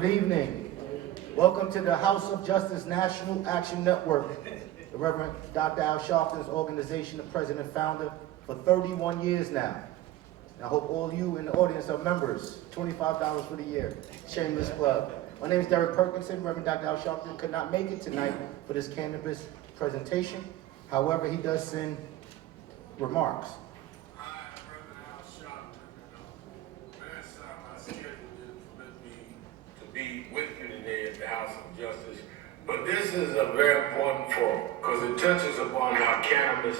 Good evening. Welcome to the House of Justice National Action Network. The Reverend Dr. Al Sharpton's organization, the president and founder, for 31 years now. And I hope all you in the audience are members. $25 for the year. Shameless plug. My name is Derek Perkinson. Reverend Dr. Al Sharpton could not make it tonight for this cannabis presentation. However, he does send remarks. With you today at the House of Justice. But this is a very important forum because it touches upon how cannabis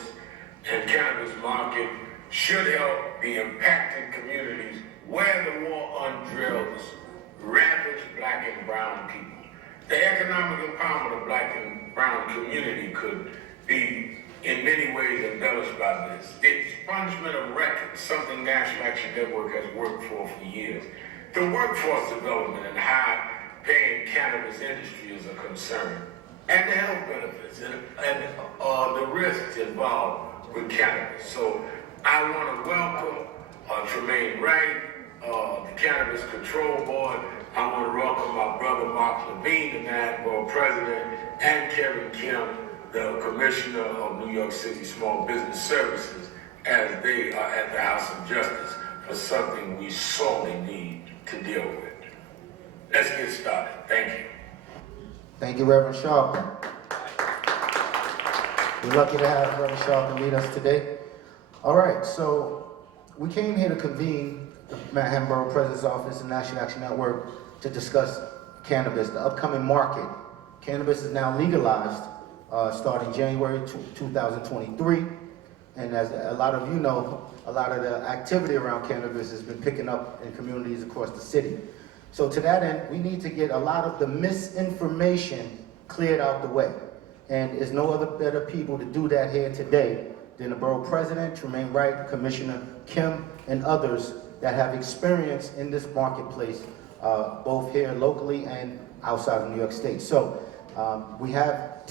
and cannabis market should help the impacted communities where the war on drugs ravage black and brown people. The economic empowerment of black and brown community could be in many ways embellished by this. The expungement of records, something National Action Network has worked for years. The workforce development and high-paying cannabis industry is a concern, and the health benefits and the risks involved with cannabis. So I want to welcome Tremaine Wright, the Cannabis Control Board. I want to welcome my brother Mark Levine, the National President, and Kevin Kim, the Commissioner of New York City Small Business Services, as they are at the House of Justice for something we sorely need to deal with. Let's get started. Thank you. Thank you, Reverend Sharpton. We're lucky to have Reverend Sharpton lead us today. All right, so we came here to convene the Manhattan Borough President's Office and National Action Network to discuss cannabis, the upcoming market. Cannabis is now legalized starting January 2023. And as a lot of you know, a lot of the activity around cannabis has been picking up in communities across the city. So to that end, we need to get a lot of the misinformation cleared out the way. And there's no other better people to do that here today than the Borough President, Tremaine Wright, Commissioner Kim, and others that have experience in this marketplace, both here locally and outside of New York State. So we have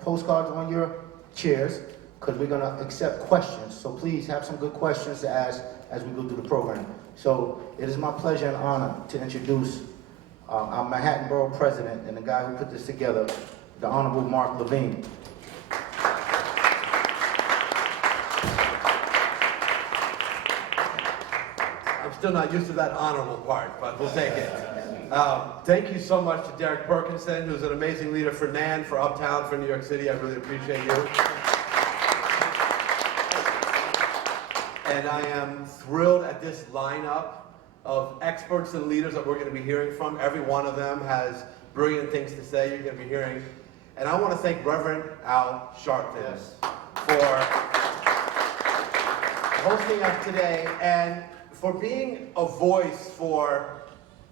postcards on your chairs, because we're going to accept questions. So please have some good questions to ask as we go through the program. So it is my pleasure and honor to introduce our Manhattan Borough President and the guy who put this together, the Honorable Mark Levine. I'm still not used to that honorable part, but we'll take it. Thank you so much to Derek Perkinson, who's an amazing leader for NAN, for Uptown, for New York City. I really appreciate you. And I am thrilled at this lineup of experts and leaders that we're going to be hearing from. Every one of them has brilliant things to say you're going to be hearing. And I want to thank Reverend Al Sharpton for hosting us today and for being a voice for,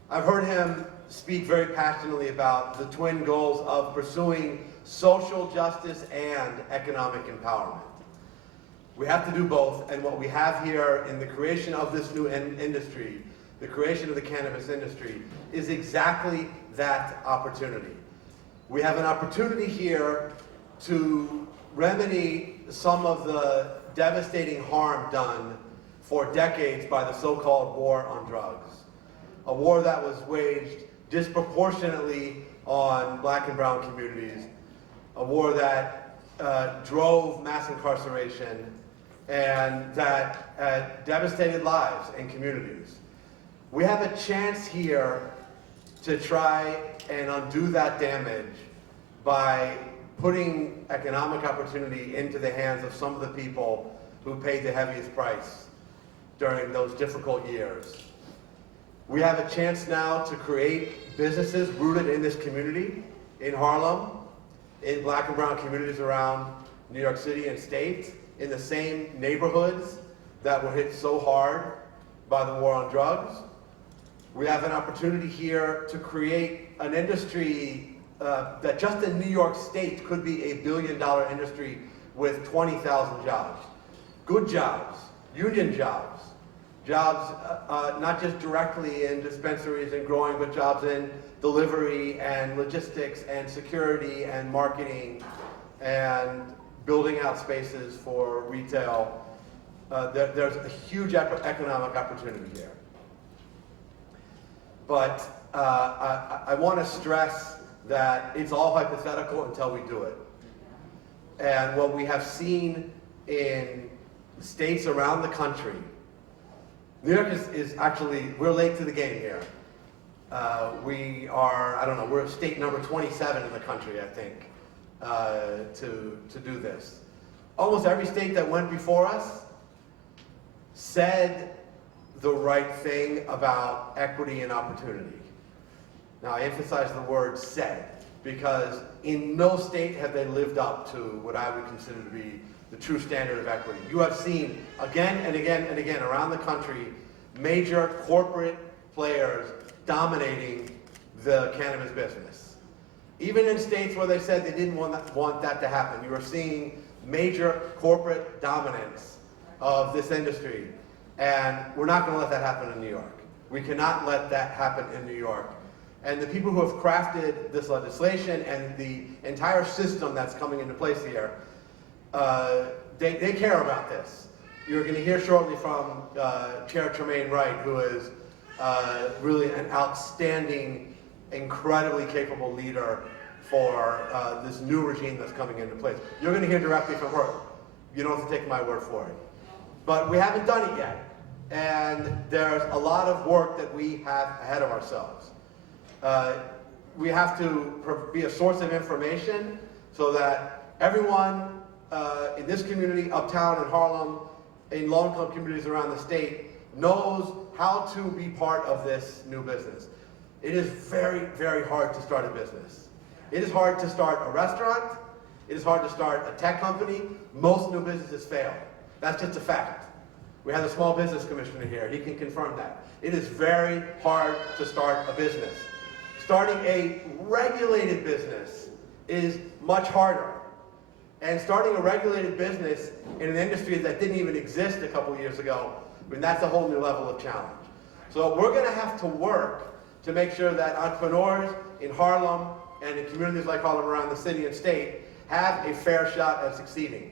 I've heard him speak very passionately about the twin goals of pursuing social justice and economic empowerment. We have to do both, and what we have here in the creation of this new industry, the creation of the cannabis industry, is exactly that opportunity. We have an opportunity here to remedy some of the devastating harm done for decades by the so-called war on drugs. A war that was waged disproportionately on black and brown communities, a war that drove mass incarceration, and that devastated lives and communities. We have a chance here to try and undo that damage by putting economic opportunity into the hands of some of the people who paid the heaviest price during those difficult years. We have a chance now to create businesses rooted in this community, in Harlem, in black and brown communities around New York City and state, in the same neighborhoods that were hit so hard by the war on drugs. We have an opportunity here to create an industry that just in New York State could be a $1 billion industry with 20,000 jobs. Good jobs, union jobs, jobs not just directly in dispensaries and growing, but jobs in delivery and logistics and security and marketing and building out spaces for retail. There's a huge economic opportunity here. But I want to stress that it's all hypothetical until we do it. And what we have seen in states around the country, New York is actually, we're late to the game here. We are, I don't know, we're state number 27 in the country, I think, to do this. Almost every state that went before us said the right thing about equity and opportunity. Now, I emphasize the word said, because in no state have they lived up to what I would consider to be the true standard of equity. You have seen again and again and again around the country major corporate players dominating the cannabis business. Even in states where they said they didn't want that to happen, you are seeing major corporate dominance of this industry. And we're not going to let that happen in New York. We cannot let that happen in New York. And the people who have crafted this legislation and the entire system that's coming into place here, they care about this. You're going to hear shortly from Chair Tremaine Wright, who is really an outstanding, incredibly capable leader for this new regime that's coming into place. You're going to hear directly from her. You don't have to take my word for it. But we haven't done it yet. And there's a lot of work that we have ahead of ourselves. We have to be a source of information so that everyone in this community, uptown in Harlem, in low-income communities around the state, knows how to be part of this new business. It is very, very hard to start a business. It is hard to start a restaurant. It is hard to start a tech company. Most new businesses fail. That's just a fact. We have a small business commissioner here. He can confirm that. It is very hard to start a business. Starting a regulated business is much harder. And starting a regulated business in an industry that didn't even exist a couple years ago, I mean, that's a whole new level of challenge. So we're going to have to work to make sure that entrepreneurs in Harlem and in communities like Harlem around the city and state have a fair shot at succeeding.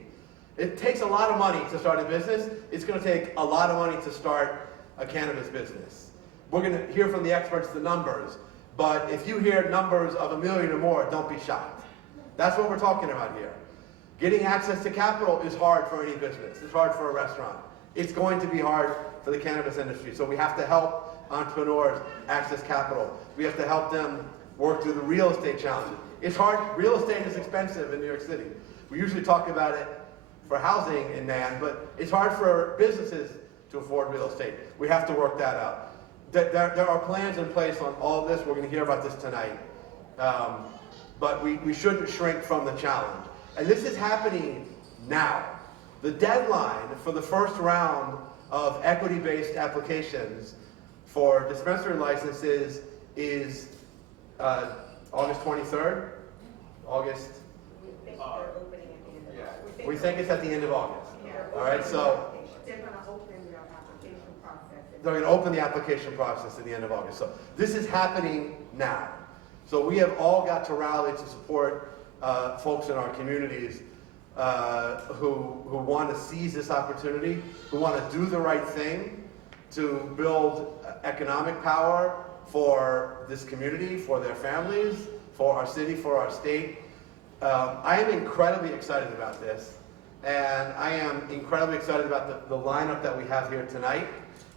It takes a lot of money to start a business. It's going to take a lot of money to start a cannabis business. We're going to hear from the experts the numbers, but if you hear numbers of 1 million or more, don't be shocked. That's what we're talking about here. Getting access to capital is hard for any business. It's hard for a restaurant. It's going to be hard for the cannabis industry. So we have to help entrepreneurs access capital. We have to help them work through the real estate challenges. It's hard. Real estate is expensive in New York City. We usually talk about it for housing in NAN, but it's hard for businesses to afford real estate. We have to work that out. There are plans in place on all of this. We're going to hear about this tonight. But we shouldn't shrink from the challenge. And this is happening now. The deadline for the first round of equity-based applications for dispensary licenses is August 23rd? August? We think it's at the end of August. All right, so they're going to open the application process. they're going to open the application process at the end of August. So this is happening now. So we have all got to rally to support folks in our communities who want to seize this opportunity, who want to do the right thing to build economic power for this community, for their families, for our city, for our state. I am incredibly excited about this, and I am incredibly excited about the lineup that we have here tonight.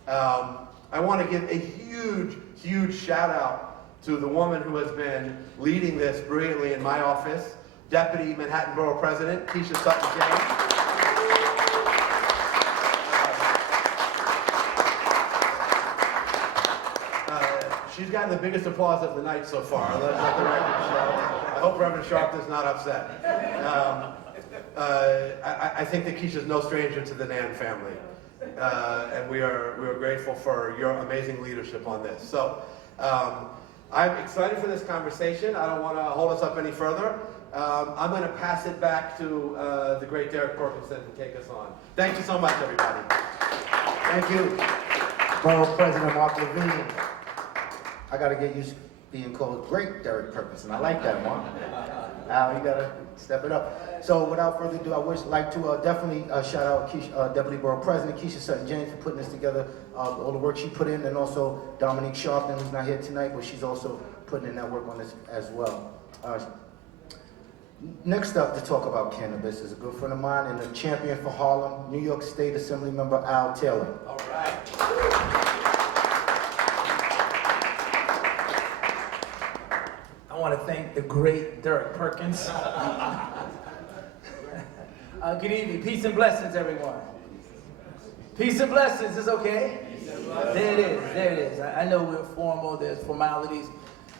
I want to give a huge, huge shout out to the woman who has been leading this brilliantly in my office, Deputy Manhattan Borough President, Keisha Sutton-James. She's gotten the biggest applause of the night so far. Let the record show. I hope Reverend Sharp is not upset. I think that Keisha's no stranger to the Nan family. And we are grateful for your amazing leadership on this. So I'm excited for this conversation. I don't want to hold us up any further. I'm going to pass it back to the great Derek Perkinson to take us on. Thank you so much, everybody. Thank you, Borough President Mark Levine. I got to get used to being called Great Derek Perkinson. I like that, Mark. Al, you got to step it up. So without further ado, I would like to definitely shout out Deputy Borough President Keisha Sutton James for putting this together, all the work she put in, and also Dominique Sharpton, who's not here tonight, but she's also putting in that work on this as well. Next up to talk about cannabis is a good friend of mine and a champion for Harlem, New York State Assembly Member Al Taylor. All right. I want to thank the great Derek Perkins. Good evening. Peace and blessings, everyone. Peace and blessings. It's okay? There it is. There it is. I know we're formal. There's formalities.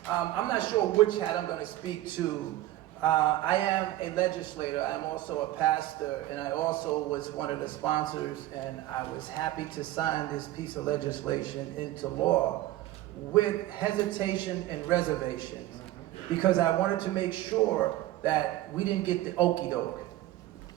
I'm not sure which hat I'm going to speak to. I am a legislator. I'm also a pastor, and I also was one of the sponsors, and I was happy to sign this piece of legislation into law with hesitation and reservations, because I wanted to make sure that we didn't get the okie doke.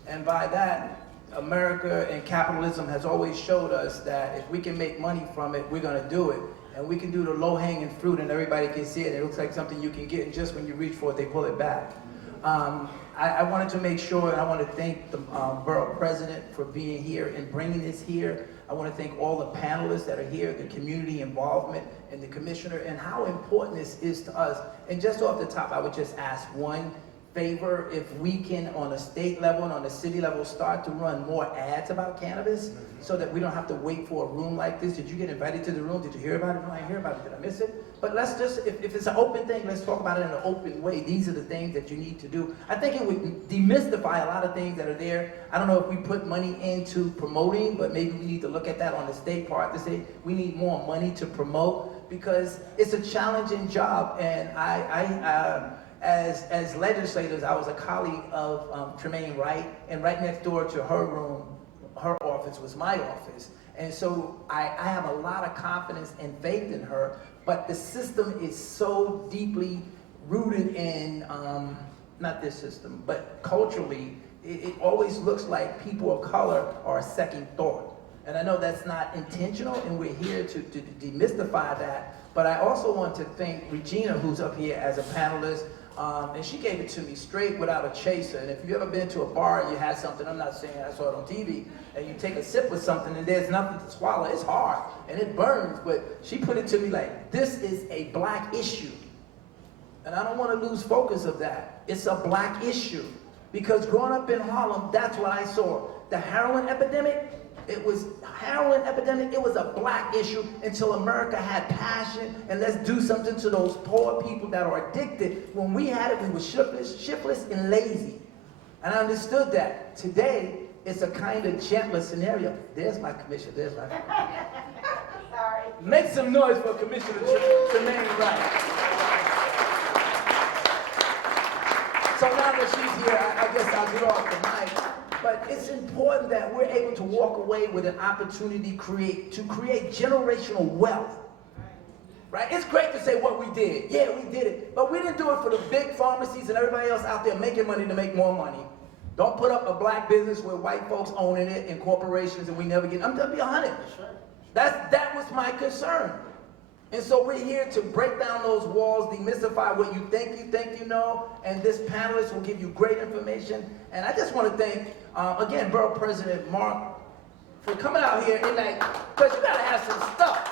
And by that, America and capitalism has always showed us that if we can make money from it, we're going to do it. And we can do the low-hanging fruit and everybody can see it. It looks like something you can get, and just when you reach for it, they pull it back. I wanted to make sure, and I want to thank the borough president for being here and bringing this here. I want to thank all the panelists that are here, the community involvement, and the commissioner, and how important this is to us. And just off the top, I would just ask one favor: if we can, on a state level and on a city level, start to run more ads about cannabis, so that we don't have to wait for a room like this. Did you get invited to the room? Did you hear about it? No, I didn't hear about it. Did I miss it? But let's just, if it's an open thing, let's talk about it in an open way. These are the things that you need to do. I think it would demystify a lot of things that are there. I don't know if we put money into promoting, but maybe we need to look at that on the state part to say we need more money to promote, because it's a challenging job. And as legislators, I was a colleague of Tremaine Wright, and right next door to her room, her office was my office. And so I have a lot of confidence and faith in her, but the system is so deeply rooted in, not this system, but culturally, it always looks like people of color are a second thought. And I know that's not intentional, and we're here to demystify that. But I also want to thank Regina, who's up here as a panelist. And she gave it to me straight without a chaser. And if you've ever been to a bar and you had something, I'm not saying I saw it on TV, and you take a sip of something and there's nothing to swallow, it's hard and it burns. But she put it to me like, this is a black issue. And I don't want to lose focus of that. It's a black issue. Because growing up in Harlem, that's what I saw. The heroin epidemic, it was a black issue until America had passion and let's do something to those poor people that are addicted. When we had it, we were shiftless and lazy. And I understood that. Today, it's a kind of gentler scenario. There's my commissioner, Sorry. Make some noise for Commissioner Tremaine Wright. So now that she's here, I guess I'll get off the mic. But it's important that we're able to walk away with an opportunity to create generational wealth. Right? It's great to say what we did. Yeah, we did it. But we didn't do it for the big pharmacies and everybody else out there making money to make more money. Don't put up a black business with white folks owning it and corporations and we never get, I'm going to be 100. That was my concern. And so we're here to break down those walls, demystify what you think you know, and this panelist will give you great information. And I just want to thank, again, Borough President Mark for coming out here and because you got to have some stuff.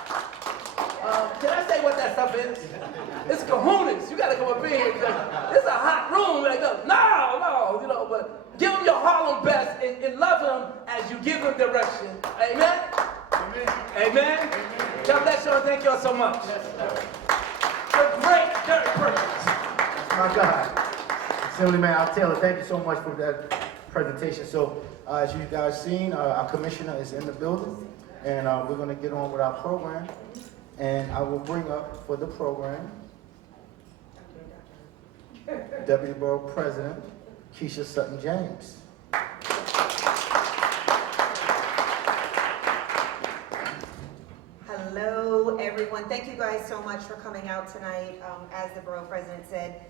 Can I say what that stuff is? It's kahunas. You got to come up in here because it's a hot room. No, but give them your Harlem best and love them as you give them direction. Amen? Amen. Amen. God bless you and thank you all so much. The great Derek Perkins. My God. Assemblyman Al Taylor, thank you so much for that presentation. So, as you guys seen, our commissioner is in the building, and we're going to get on with our program. And I will bring up for the program Deputy Borough President Keisha Sutton James. Hello, everyone. Thank you guys so much for coming out tonight. As the borough president said,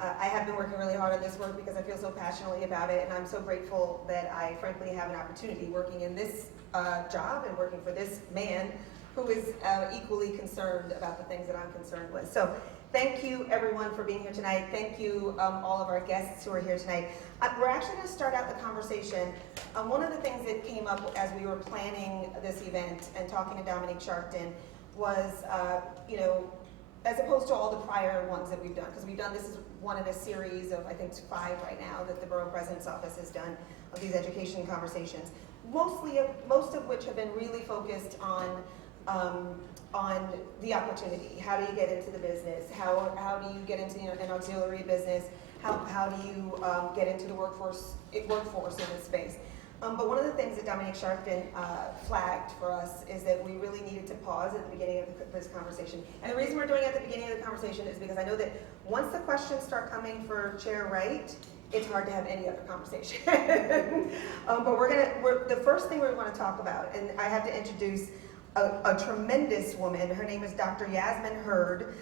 I have been working really hard on this work because I feel so passionately about it, and I'm so grateful that I frankly have an opportunity working in this job and working for this man who is equally concerned about the things that I'm concerned with. So Thank you, everyone, for being here tonight. Thank you, all of our guests who are here tonight. We're actually going to start out the conversation. One of the things that came up as we were planning this event and talking to Dominique Sharpton was, as opposed to all the prior ones that we've done, because this is one in a series of, I think, 5 right now that the Borough President's Office has done of these education conversations. Most of which have been really focused on the opportunity. How do you get into the business? How do you get into an auxiliary business? How do you get into the workforce in this space? But one of the things that Dominique Sharpton flagged for us is that we really needed to pause at the beginning of this conversation. And the reason we're doing it at the beginning of the conversation is because I know that once the questions start coming for Chair Wright, it's hard to have any other conversation. But the first thing we want to talk about, and I have to introduce a tremendous woman. Her name is Dr. Yasmin Hurd.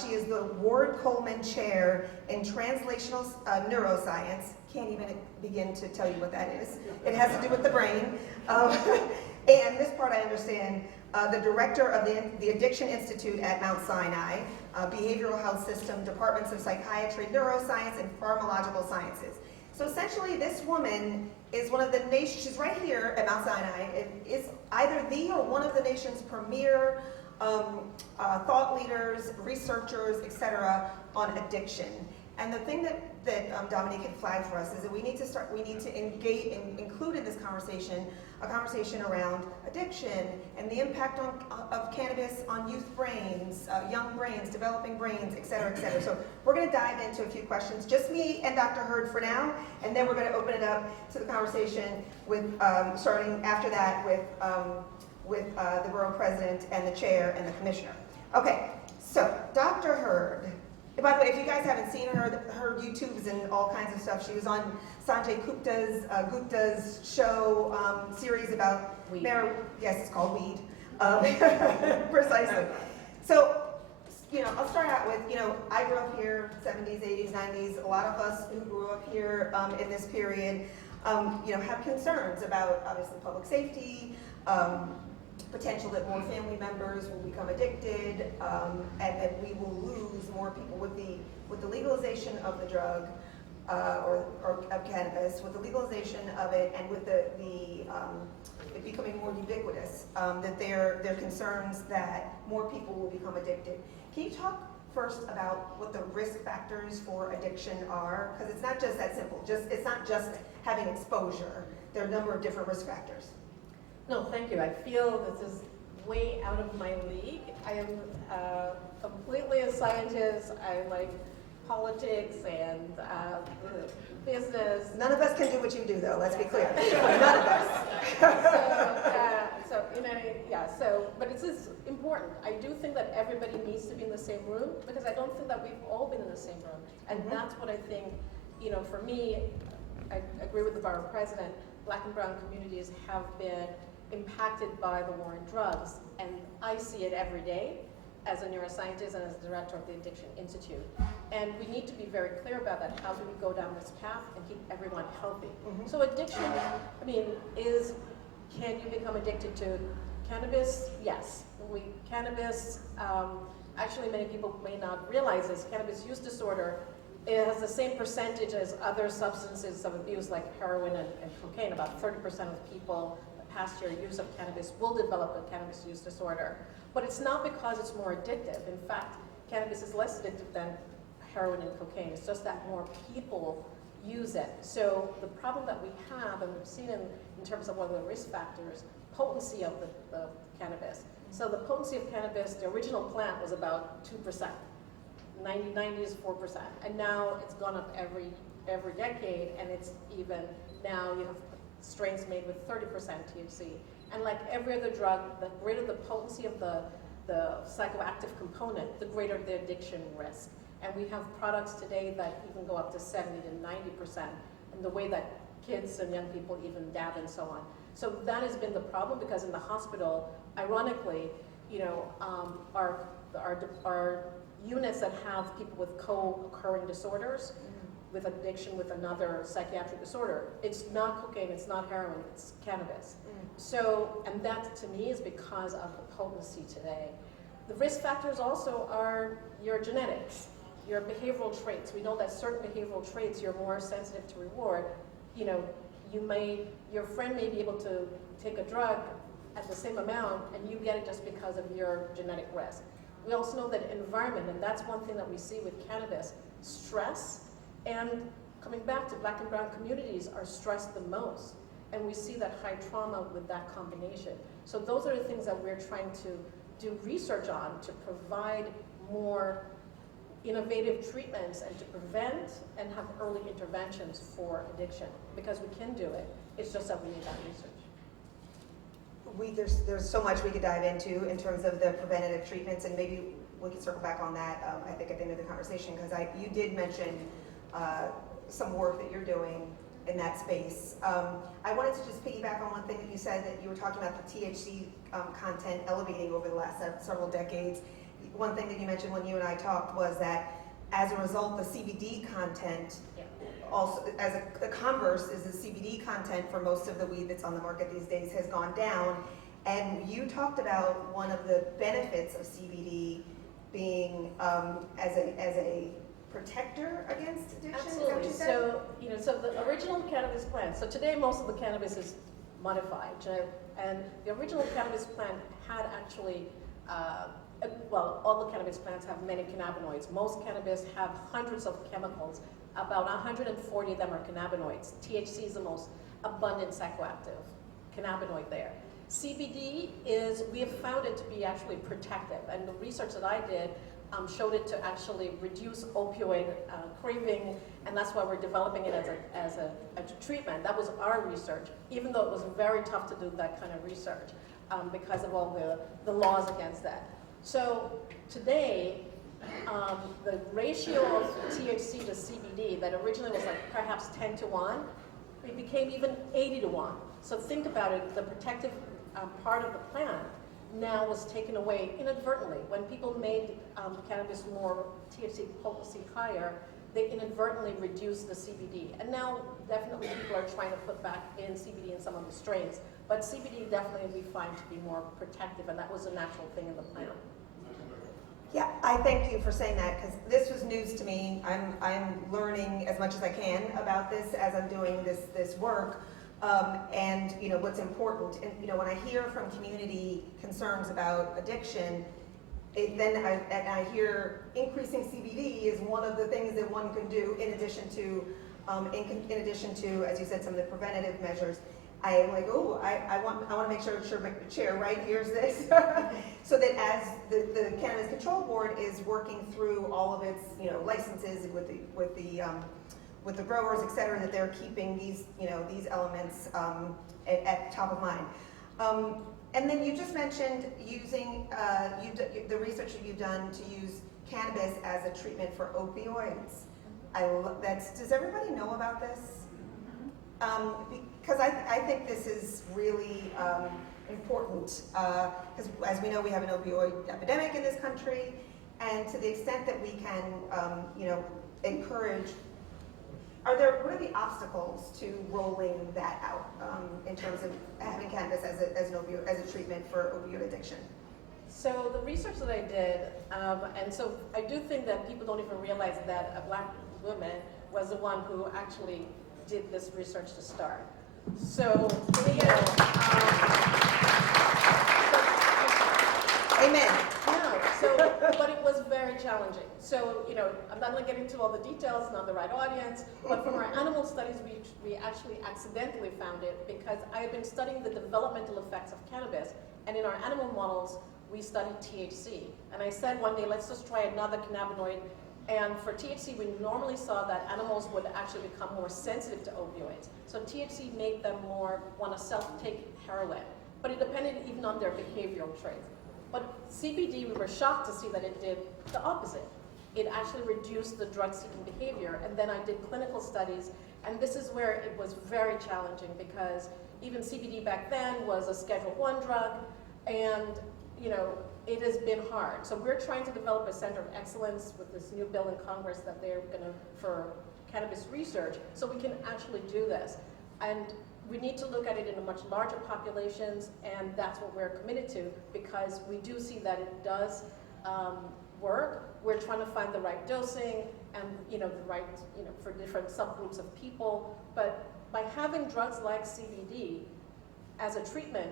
She is the Ward Coleman Chair in Translational Neuroscience. Can't even begin to tell you what that is. It has to do with the brain. And this part I understand, the director of the Addiction Institute at Mount Sinai, Behavioral Health System, Departments of Psychiatry, Neuroscience, and Pharmacological Sciences. So essentially, this woman is one of the nations, she's right here at Mount Sinai, is either the or one of the nation's premier thought leaders, researchers, etc., on addiction. And the thing that Dominique had flagged for us is that we need to engage and include in this conversation a conversation around addiction and the impact of cannabis on youth brains, young brains, developing brains, et cetera, et cetera. So we're going to dive into a few questions, just me and Dr. Hurd for now, and then we're going to open it up to the conversation with starting after that with the borough president and the chair and the commissioner. Okay, so Dr. Hurd. By the way, if you guys haven't seen her YouTubes and all kinds of stuff, she was on Sanjay Gupta's show series about Weed. Yes, it's called Weed. Precisely. So, I'll start out with, I grew up here, 70s, 80s, 90s. A lot of us who grew up here in this period, have concerns about, obviously, public safety, potential that more family members will become addicted, and that we will lose more people with the legalization of the drug or of cannabis, with the legalization of it, and with it becoming more ubiquitous. That there are concerns that more people will become addicted. Can you talk first about what the risk factors for addiction are? Because it's not just that simple. It's not just having exposure. There are a number of different risk factors. No, thank you. I feel this is way out of my league. I am completely a scientist. I like politics and business. None of us can do what you do, though. Let's be clear. None of us. But it's important. I do think that everybody needs to be in the same room, because I don't think that we've all been in the same room. And that's what I think, for me, I agree with the borough president, Black and brown communities have been impacted by the war on drugs, and I see it every day as a neuroscientist and as the director of the Addiction Institute. And we need to be very clear about that. How do we go down this path and keep everyone healthy? So addiction, can you become addicted to cannabis? Yes. Cannabis, actually many people may not realize this, cannabis use disorder, it has the same percentage as other substances of abuse like heroin and cocaine. About 30% of people past your use of cannabis will develop a cannabis use disorder. But it's not because it's more addictive. In fact, cannabis is less addictive than heroin and cocaine. It's just that more people use it. So the problem that we have, and we've seen in terms of one of the risk factors, potency of the cannabis. So the potency of cannabis, the original plant was about 2%. 90 is 4%. And now it's gone up every decade, and it's even, now you have strains made with 30% THC. And like every other drug, the greater the potency of the psychoactive component, the greater the addiction risk. And we have products today that even go up to 70 to 90%, and the way that kids and young people even dab and so on. So that has been the problem, because in the hospital, ironically, our units that have people with co-occurring disorders, with addiction with another psychiatric disorder, it's not cocaine, it's not heroin, it's cannabis. So, and that to me is because of the potency today. The risk factors also are your genetics, your behavioral traits. We know that certain behavioral traits you're more sensitive to reward. You know, your friend may be able to take a drug at the same amount and you get it just because of your genetic risk. We also know that environment, and that's one thing that we see with cannabis, stress, and coming back to Black and brown communities are stressed the most. And we see that high trauma with that combination. So those are the things that we're trying to do research on to provide more innovative treatments and to prevent and have early interventions for addiction, because we can do it. It's just that we need that research. There's so much we could dive into in terms of the preventative treatments, and maybe we can circle back on that, I think, at the end of the conversation, because you did mention some work that you're doing in that space. I wanted to just piggyback on one thing that you said, that you were talking about the THC content elevating over the last several decades. One thing that you mentioned when you and I talked was that as a result, the CBD content also, as the converse is the CBD content for most of the weed that's on the market these days has gone down. And you talked about one of the benefits of CBD being as a protector against addiction. Absolutely. Is that what you said? So the original cannabis plant. So today most of the cannabis is modified, and the original cannabis plant had actually. All the cannabis plants have many cannabinoids. Most cannabis have hundreds of chemicals. About 140 of them are cannabinoids. THC is the most abundant psychoactive cannabinoid there. CBD we have found it to be actually protective, and the research that I did showed it to actually reduce opioid craving, and that's why we're developing it as a treatment. That was our research, even though it was very tough to do that kind of research because of all the laws against that. So today, the ratio of THC to CBD that originally was like perhaps 10 to 1, it became even 80 to 1. So think about it, the protective part of the plant now was taken away inadvertently. When people made cannabis more THC potency higher, they inadvertently reduced the CBD. And now definitely people are trying to put back in CBD in some of the strains. But CBD definitely we find to be more protective, and that was a natural thing in the plant. Yeah, I thank you for saying that, because this was news to me. I'm learning as much as I can about this as I'm doing this work. And what's important, and when I hear from community concerns about addiction, I hear increasing CBD is one of the things that one can do in addition to, as you said, some of the preventative measures. I am like, I want to make sure chair right here's this, so that as the Cannabis Control Board is working through all of its licenses with the growers, et cetera, that they're keeping these elements at top of mind. And then you just mentioned using the research that you've done to use cannabis as a treatment for opioids. Does everybody know about this? Because I think this is really important, because as we know, we have an opioid epidemic in this country, and to the extent that we can, encourage. What are the obstacles to rolling that out in terms of having cannabis as a treatment for opioid addiction? So the research that I did, and so I do think that people don't even realize that a Black woman was the one who actually did this research to start. So, Amen. No, but it was very challenging. So, I'm not going to get into all the details, not the right audience, but from our animal studies, we actually accidentally found it because I had been studying the developmental effects of cannabis, and in our animal models, we studied THC. And I said one day, let's just try another cannabinoid. And for THC, we normally saw that animals would actually become more sensitive to opioids. So THC made them more want to self-take heroin, but it depended even on their behavioral traits. But CBD, we were shocked to see that it did the opposite. It actually reduced the drug-seeking behavior. And then I did clinical studies, and this is where it was very challenging because even CBD back then was a Schedule I drug, and it has been hard. So we're trying to develop a center of excellence with this new bill in Congress that they're for cannabis research, so we can actually do this. And we need to look at it in a much larger populations, and that's what we're committed to, because we do see that it does work. We're trying to find the right dosing and the right for different subgroups of people. But by having drugs like CBD as a treatment,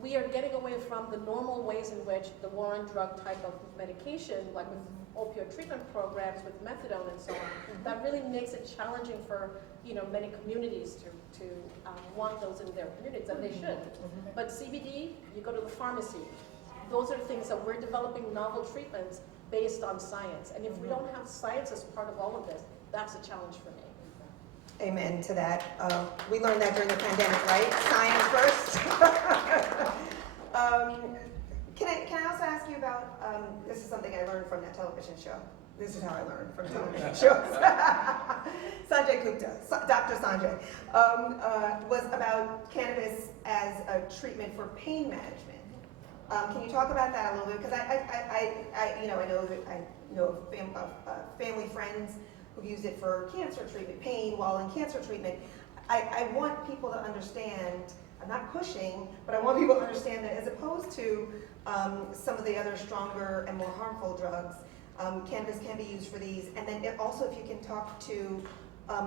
we are getting away from the normal ways in which the war on drug type of medication, like with opioid treatment programs, with methadone and so on, that really makes it challenging for many communities to want those in their communities, and they should. But CBD, you go to the pharmacy. Those are things that we're developing novel treatments based on science. And if we don't have science as part of all of this, that's a challenge for me. Amen to that. We learned that during the pandemic, right? Science first. Can I also ask you about, this is something I learned from that television show. This is how I learned from television shows. Sanjay Gupta, Dr. Sanjay, was about cannabis as a treatment for pain management. Can you talk about that a little bit? Because I know of family friends who've used it for cancer treatment, pain while in cancer treatment. I want people to understand, I'm not pushing, but I want people to understand that as opposed to some of the other stronger and more harmful drugs, cannabis can be used for these. And then also if you can talk to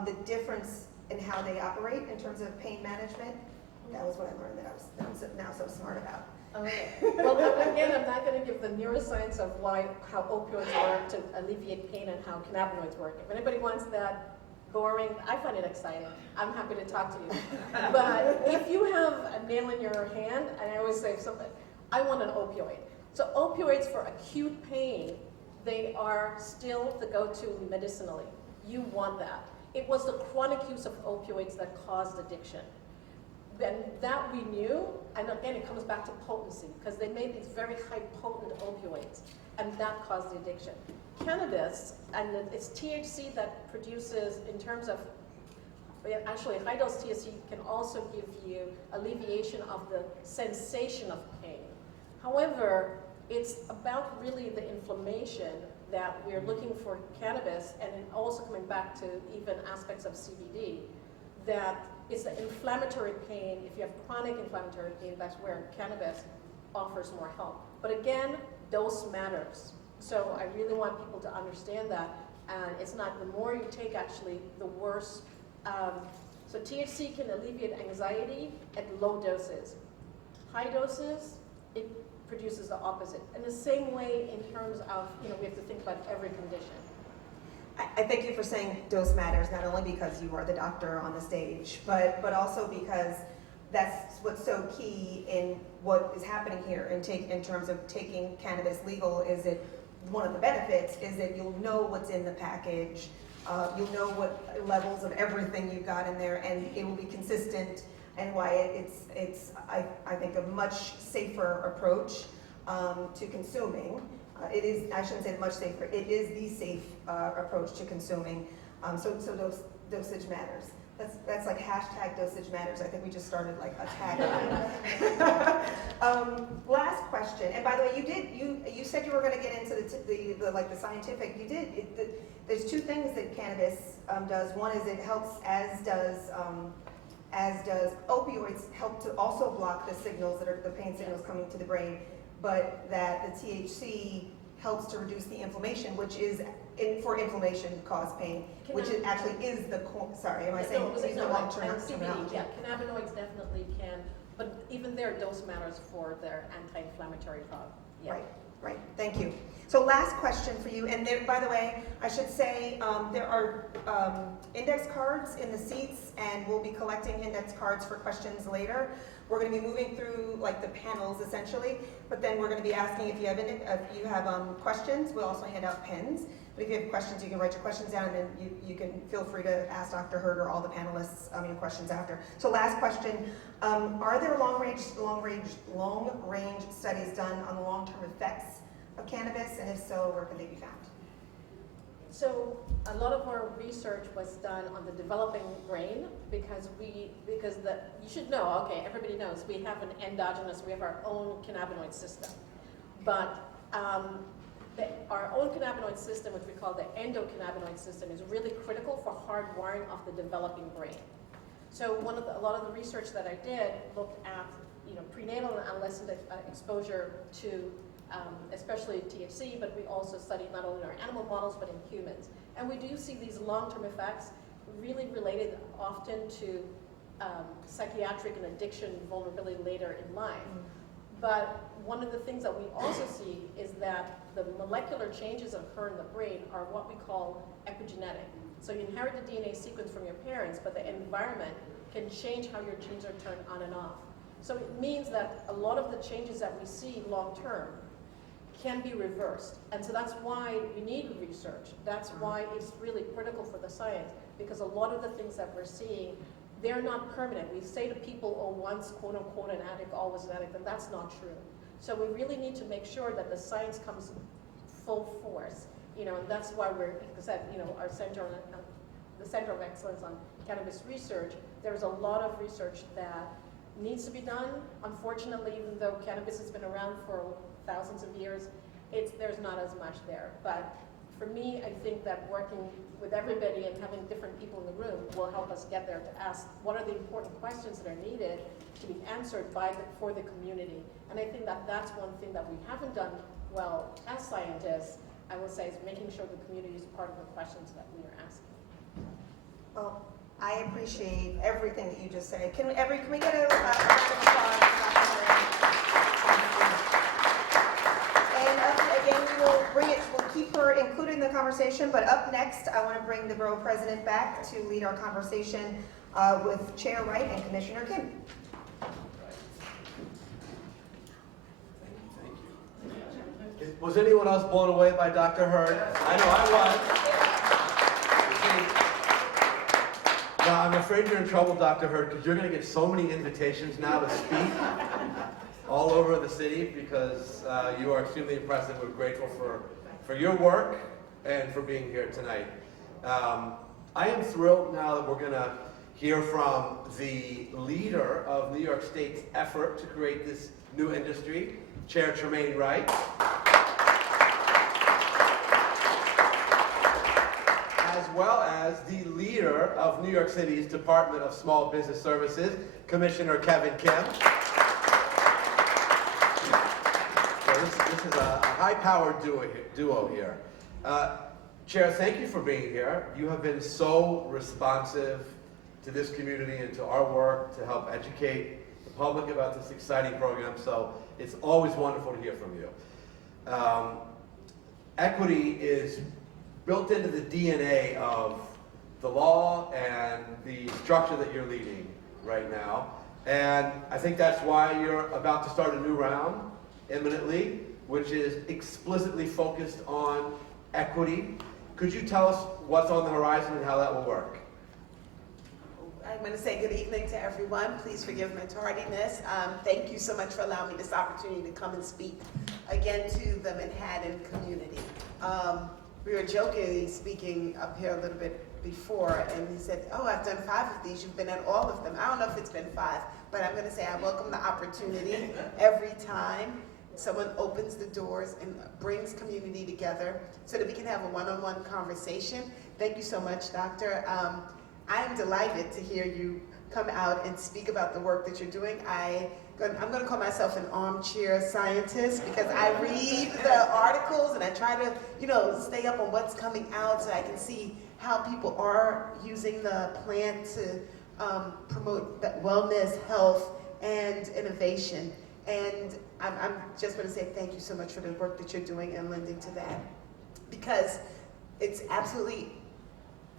the difference in how they operate in terms of pain management. That was what I learned that I'm now so smart about. Okay. Well, again, I'm not going to give the neuroscience of how opioids work to alleviate pain and how cannabinoids work. If anybody wants that boring, I find it exciting. I'm happy to talk to you. But if you have a nail in your hand, and I always say something, I want an opioid. So opioids for acute pain, they are still the go-to medicinally. You want that. It was the chronic use of opioids that caused addiction. Then that we knew, and again, it comes back to potency, because they made these very high potent opioids, and that caused the addiction. Cannabis, and it's THC that produces, in terms of, actually high dose THC can also give you alleviation of the sensation of pain. However, it's about really the inflammation that we're looking for cannabis, and also coming back to even aspects of CBD, that it's the inflammatory pain. If you have chronic inflammatory pain, that's where cannabis offers more help. But again, dose matters. So I really want people to understand that. And it's not, the more you take actually, the worse. So THC can alleviate anxiety at low doses. High doses, it produces the opposite. And the same way in terms of, we have to think about every condition. I thank you for saying dose matters, not only because you are the doctor on the stage, but also because that's what's so key in what is happening here in terms of taking cannabis legal. Is that one of the benefits is that you'll know what's in the package, you'll know what levels of everything you've got in there, and it will be consistent, and why it's I think a much safer approach to consuming. It is, I shouldn't say much safer, it is the safe approach to consuming. So dosage matters. That's like hashtag dosage matters. I think we just started like a tagline. Last question, and by the way, you said you were going to get into the scientific. You did. There's two things that cannabis does. One is it helps, as does opioids, help to also block the signals that are the pain signals coming to the brain. But that the THC helps to reduce the inflammation, which is for inflammation cause pain, which it actually is the sorry, am I saying the long-term terminology? Yeah, cannabinoids definitely can, but even their dose matters for their anti-inflammatory thought. Yeah. Right. Thank you. So last question for you, and there, by the way, I should say there are index cards in the seats, and we'll be collecting index cards for questions later. We're going to be moving through like the panels essentially, but then we're going to be asking if you have questions. We'll also hand out pens. But if you have questions, you can write your questions down, and then you can feel free to ask Dr. Hurd or all the panelists your questions after. So last question: are there long range studies done on the long-term effects of cannabis, and if so, where can they be found? So a lot of our research was done on the developing brain, because you should know, okay, everybody knows we have an endogenous, we have our own cannabinoid system, but our own cannabinoid system, which we call the endocannabinoid system, is really critical for hardwiring of the developing brain. So a lot of the research that I did looked at, prenatal and adolescent exposure to especially THC, but we also studied not only in our animal models but in humans. And we do see these long-term effects really related often to psychiatric and addiction vulnerability later in life. But one of the things that we also see is that the molecular changes that occur in the brain are what we call epigenetic. So you inherit the DNA sequence from your parents, but the environment can change how your genes are turned on and off. So it means that a lot of the changes that we see long-term can be reversed. And so that's why we need research. That's why it's really critical for the science, because a lot of the things that we're seeing, they're not permanent. We say to people, oh, once quote unquote an addict, always an addict, and that's not true. So we really need to make sure that the science comes full force, and that's why we're, like I said, our center, the Center of Excellence on Cannabis Research, there's a lot of research that needs to be done. Unfortunately, even though cannabis has been around for thousands of years, there's not as much there. But for me, I think that working with everybody and having different people in the room will help us get there to ask what are the important questions that are needed to be answered for the community. And I think that that's one thing that we haven't done well as scientists, I will say, is making sure the community is part of the questions that we are asking. Well, I appreciate everything that you just said. Can we get a round of applause? And again, we'll keep her included in the conversation, but up next, I want to bring the Borough President back to lead our conversation with Chair Wright and Commissioner Kim. Was anyone else blown away by Dr. Hurd? I know I was. Now, I'm afraid you're in trouble, Dr. Hurd, because you're going to get so many invitations now to speak all over the city, because you are extremely impressive. We're grateful for your work and for being here tonight. I am thrilled now that we're going to hear from the leader of New York State's effort to create this new industry, Chair Tremaine Wright. As well as the leader of New York City's Department of Small Business Services, Commissioner Kevin Kim. So this is a high-powered duo here. Chair, thank you for being here. You have been so responsive to this community and to our work to help educate the public about this exciting program, so it's always wonderful to hear from you. Equity is built into the DNA of the law and the structure that you're leading right now. And I think that's why you're about to start a new round imminently, which is explicitly focused on equity. Could you tell us what's on the horizon and how that will work? I'm going to say good evening to everyone. Please forgive my tardiness. Thank you so much for allowing me this opportunity to come and speak again to the Manhattan community. We were jokingly speaking up here a little bit before, and he said, oh, I've done 5 of these. You've been at all of them. I don't know if it's been 5, but I'm going to say I welcome the opportunity every time someone opens the doors and brings community together so that we can have a one-on-one conversation. Thank you so much, Doctor. I am delighted to hear you come out and speak about the work that you're doing. I'm going to call myself an armchair scientist because I read the articles and I try to, stay up on what's coming out so I can see how people are using the plant to promote wellness, health, and innovation. And I'm just going to say thank you so much for the work that you're doing and lending to that, because it's absolutely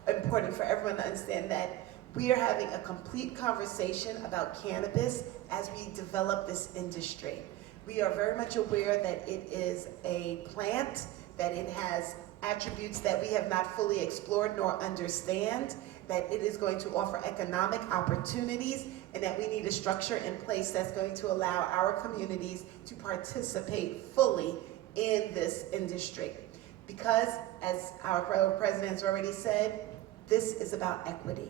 important for everyone to understand that we are having a complete conversation about cannabis as we develop this industry. We are very much aware that it is a plant, that it has attributes that we have not fully explored nor understand, that it is going to offer economic opportunities, and that we need a structure in place that's going to allow our communities to participate fully in this industry. Because, as our president has already said, this is about equity.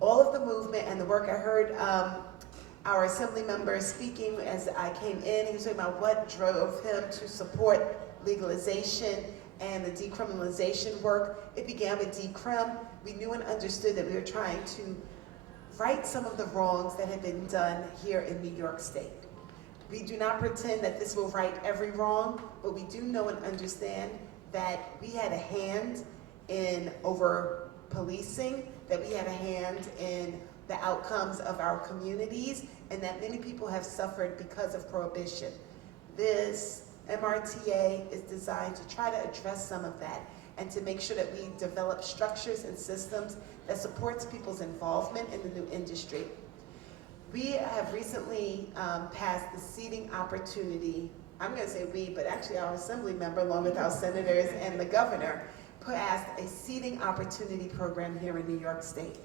All of the movement and the work, I heard our assembly member speaking as I came in, he was talking about what drove him to support legalization and the decriminalization work. It began with decrim. We knew and understood that we were trying to right some of the wrongs that have been done here in New York State. We do not pretend that this will right every wrong, but we do know and understand that we had a hand in over policing, that we had a hand in the outcomes of our communities, and that many people have suffered because of prohibition. This MRTA is designed to try to address some of that and to make sure that we develop structures and systems that supports people's involvement in the new industry. We have recently passed the seating opportunity. I'm going to say we, but actually our assembly member, along with our senators and the governor, passed a seating opportunity program here in New York State.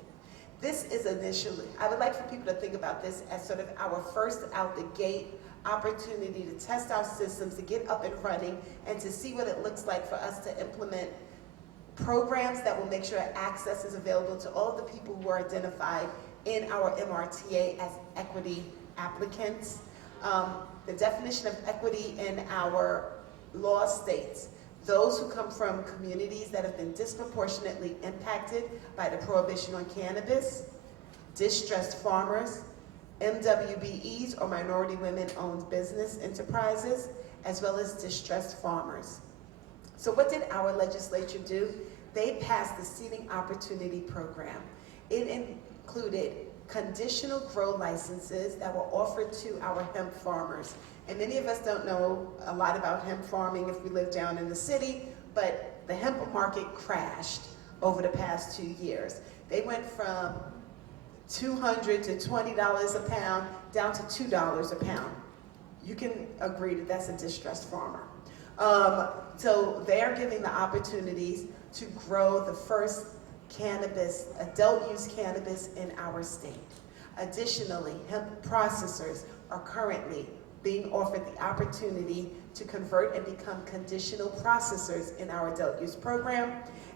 This is initially, I would like for people to think about this as sort of our first out the gate opportunity to test our systems, to get up and running, and to see what it looks like for us to implement programs that will make sure access is available to all of the people who are identified in our MRTA as equity applicants. The definition of equity in our law states those who come from communities that have been disproportionately impacted by the prohibition on cannabis, distressed farmers, MWBEs or minority women-owned business enterprises, as well as distressed farmers. So what did our legislature do? They passed the Seating Opportunity Program. It included conditional grow licenses that were offered to our hemp farmers. And many of us don't know a lot about hemp farming if we live down in the city, but the hemp market crashed over the past 2 years. They went from $200 to $20 a pound down to $2 a pound. You can agree that that's a distressed farmer. So they're giving the opportunities to grow the first cannabis, adult use cannabis in our state. Additionally, hemp processors are currently being offered the opportunity to convert and become conditional processors in our adult use program.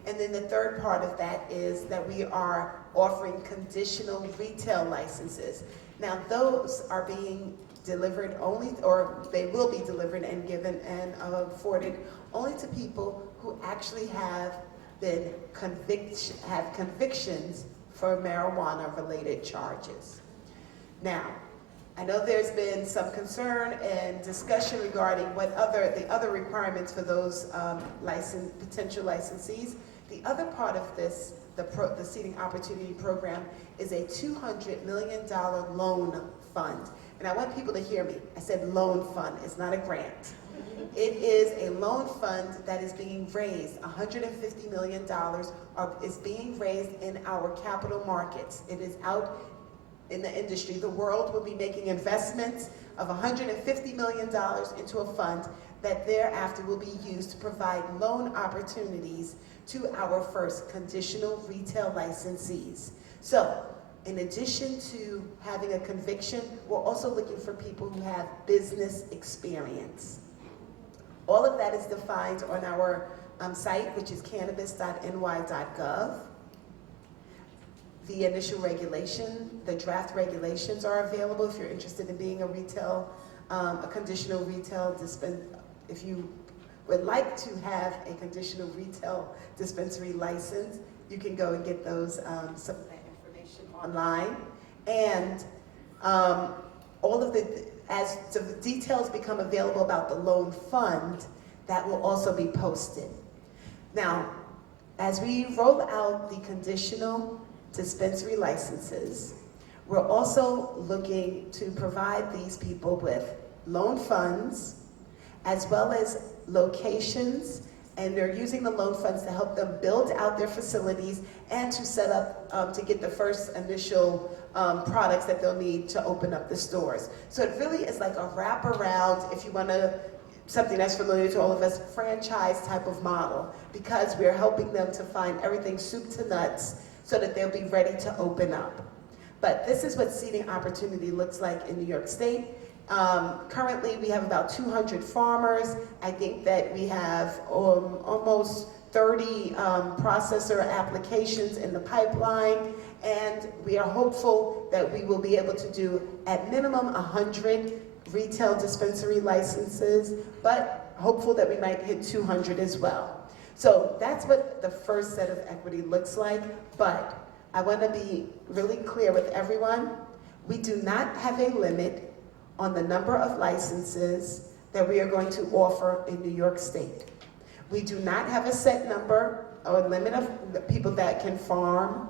And then the third part of that is that we are offering conditional retail licenses. Now those are being delivered only, or they will be delivered and given and afforded only to people who actually have been convictions for marijuana-related charges. Now, I know there's been some concern and discussion regarding what the other requirements for those potential licensees. The other part of this, the Seating Opportunity Program, is a $200 million loan fund. And I want people to hear me. I said loan fund, it's not a grant. It is a loan fund that is being raised. $150 million is being raised in our capital markets. It is out in the industry. The world will be making investments of $150 million into a fund that thereafter will be used to provide loan opportunities to our first conditional retail licensees. So, in addition to having a conviction, we're also looking for people who have business experience. All of that is defined on our site, which is cannabis.ny.gov. The initial regulation, the draft regulations are available if you're interested in being a conditional retail if you would like to have a conditional retail dispensary license, you can go and get those, some of that information online. And all of as the details become available about the loan fund, that will also be posted. Now, as we roll out the conditional dispensary licenses, we're also looking to provide these people with loan funds as well as locations, and they're using the loan funds to help them build out their facilities and to set up to get the first initial products that they'll need to open up the stores. So it really is like a wraparound, if you want to, something that's familiar to all of us, franchise type of model, because we're helping them to find everything soup to nuts so that they'll be ready to open up. But this is what seating opportunity looks like in New York State. Currently, we have about 200 farmers. I think that we have almost 30 processor applications in the pipeline, and we are hopeful that we will be able to do at minimum 100 retail dispensary licenses, but hopeful that we might hit 200 as well. So that's what the first set of equity looks like, but I want to be really clear with everyone. We do not have a limit on the number of licenses that we are going to offer in New York State. We do not have a set number or limit of the people that can farm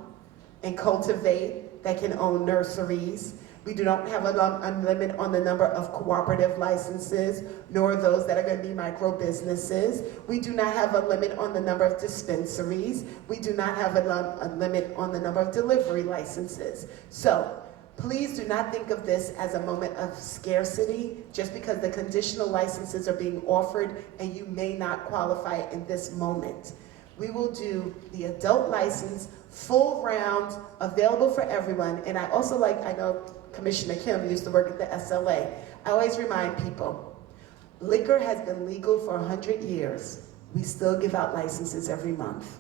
and cultivate, that can own nurseries. We do not have a limit on the number of cooperative licenses, nor those that are going to be micro businesses. We do not have a limit on the number of dispensaries. We do not have a limit on the number of delivery licenses. So please do not think of this as a moment of scarcity just because the conditional licenses are being offered and you may not qualify in this moment. We will do the adult license, full round, available for everyone. And I also I know Commissioner Kim used to work at the SLA. I always remind people, liquor has been legal for 100 years. We still give out licenses every month.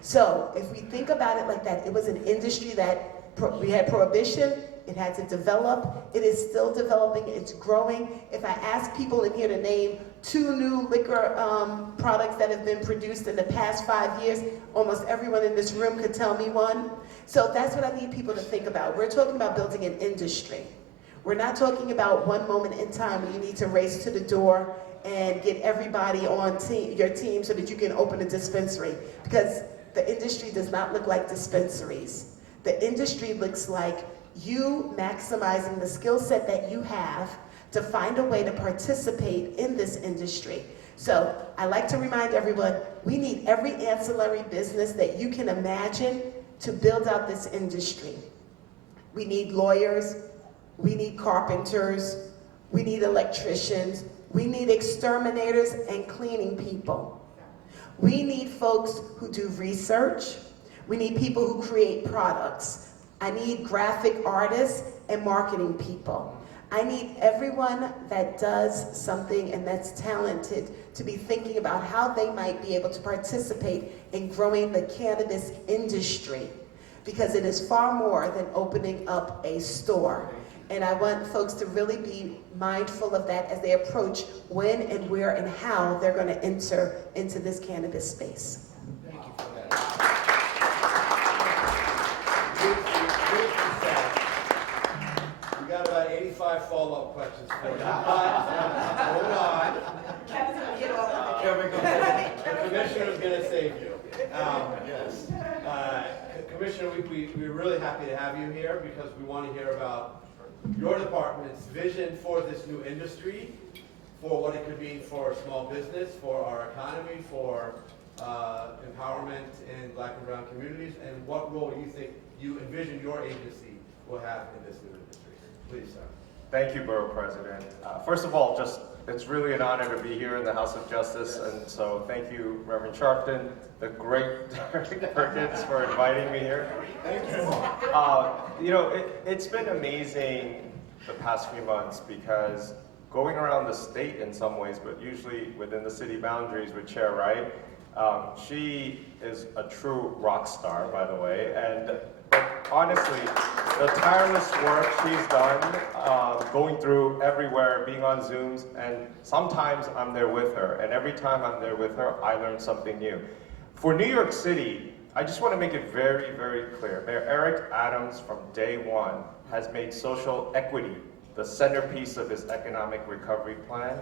So if we think about it like that, it was an industry that we had prohibition, it had to develop, it is still developing, it's growing. If I ask people in here to name 2 new liquor products that have been produced in the past 5 years, almost everyone in this room could tell me one. So that's what I need people to think about. We're talking about building an industry. We're not talking about one moment in time where you need to race to the door and get everybody on your team so that you can open a dispensary. Because the industry does not look like dispensaries. The industry looks like you maximizing the skill set that you have to find a way to participate in this industry. So I like to remind everyone, we need every ancillary business that you can imagine to build out this industry. We need lawyers, we need carpenters, we need electricians, we need exterminators and cleaning people. We need folks who do research. We need people who create products. I need graphic artists and marketing people. I need everyone that does something and that's talented to be thinking about how they might be able to participate in growing the cannabis industry, because it is far more than opening up a store. And I want folks to really be mindful of that as they approach when and where and how they're going to enter into this cannabis space. Thank you for that. We got about 85 follow-up questions for you. Hold on. The commissioner is going to save you. Yes. Commissioner, we're really happy to have you here because we want to hear about your department's vision for this new industry, for what it could mean for small business, for our economy, for empowerment in Black and brown communities, and what role you envision your agency will have in this new industry. Please, sir. Thank you, Borough President. First of all, it's really an honor to be here in the House of Justice, and so thank you, Reverend Sharpton, the great Derek Perkins, for inviting me here. Thank you. It's been amazing the past few months because going around the state in some ways, but usually within the city boundaries with Chair Wright, she is a true rock star, by the way, but honestly, the tireless work she's done, going through everywhere, being on Zooms, and sometimes I'm there with her, and every time I'm there with her, I learn something new. For New York City, I just want to make it very, very clear. Mayor Eric Adams, from day one, has made social equity the centerpiece of his economic recovery plan.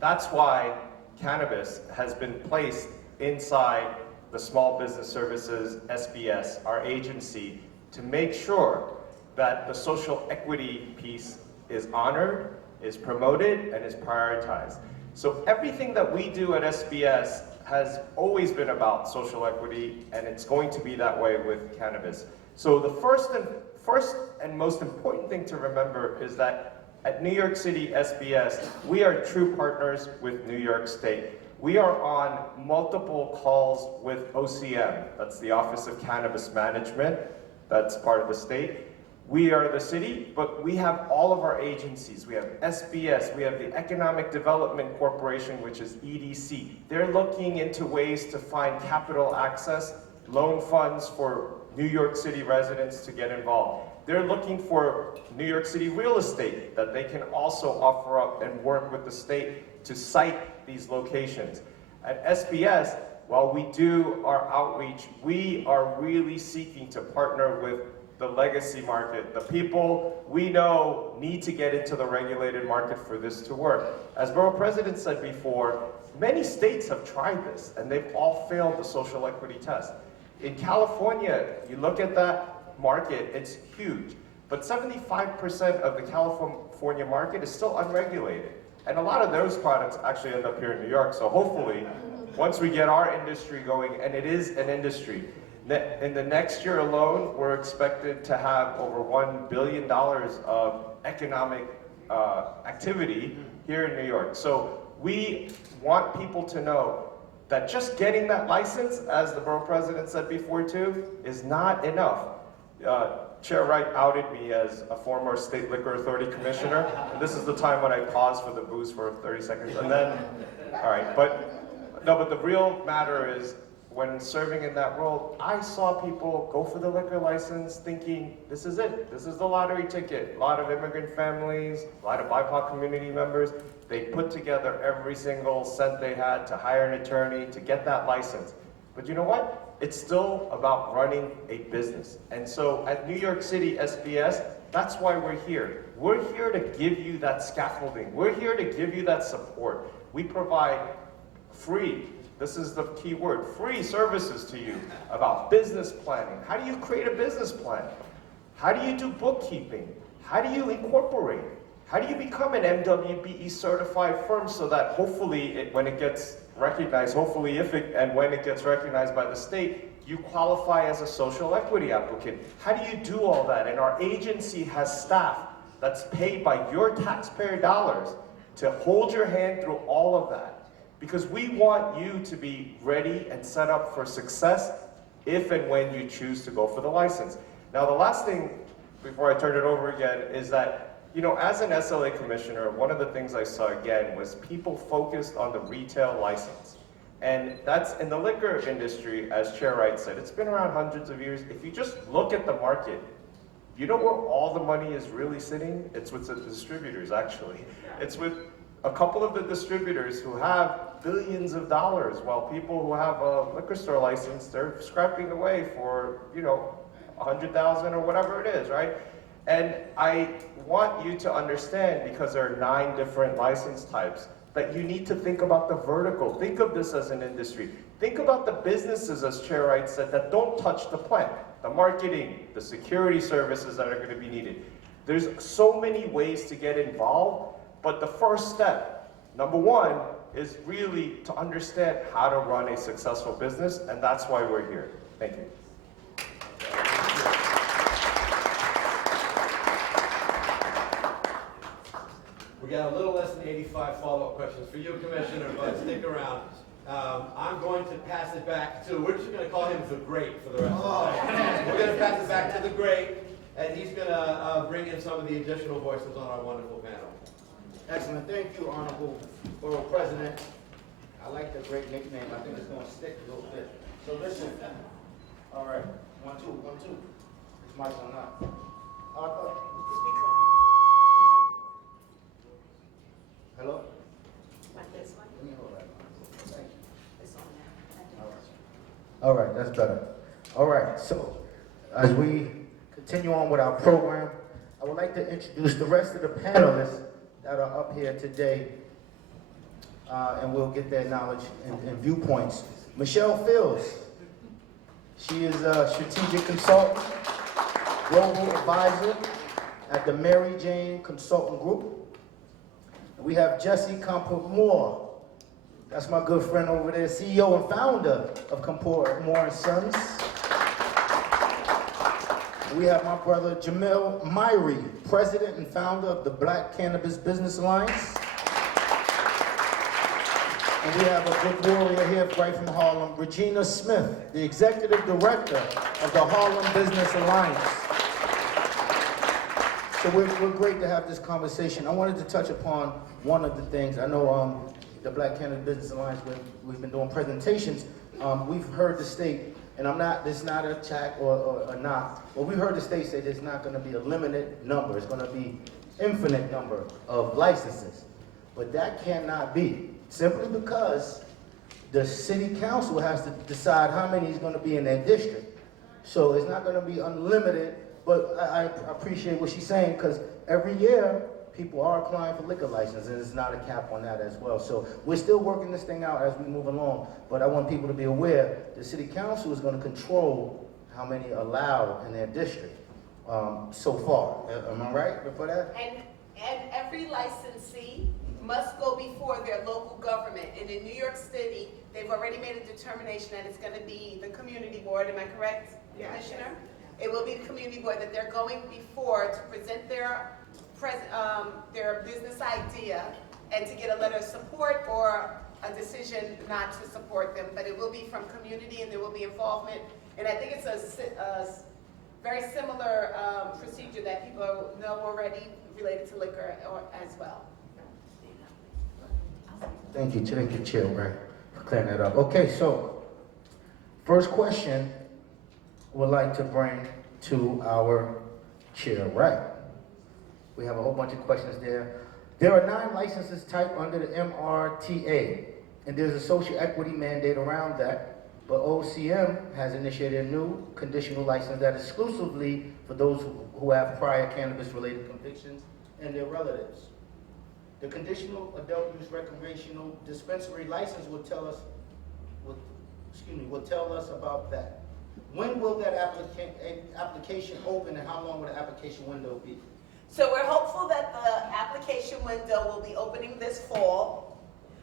That's why cannabis has been placed inside the Small Business Services, SBS, our agency, to make sure that the social equity piece is honored, is promoted, and is prioritized. So everything that we do at SBS has always been about social equity, and it's going to be that way with cannabis. So the first and most important thing to remember is that at New York City SBS, we are true partners with New York State. We are on multiple calls with OCM, that's the Office of Cannabis Management, that's part of the state. We are the city, but we have all of our agencies. We have SBS, we have the Economic Development Corporation, which is EDC. They're looking into ways to find capital access, loan funds for New York City residents to get involved. They're looking for New York City real estate that they can also offer up and work with the state to site these locations. At SBS, while we do our outreach, we are really seeking to partner with the legacy market. The people we know need to get into the regulated market for this to work. As Borough President said before, many states have tried this and they've all failed the social equity test. In California, you look at that market, it's huge. But 75% of the California market is still unregulated. And a lot of those products actually end up here in New York. So hopefully, once we get our industry going, and it is an industry, in the next year alone, we're expected to have over $1 billion of economic activity here in New York. So we want people to know that just getting that license, as the Borough President said before too, is not enough. Chair Wright outed me as a former State Liquor Authority Commissioner. And this is the time when I pause for the booze for 30 seconds. And then, all right, but the real matter is, when serving in that role, I saw people go for the liquor license thinking, this is it, this is the lottery ticket. A lot of immigrant families, a lot of BIPOC community members, they put together every single cent they had to hire an attorney to get that license. But you know what? It's still about running a business. And so at New York City SBS, that's why we're here. We're here to give you that scaffolding. We're here to give you that support. We provide free, this is the key word, free services to you about business planning. How do you create a business plan? How do you do bookkeeping? How do you incorporate? How do you become an MWBE certified firm so that hopefully when it gets recognized, hopefully if it and when it gets recognized by the state, you qualify as a social equity applicant? How do you do all that? And our agency has staff that's paid by your taxpayer dollars to hold your hand through all of that. Because we want you to be ready and set up for success if and when you choose to go for the license. Now the last thing, before I turn it over again, is that, you know, as an SLA commissioner, one of the things I saw again was people focused on the retail license. And that's in the liquor industry, as Chair Wright said, it's been around hundreds of years. If you just look at the market, you know where all the money is really sitting? It's with the distributors, actually. It's with a couple of the distributors who have billions of dollars, while people who have a liquor store license, they're scrapping away for, you know, 100,000 or whatever it is, right? And I want you to understand, because there are 9 different license types, that you need to think about the vertical. Think of this as an industry. Think about the businesses, as Chair Wright said, that don't touch the plant. The marketing, the security services that are going to be needed. There's so many ways to get involved, but the first step, number 1, is really to understand how to run a successful business, and that's why we're here. Thank you. We got a little less than 85 follow-up questions for you, Commissioner, but stick around. I'm going to pass it back to, we're just going to call him the Great for the rest of the night. We're going to pass it back to the Great, and he's going to bring in some of the additional voices on our wonderful panel. Excellent. Thank you, Honorable Borough President. I like the great nickname. I think it's going to stick a little bit. So listen. All right. 1, 2, 1, 2. This mic's on now. Hello? Want this one? Let me hold that. Thank you. This one now. All right, that's better. All right, so as we continue on with our program, I would like to introduce the rest of the panelists that are up here today, and we'll get their knowledge and viewpoints. Michelle Fields, she is a strategic consultant, global advisor at the Mary Jane Consulting Group. We have Jesse Comfort-Moore. That's my good friend over there, CEO and founder of Comfort-Moore & Sons. We have my brother Jamil Myrie, president and founder of the Black Cannabis Business Alliance. And we have a good warrior here right from Harlem, Regina Smith, the executive director of the Harlem Business Alliance. So we're great to have this conversation. I wanted to touch upon one of the things. I know the Black Cannabis Business Alliance, we've been doing presentations. We've heard the state, and this is not an attack or a knock, but we heard the state say there's not going to be a limited number. It's going to be infinite number of licenses. But that cannot be, simply because the city council has to decide how many is gonna be in their district. So it's not gonna be unlimited, but I appreciate what she's saying, because every year, people are applying for liquor licenses, and there's not a cap on that as well. So we're still working this thing out as we move along, but I want people to be aware, the city council is gonna control how many are allowed in their district, so far. Am I right before that? And every licensee must go before their local government. And in New York City, they've already made a determination that it's gonna be the community board, am I correct, Commissioner? It will be the community board that they're going before to present their business idea and to get a letter of support or a decision not to support them. But it will be from community and there will be involvement. And I think it's a very similar procedure that people know already related to liquor as well. Thank you, Chair, right, for clearing that up. Okay, so, first question would like to bring to our Chair, right? We have a whole bunch of questions there. There are 9 licenses type under the MRTA, and there's a social equity mandate around that, but OCM has initiated a new conditional license that is exclusively for those who have prior cannabis-related convictions and their relatives. The conditional adult use recreational dispensary license will tell us about that. When will that application open, and how long will the application window be? So we're hopeful that the application window will be opening this fall.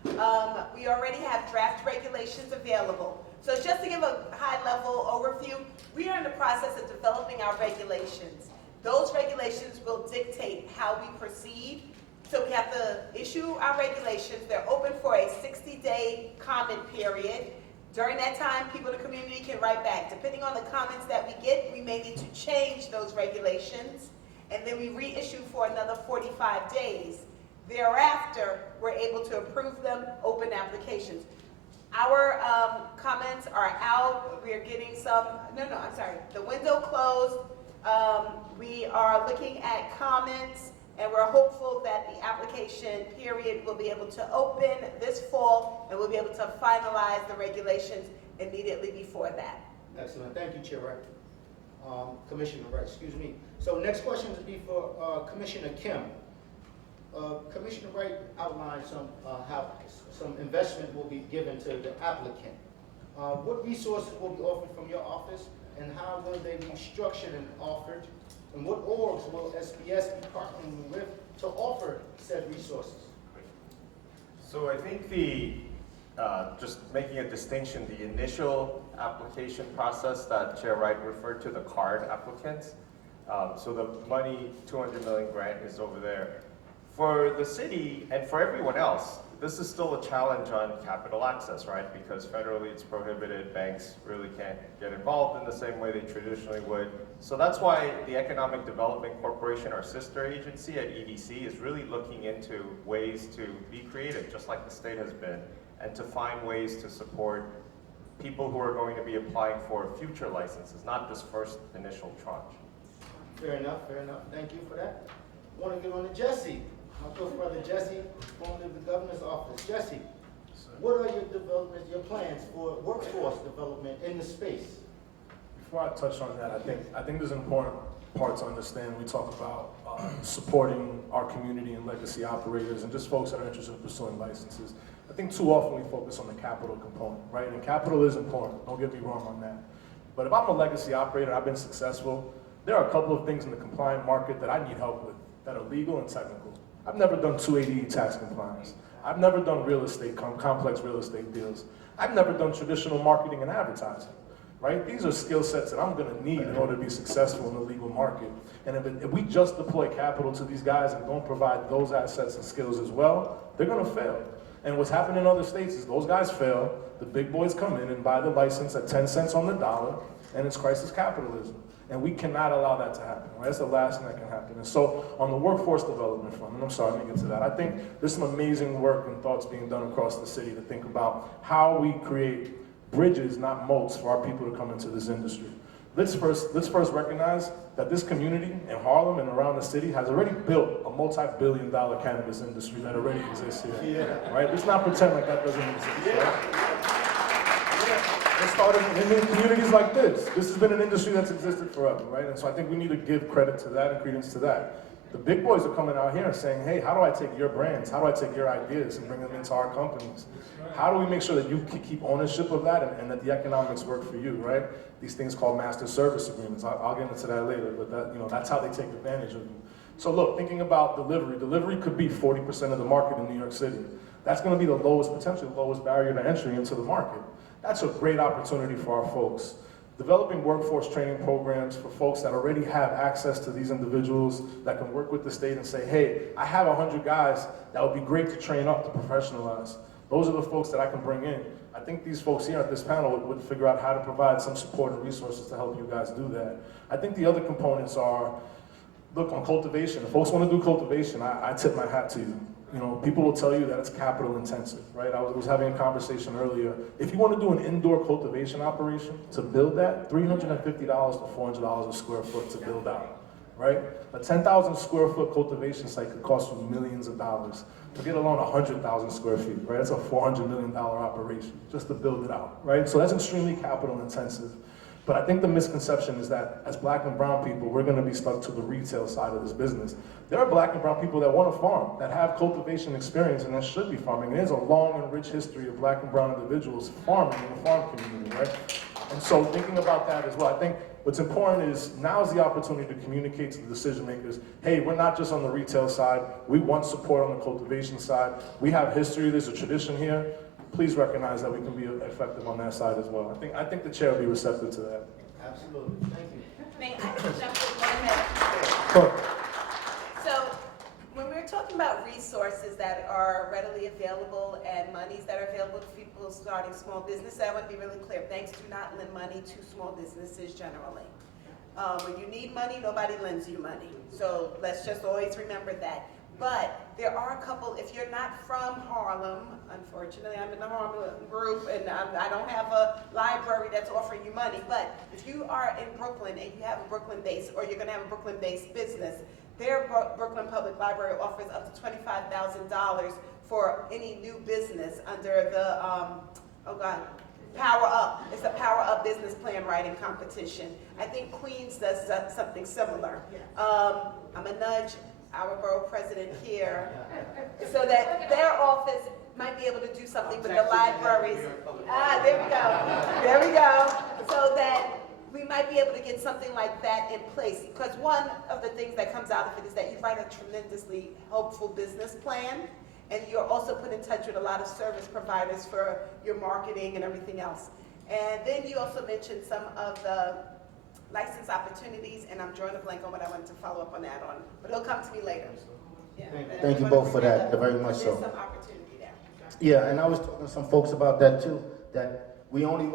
We already have draft regulations available. So just to give a high-level overview, we are in the process of developing our regulations. Those regulations will dictate how we proceed. So we have to issue our regulations. They're open for a 60-day comment period. During that time, people in the community can write back. Depending on the comments that we get, we may need to change those regulations, and then we reissue for another 45 days. Thereafter, we're able to approve them, open applications. Our comments are out. We are getting some, the window closed. We are looking at comments, and we're hopeful that the application period will be able to open this fall, and we'll be able to finalize the regulations immediately before that. Excellent, thank you, Chair Wright. Commissioner Wright, excuse me. So next question would be for Commissioner Kim. Commissioner Wright outlined how some investment will be given to the applicant. What resources will be offered from your office, and how will they be structured and offered? And what orgs will SBS be partnering with to offer said resources? So I think just making a distinction, the initial application process that Chair Wright referred to, the card applicants. So the money, 200 million grant is over there. For the city and for everyone else, this is still a challenge on capital access, right? Because federally it's prohibited, banks really can't get involved in the same way they traditionally would. So that's why the Economic Development Corporation, our sister agency at EDC, is really looking into ways to be creative, just like the state has been, and to find ways to support people who are going to be applying for future licenses, not this first initial tranche. Fair enough, thank you for that. I want to get on to Jesse. My good brother Jesse, formerly of the governor's office. Jesse, what are your developments, your plans for workforce development in the space? Before I touch on that, I think there's an important part to understand when we talk about supporting our community and legacy operators and just folks that are interested in pursuing licenses. I think too often we focus on the capital component, right? And capital is important, don't get me wrong on that. But if I'm a legacy operator, I've been successful, there are a couple of things in the compliant market that I need help with that are legal and technical. I've never done 280E tax compliance. I've never done real estate, complex real estate deals. I've never done traditional marketing and advertising, right? These are skill sets that I'm gonna need in order to be successful in the legal market. And if we just deploy capital to these guys and don't provide those assets and skills as well, they're gonna fail. And what's happened in other states is those guys fail, the big boys come in and buy the license at 10 cents on the dollar, and it's crisis capitalism. And we cannot allow that to happen, right? That's the last thing that can happen. And so on the workforce development front, and I'm sorry, let me get to that. I think there's some amazing work and thoughts being done across the city to think about how we create bridges, not moats, for our people to come into this industry. let's first recognize that this community in Harlem and around the city has already built a multi-billion-dollar cannabis industry that already exists here. Right? Let's not pretend like that doesn't exist. Right? It started in communities like this. This has been an industry that's existed forever, right? And so I think we need to give credit to that and credence to that. The big boys are coming out here and saying, hey, how do I take your brands? How do I take your ideas and bring them into our companies? How do we make sure that you keep ownership of that and that the economics work for you, right? These things called master service agreements. I'll get into that later, but that's how they take advantage of you. So look, thinking about delivery. Delivery could be 40% of the market in New York City. That's gonna be the lowest, potentially the lowest barrier to entry into the market. That's a great opportunity for our folks. Developing workforce training programs for folks that already have access to these individuals that can work with the state and say, hey, I have 100 guys that would be great to train up, to professionalize. Those are the folks that I can bring in. I think these folks here at this panel would figure out how to provide some support and resources to help you guys do that. I think the other components are, look, on cultivation. If folks want to do cultivation, I tip my hat to you. You know, people will tell you that it's capital intensive, right? I was having a conversation earlier. If you want to do an indoor cultivation operation, to build that, $350 to $400 a square foot to build out, right? A 10,000 square foot cultivation site could cost you millions of dollars. Forget alone 100,000 square feet, right? That's a $400 million operation just to build it out, right? So that's extremely capital intensive. But I think the misconception is that as black and brown people, we're gonna be stuck to the retail side of this business. There are black and brown people that want to farm, that have cultivation experience and that should be farming. There's a long and rich history of black and brown individuals farming in the farm community, right? And so thinking about that as well, I think what's important is now's the opportunity to communicate to the decision makers, hey, we're not just on the retail side, we want support on the cultivation side. We have history, there's a tradition here. Please recognize that we can be effective on that side as well. I think the chair will be receptive to that. Absolutely, thank you. May I jump in 1 minute? Sure. So, when we're talking about resources that are readily available and monies that are available to people starting small business, I want to be really clear. Banks do not lend money to small businesses generally. When you need money, nobody lends you money. So let's just always remember that. But there are a couple, if you're not from Harlem, unfortunately I'm in the Harlem group and I don't have a library that's offering you money, but if you are in Brooklyn and you have a Brooklyn base or you're gonna have a Brooklyn based business, their Brooklyn Public Library offers up to $25,000 for any new business under the, Power Up. It's a Power Up business plan writing competition. I think Queens does something similar. I'm a nudge our borough president here, so that their office might be able to do something with the libraries. There we go. So that we might be able to get something like that in place. Because one of the things that comes out of it is that you write a tremendously helpful business plan, and you're also put in touch with a lot of service providers for your marketing and everything else. And then you also mentioned some of the license opportunities, and I'm drawing a blank on what I wanted to follow up on that on, but he'll come to me later. Yeah. Thank you both for that, very much so. There's some opportunity there. Yeah, and I was talking to some folks about that too, that we only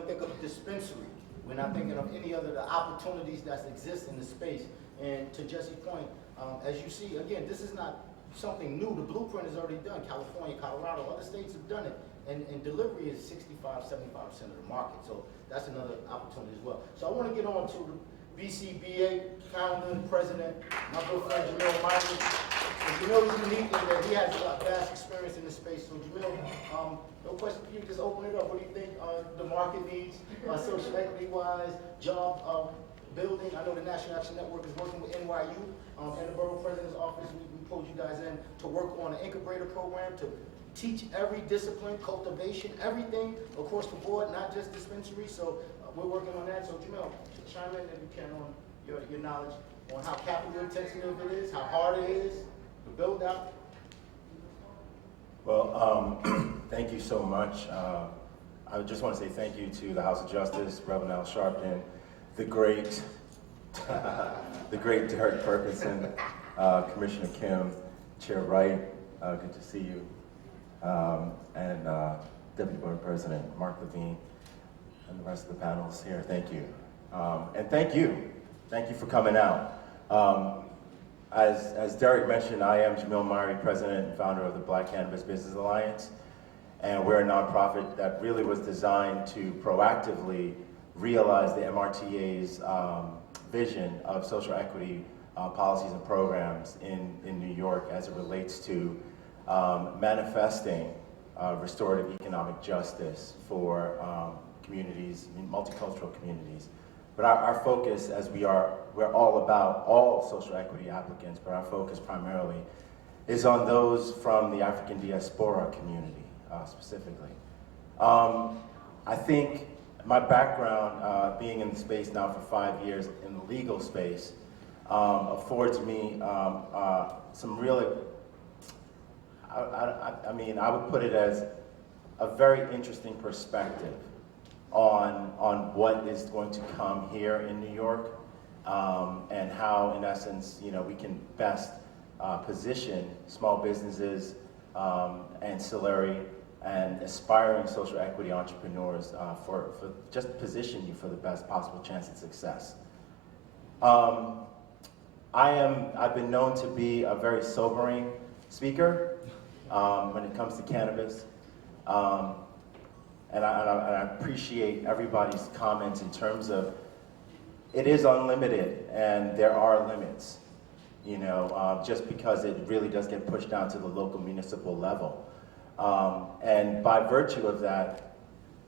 think of dispensary. We're not thinking of any other the opportunities that exist in the space. And to Jesse's point, as you see, again, this is not something new. The blueprint is already done. California, Colorado, other states have done it. And delivery is 65, 75% of the market. So that's another opportunity as well. So I want to get on to the BCBA founder and president, my good friend Jamil Miley. And Jamil is unique in that he has a vast experience in this space. So Jamil, no question for you, just open it up. What do you think the market needs, social equity wise, job building? I know the National Action Network is working with NYU and the Borough President's Office. We pulled you guys in to work on an incubator program to teach every discipline, cultivation, everything across the board, not just dispensary. So we're working on that. So Jamil, chime in if you can on your knowledge on how capital intensive it is, how hard it is to build out. Well, thank you so much. I just want to say thank you to the House of Justice, Reverend Al Sharpton, the great Derek Perkinson, Commissioner Kim, Chair Wright, good to see you. And Deputy Board President Mark Levine, and the rest of the panelists here, thank you. And thank you for coming out. As Derek mentioned, I am Jamil Mari, President and founder of the Black Cannabis Business Alliance, and we're a nonprofit that really was designed to proactively realize the MRTA's vision of social equity policies and programs in New York as it relates to manifesting restorative economic justice for communities, multicultural communities. But our focus, as we're all about all social equity applicants, but our focus primarily is on those from the African diaspora community, specifically. I think my background, being in the space now for 5 years in the legal space, affords me some really, I mean, I would put it as a very interesting perspective on what is going to come here in New York, and how, in essence, you know, we can best position small businesses, ancillary, and aspiring social equity entrepreneurs for just position you for the best possible chance at success. I've been known to be a very sobering speaker when it comes to cannabis. And I appreciate everybody's comments in terms of it is unlimited and there are limits, you know, just because it really does get pushed down to the local municipal level. And by virtue of that,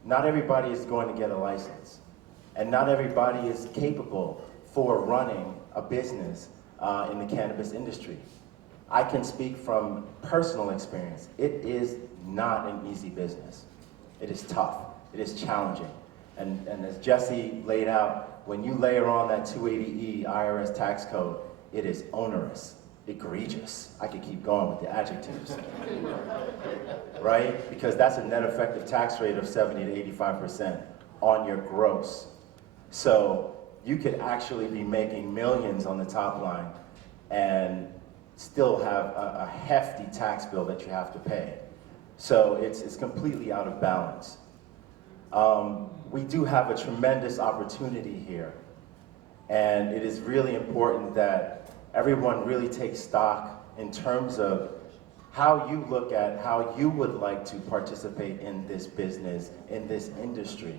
not everybody is going to get a license. And not everybody is capable for running a business in the cannabis industry. I can speak from personal experience. It is not an easy business. It is tough, it is challenging. And as Jesse laid out, when you layer on that 280E IRS tax code, it is onerous, egregious. I could keep going with the adjectives, right? Because that's a net effective tax rate of 70 to 85% on your gross. So you could actually be making millions on the top line and still have a hefty tax bill that you have to pay. So it's completely out of balance. We do have a tremendous opportunity here, and it is really important that everyone really takes stock in terms of how you look at how you would like to participate in this business, in this industry.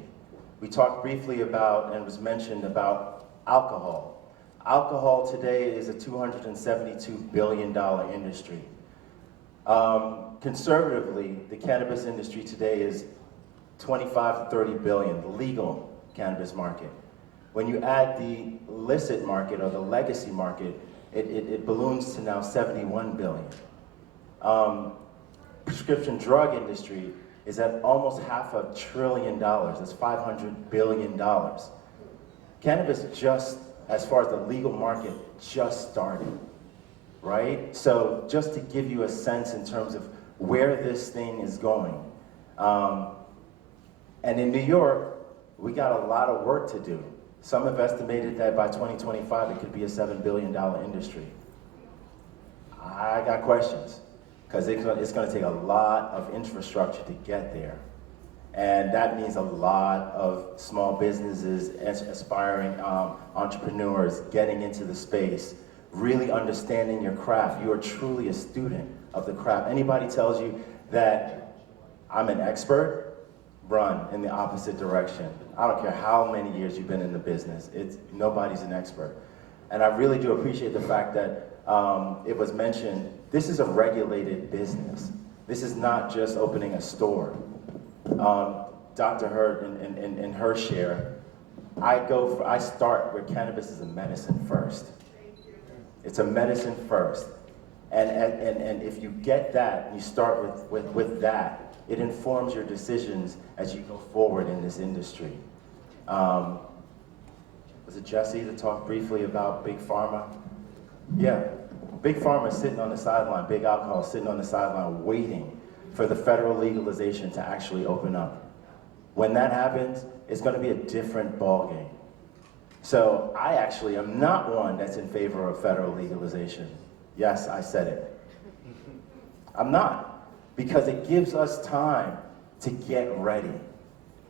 We talked briefly about, and was mentioned about, alcohol. Alcohol today is a $272 billion industry. Conservatively, the cannabis industry today is 25 to 30 billion, the legal cannabis market. When you add the illicit market or the legacy market, it balloons to now 71 billion. Prescription drug industry is at almost $500 billion. That's $500 billion. Cannabis just, as far as the legal market, just started, right? So just to give you a sense in terms of where this thing is going. And in New York, we got a lot of work to do. Some have estimated that by 2025, it could be a $7 billion industry. I got questions, because it's going to take a lot of infrastructure to get there. And that means a lot of small businesses, aspiring entrepreneurs getting into the space, really understanding your craft. You are truly a student of the craft. Anybody tells you that I'm an expert, run in the opposite direction. I don't care how many years you've been in the business. Nobody's an expert. And I really do appreciate the fact that it was mentioned, this is a regulated business. This is not just opening a store. Dr. Hurt in her share, I start where cannabis is a medicine first. It's a medicine first. And if you get that, and you start with that, it informs your decisions as you go forward in this industry. Was it Jesse that talked briefly about Big Pharma? Yeah, Big Pharma is sitting on the sideline, Big Alcohol is sitting on the sideline waiting for the federal legalization to actually open up. When that happens, it's going to be a different ballgame. So I actually am not one that's in favor of federal legalization. Yes, I said it. I'm not, because it gives us time to get ready,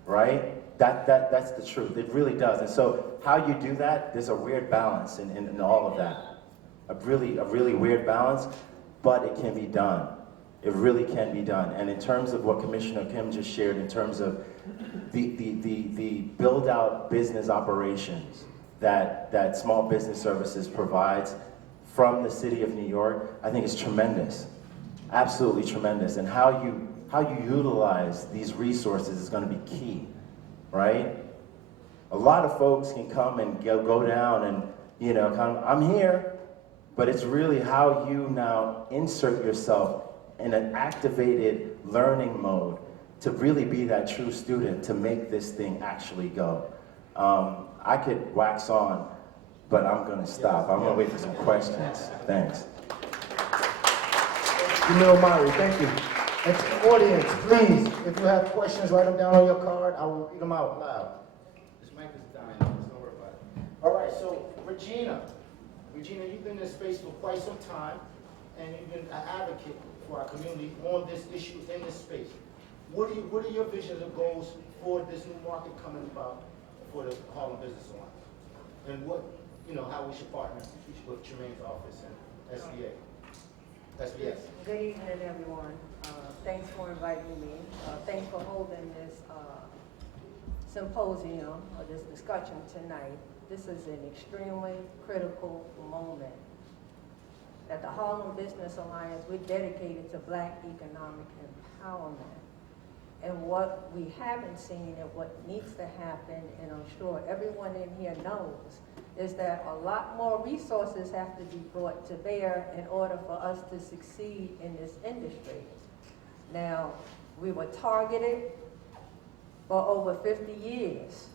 right? That's the truth, it really does. And so how you do that, there's a weird balance in all of that. A really weird balance, but it can be done. It really can be done. And in terms of what Commissioner Kim just shared, in terms of the build out business operations that small business services provides from the city of New York, I think is tremendous, absolutely tremendous. And how you utilize these resources is going to be key, right? A lot of folks can come and go down and, you know, kind of, I'm here, but it's really how you now insert yourself in an activated learning mode to really be that true student to make this thing actually go. I could wax on, but I'm gonna stop. I'm gonna wait for some questions. Thanks. Jamil Mari, thank you. And to the audience, please, if you have questions, write them down on your card. I will read them out loud. This mic is dying, don't worry about it. All right, so Regina, you've been in this space for quite some time, and you've been an advocate for our community on this issue in this space. What are your visions and goals for this new market coming about for the Harlem Business Alliance? And what, you know, how we should partner with Jermaine's office and SBS. Good evening, everyone. Thanks for inviting me. Thanks for holding this symposium or this discussion tonight. This is an extremely critical moment. At the Harlem Business Alliance, we're dedicated to Black economic empowerment. And what we haven't seen and what needs to happen, and I'm sure everyone in here knows, is that a lot more resources have to be brought to bear in order for us to succeed in this industry. Now, we were targeted for over 50 years.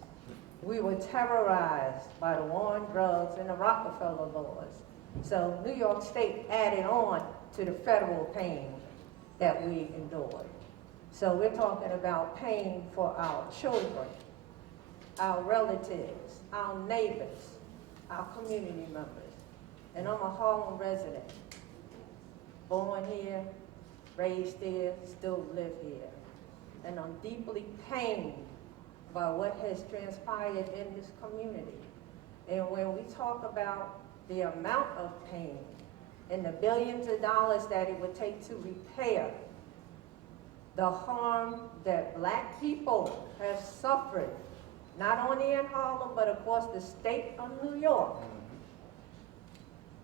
We were terrorized by the war on drugs and the Rockefeller laws. So New York State added on to the federal pain that we endured. So we're talking about pain for our children, our relatives, our neighbors, our community members. And I'm a Harlem resident, born here, raised here, still live here. And I'm deeply pained by what has transpired in this community. And when we talk about the amount of pain and the billions of dollars that it would take to repair the harm that Black people have suffered, not only in Harlem, but across the state of New York.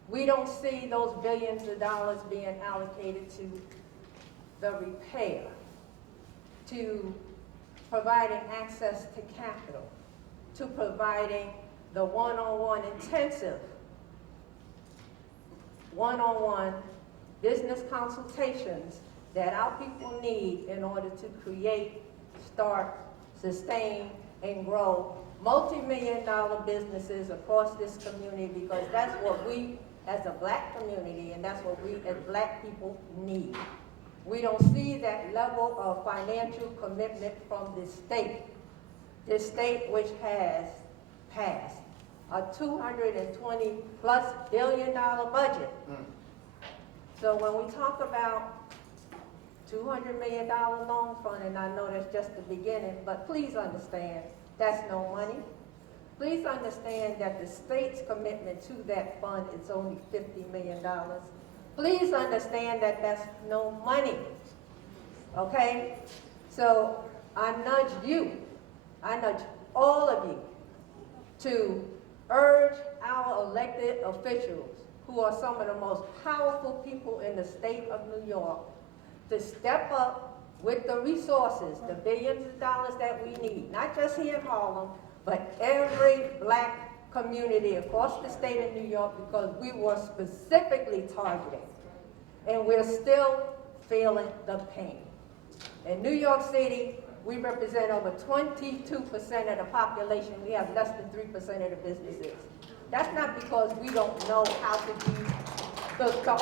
We don't see those billions of dollars being allocated to the repair, to providing access to capital, to providing the one-on-one intensive, one-on-one business consultations that our people need in order to create, start, sustain, and grow multi-million-dollar businesses across this community, because that's what we as a Black community and that's what we as Black people need. We don't see that level of financial commitment from this state which has passed a $220+ billion budget. So when we talk about $200 million loan fund, and I know that's just the beginning, but please understand, that's no money. Please understand that the state's commitment to that fund is only $50 million. Please understand that that's no money, okay? So I nudge all of you to urge our elected officials, who are some of the most powerful people in the state of New York, to step up with the resources, the billions of dollars that we need, not just here in Harlem, but every Black community across the state of New York, because we were specifically targeted. And we're still feeling the pain. In New York City, we represent over 22% of the population. We have less than 3% of the businesses. That's not because we don't know how to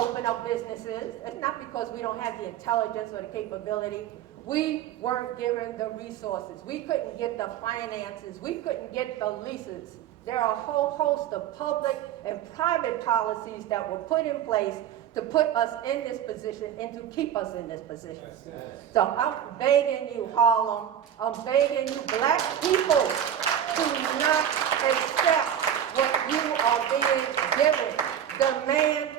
open up businesses. It's not because we don't have the intelligence or the capability. We weren't given the resources. We couldn't get the finances. We couldn't get the leases. There are a whole host of public and private policies that were put in place to put us in this position and to keep us in this position. So I'm begging you, Harlem, I'm begging you, Black people, to not accept what you are being given. Demand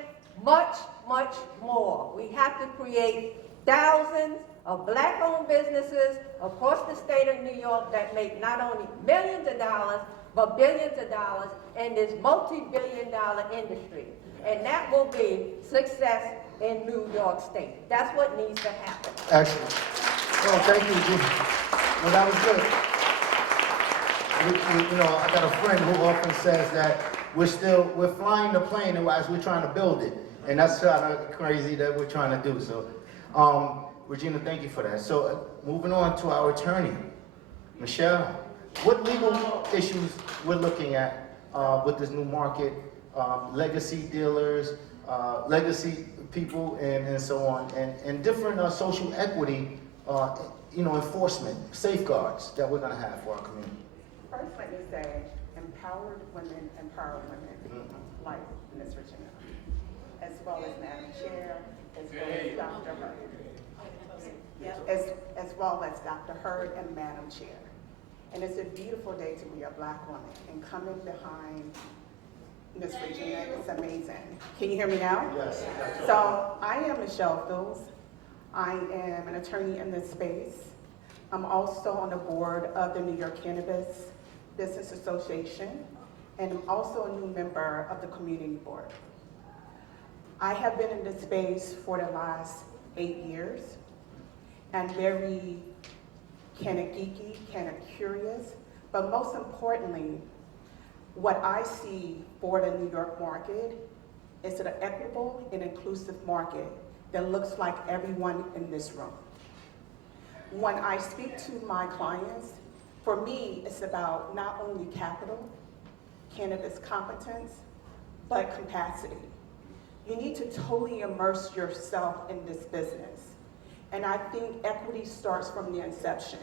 much, much more. We have to create thousands of black-owned businesses across the state of New York that make not only millions of dollars, but billions of dollars in this multi-billion-dollar industry. And that will be success in New York State. That's what needs to happen. Excellent. Well, thank you. Well, that was good. You know, I got a friend who often says that we're flying the plane as we're trying to build it. And that's kind of crazy that we're trying to do. So, Regina, thank you for that. So, moving on to our attorney, Michelle. What legal issues we're looking at with this new market, legacy dealers, legacy people, and so on, and different social equity, enforcement, safeguards that we're going to have for our community? First, let me say, empowered women empower women, like Ms. Regina, as well as Madam Chair, as well as Dr. Hurd, as well as Dr. Hurd and Madam Chair. And it's a beautiful day to be a Black woman, and coming behind Ms. Regina is amazing. Can you hear me now? Yes. So I am Michelle Phills. I am an attorney in this space. I'm also on the board of the New York Cannabis Business Association, and I'm also a new member of the community board. I have been in this space for the last 8 years, and very kind of geeky, kind of curious, but most importantly, what I see for the New York market is an equitable and inclusive market that looks like everyone in this room. When I speak to my clients, for me, it's about not only capital, cannabis competence, but capacity. You need to totally immerse yourself in this business. And I think equity starts from the inception.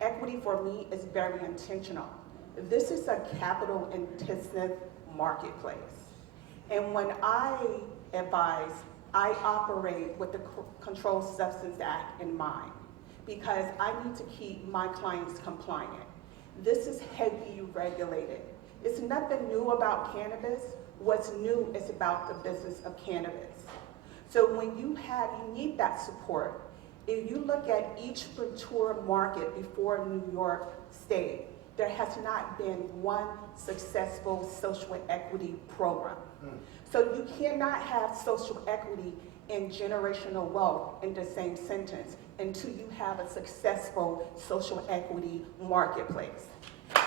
Equity for me is very intentional. This is a capital-intensive marketplace. And when I advise, I operate with the Controlled Substance Act in mind, because I need to keep my clients compliant. This is heavily regulated. It's nothing new about cannabis. What's new is about the business of cannabis. So when you need that support. If you look at each mature market before New York State, there has not been one successful social equity program. So you cannot have social equity and generational wealth in the same sentence until you have a successful social equity marketplace.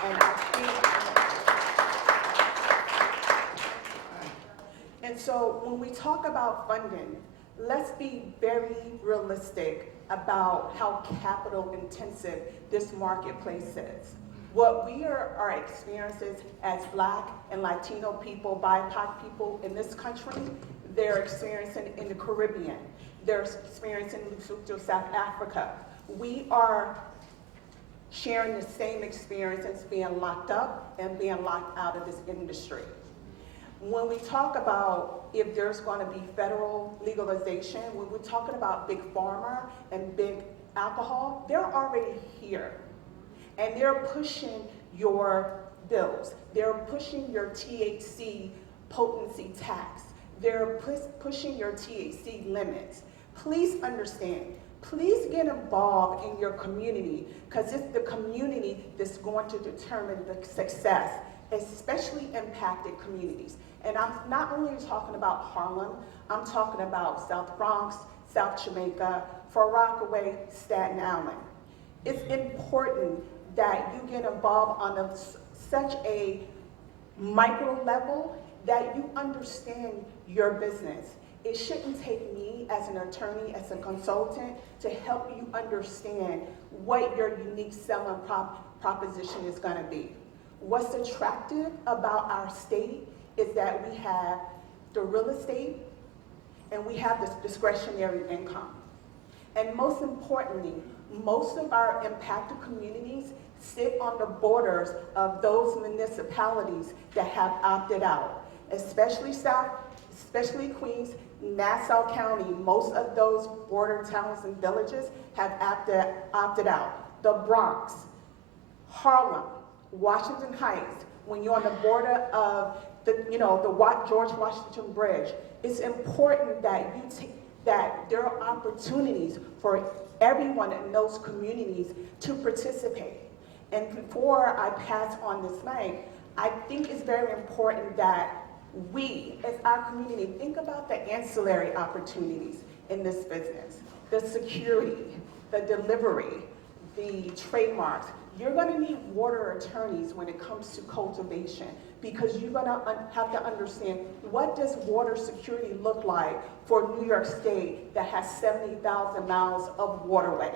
And I think, and so when we talk about funding, let's be very realistic about how capital intensive this marketplace is. What we are experiencing as Black and Latino people, BIPOC people in this country, they're experiencing in the Caribbean. They're experiencing in Lesotho, South Africa. We are sharing the same experiences being locked up and being locked out of this industry. When we talk about if there's going to be federal legalization, when we're talking about big pharma and big alcohol, they're already here. And they're pushing your bills. They're pushing your THC potency tax. They're pushing your THC limits. Please understand. Please get involved in your community, because it's the community that's going to determine the success, especially impacted communities. And I'm not only talking about Harlem, I'm talking about South Bronx, South Jamaica, Far Rockaway, Staten Island. It's important that you get involved on such a micro level that you understand your business. It shouldn't take me as an attorney, as a consultant, to help you understand what your unique selling proposition is going to be. What's attractive about our state is that we have the real estate and we have this discretionary income. And most importantly, most of our impacted communities sit on the borders of those municipalities that have opted out, especially Queens, Nassau County. Most of those border towns and villages have opted out. The Bronx, Harlem, Washington Heights, when you're on the border of the George Washington Bridge, it's important that that there are opportunities for everyone in those communities to participate. And before I pass on this mic, I think it's very important that we, as our community, think about the ancillary opportunities in this business, the security, the delivery, the trademarks. You're gonna need water attorneys when it comes to cultivation, because you're gonna have to understand, what does water security look like for New York State that has 70,000 miles of waterway?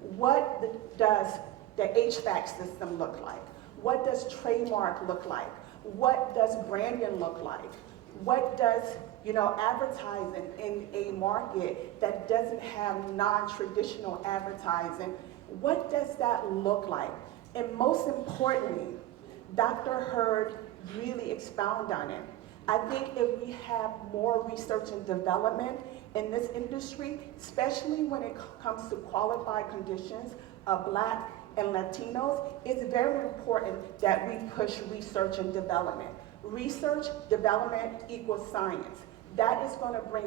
What does the HVAC system look like? What does trademark look like? What does branding look like? What does, advertising in a market that doesn't have non-traditional advertising, what does that look like? And most importantly, Dr. Hurd really expound on it. I think if we have more research and development in this industry, especially when it comes to qualified conditions of Black and Latinos, it's very important that we push research and development. Research, development equals science. That is going to bring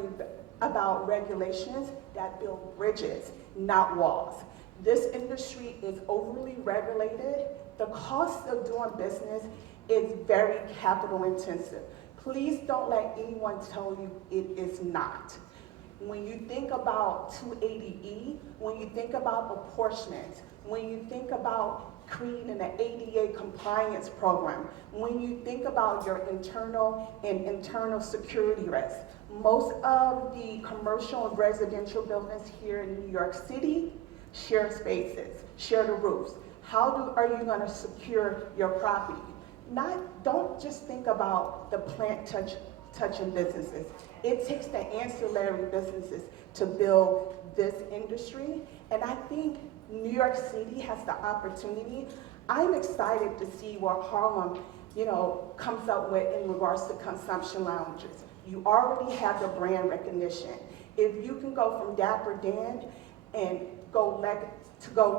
about regulations that build bridges, not walls. This industry is overly regulated. The cost of doing business is very capital intensive. Please don't let anyone tell you it is not. When you think about 280E, when you think about apportionment, when you think about creating an ADA compliance program, when you think about your internal security risk, most of the commercial and residential buildings here in New York City share spaces, share the roofs. How are you going to secure your property? Don't just think about the plant touching businesses. It takes the ancillary businesses to build this industry, and I think New York City has the opportunity. I'm excited to see what Harlem, comes up with in regards to consumption lounges. You already have the brand recognition. If you can go from Dapper Dan and go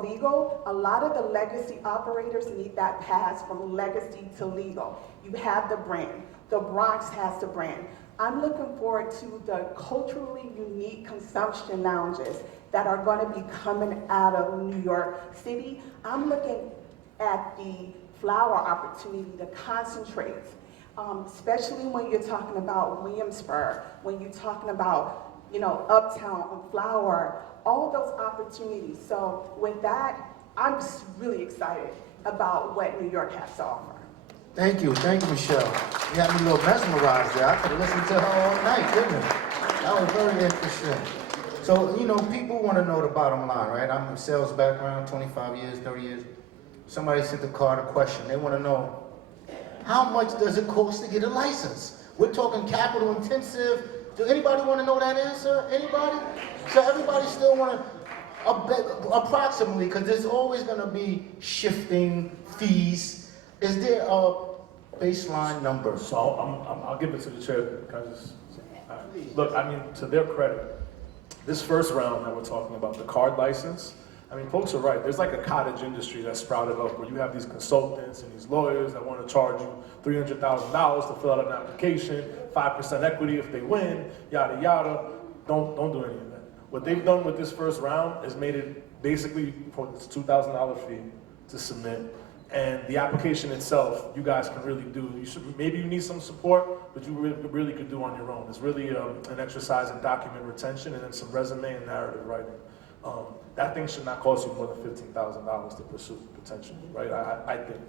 legal, a lot of the legacy operators need that pass from legacy to legal. You have the brand. The Bronx has the brand. I'm looking forward to the culturally unique consumption lounges that are going to be coming out of New York City. I'm looking at the flower opportunity, the concentrates, especially when you're talking about Williamsburg, when you're talking about, Uptown and Flower, all those opportunities. So with that, I'm just really excited about what New York has to offer. Thank you, Michelle. You had me a little mesmerized there. I could have listened to her all night, didn't I? That was very interesting. So, people want to know the bottom line, right? I'm a sales background, 25 years, 30 years. Somebody sent the card a question. They want to know, how much does it cost to get a license? We're talking capital intensive. Do anybody want to know that answer? Anybody? So everybody still want to, approximately, because there's always going to be shifting fees. Is there a baseline number? So I'll give it to the chair. Look, to their credit, this first round that we're talking about, the card license, folks are right. There's like a cottage industry that sprouted up where you have these consultants and these lawyers that want to charge you $300,000 to fill out an application, 5% equity if they win, yada yada. Don't do any of that. What they've done with this first round is made it basically for this $2,000 fee to submit. And the application itself, you guys can really do. Maybe you need some support, but you really could do on your own. It's really an exercise in document retention and then some resume and narrative writing. That thing should not cost you more than $15,000 to pursue, potentially, right? I think.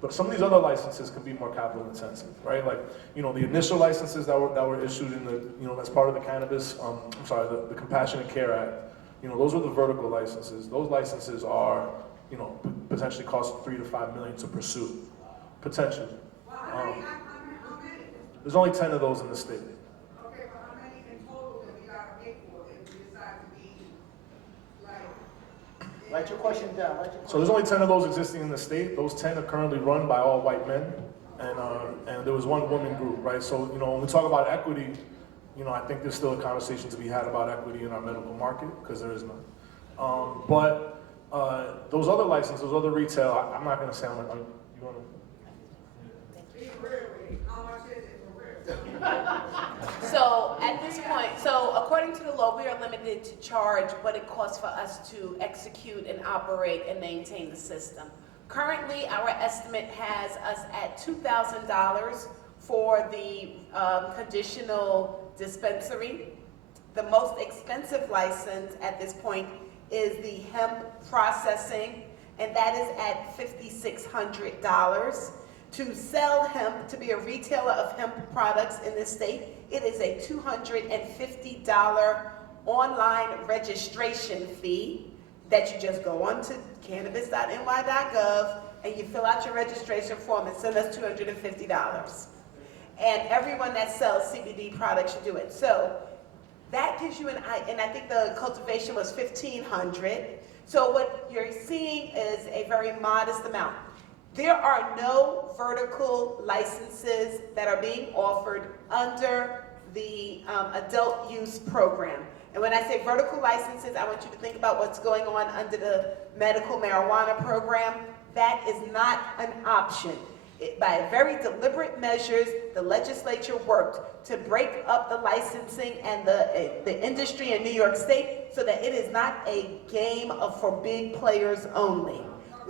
But some of these other licenses can be more capital intensive, right? Like, the initial licenses that were issued in the, as part of the cannabis, the Compassionate Care Act, those were the vertical licenses. Those licenses are, potentially cost $3 to $5 million to pursue, potentially. There's only 10 of those in the state. Okay, but how many in total that we gotta pay for if we decide to be Write your question down. So there's only 10 of those existing in the state. Those 10 are currently run by all white men, and there was one woman group, right? So when we talk about equity, I think there's still a conversation to be had about equity in our medical market because there is none. But those other licenses, those other retail, I'm not going to say I'm like, you want to? how much is it for real? So at this point, according to the law, we are limited to charge what it costs for us to execute and operate and maintain the system. Currently, our estimate has us at $2,000 for the conditional dispensary. The most expensive license at this point is the hemp processing, and that is at $5,600. To sell hemp, to be a retailer of hemp products in this state, it is a $250 online registration fee that you just go on to cannabis.ny.gov and you fill out your registration form and send us $250. And everyone that sells CBD products should do it. So that gives you and I think the cultivation was $1,500. So what you're seeing is a very modest amount. There are no vertical licenses that are being offered under the adult use program. And when I say vertical licenses, I want you to think about what's going on under the medical marijuana program. That is not an option. By very deliberate measures, the legislature worked to break up the licensing and the industry in New York State so that it is not a game for big players only.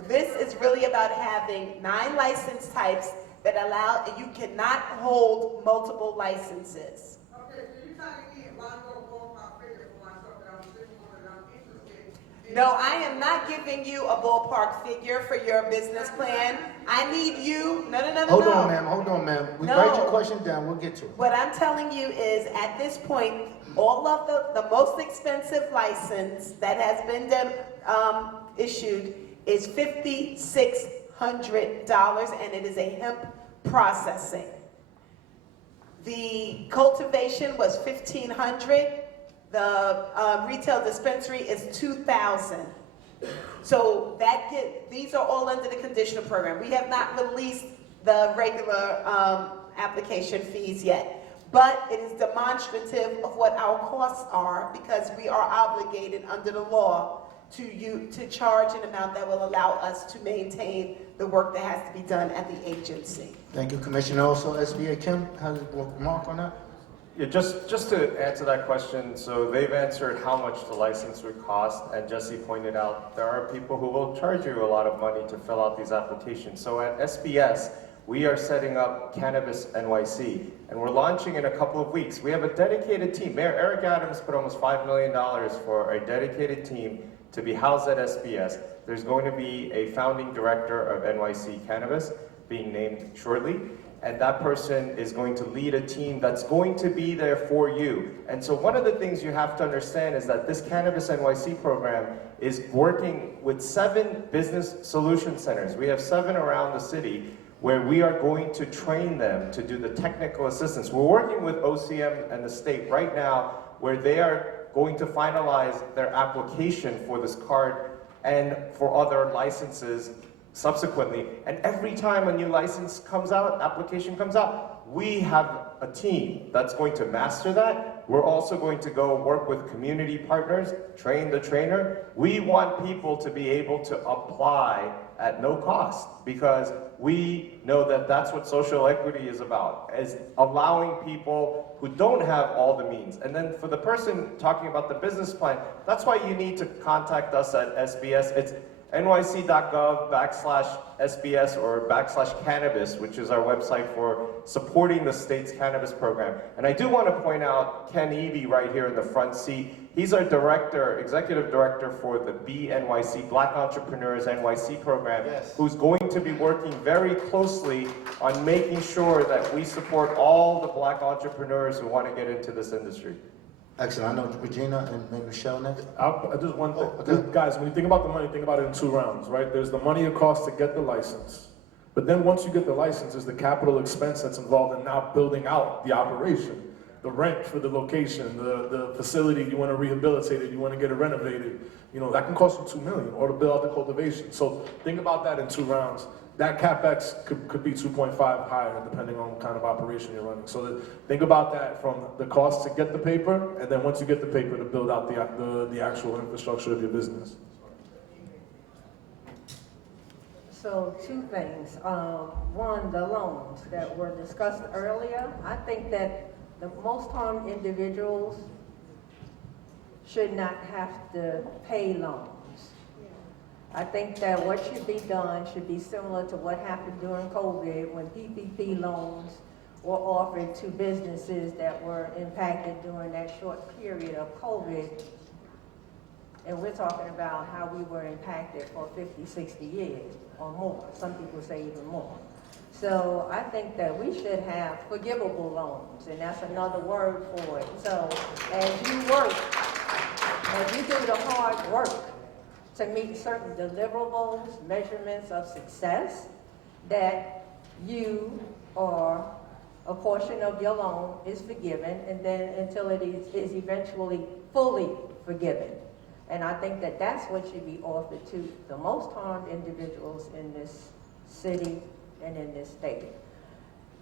This is really about having 9 license types that allow, and you cannot hold multiple licenses. Okay, so you're telling me if I go ballpark figure for myself that I'm sitting on and I'm interested. No, I am not giving you a ballpark figure for your business plan. I need you, no. Hold on, ma'am. We No. write your question down, we'll get to it. What I'm telling you is, at this point, all of the most expensive license that has been issued is $5,600, and it is a hemp processing. The cultivation was $1,500. The retail dispensary is $2,000. So these are all under the conditional program. We have not released the regular application fees yet, but it is demonstrative of what our costs are because we are obligated under the law to charge an amount that will allow us to maintain the work that has to be done at the agency. Thank you, Commissioner. Also, SBA Kim has a remark on that? Yeah, just to answer that question, so they've answered how much the license would cost, and Jesse pointed out there are people who will charge you a lot of money to fill out these applications. So at SBS, we are setting up Cannabis NYC, and we're launching in a couple of weeks. We have a dedicated team. Mayor Eric Adams put almost $5 million for a dedicated team to be housed at SBS. There's going to be a founding director of NYC Cannabis being named shortly, and that person is going to lead a team that's going to be there for you. And so one of the things you have to understand is that this Cannabis NYC program is working with 7 business solution centers. We have 7 around the city where we are going to train them to do the technical assistance. We're working with OCM and the state right now where they are going to finalize their application for this card and for other licenses subsequently. And every time a new license comes out, application comes out, we have a team that's going to master that. We're also going to go work with community partners, train the trainer. We want people to be able to apply at no cost because we know that that's what social equity is about, is allowing people who don't have all the means. And then for the person talking about the business plan, that's why you need to contact us at SBS. It's nyc.gov/SBS or /cannabis, which is our website for supporting the state's cannabis program. And I do want to point out Ken Eby right here in the front seat. He's our director, executive director for the BNYC, Black Entrepreneurs NYC program, who's going to be working very closely on making sure that we support all the black entrepreneurs who want to get into this industry. Excellent. I know Regina and maybe Michelle next. Just one thing. Okay. Guys, when you think about the money, think about it in 2 rounds, right? There's the money it costs to get the license. But then once you get the license, there's the capital expense that's involved in now building out the operation. The rent for the location, the facility, you want to rehabilitate it, you want to get it renovated. You know, that can cost you $2 million, or to build out the cultivation. So think about that in 2 rounds. That CapEx could be 2.5 higher depending on what kind of operation you're running. So think about that from the cost to get the paper, and then once you get the paper to build out the actual infrastructure of your business. So 2 things. One, the loans that were discussed earlier. I think that the most harmed individuals should not have to pay loans. I think that what should be done should be similar to what happened during COVID when PPP loans were offered to businesses that were impacted during that short period of COVID. And we're talking about how we were impacted for 50, 60 years or more. Some people say even more. So I think that we should have forgivable loans, and that's another word for it. So as you work, as you do the hard work to meet certain deliverables, measurements of success, that you or a portion of your loan is forgiven, and then until it is eventually fully forgiven. And I think that that's what should be offered to the most harmed individuals in this city and in this state.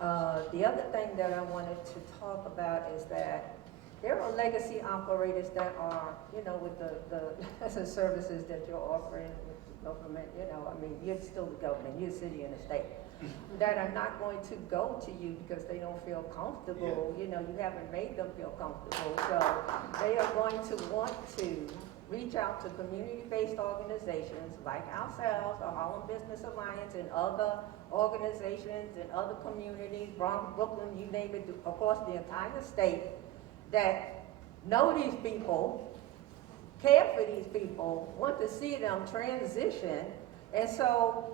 The other thing that I wanted to talk about is that there are legacy operators that are, with the services that you're offering with the government, I mean, you're still the government, you're a city and a state, that are not going to go to you because they don't feel comfortable, you haven't made them feel comfortable, so they are going to want to reach out to community-based organizations like ourselves, the Harlem Business Alliance, and other organizations in other communities, Bronx, Brooklyn, you name it, across the entire state, that know these people, care for these people, want to see them transition. And so,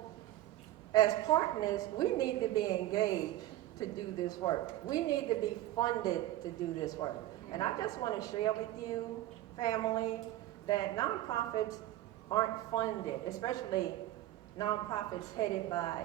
as partners, we need to be engaged to do this work. We need to be funded to do this work. And I just want to share with you, family, that nonprofits aren't funded, especially nonprofits headed by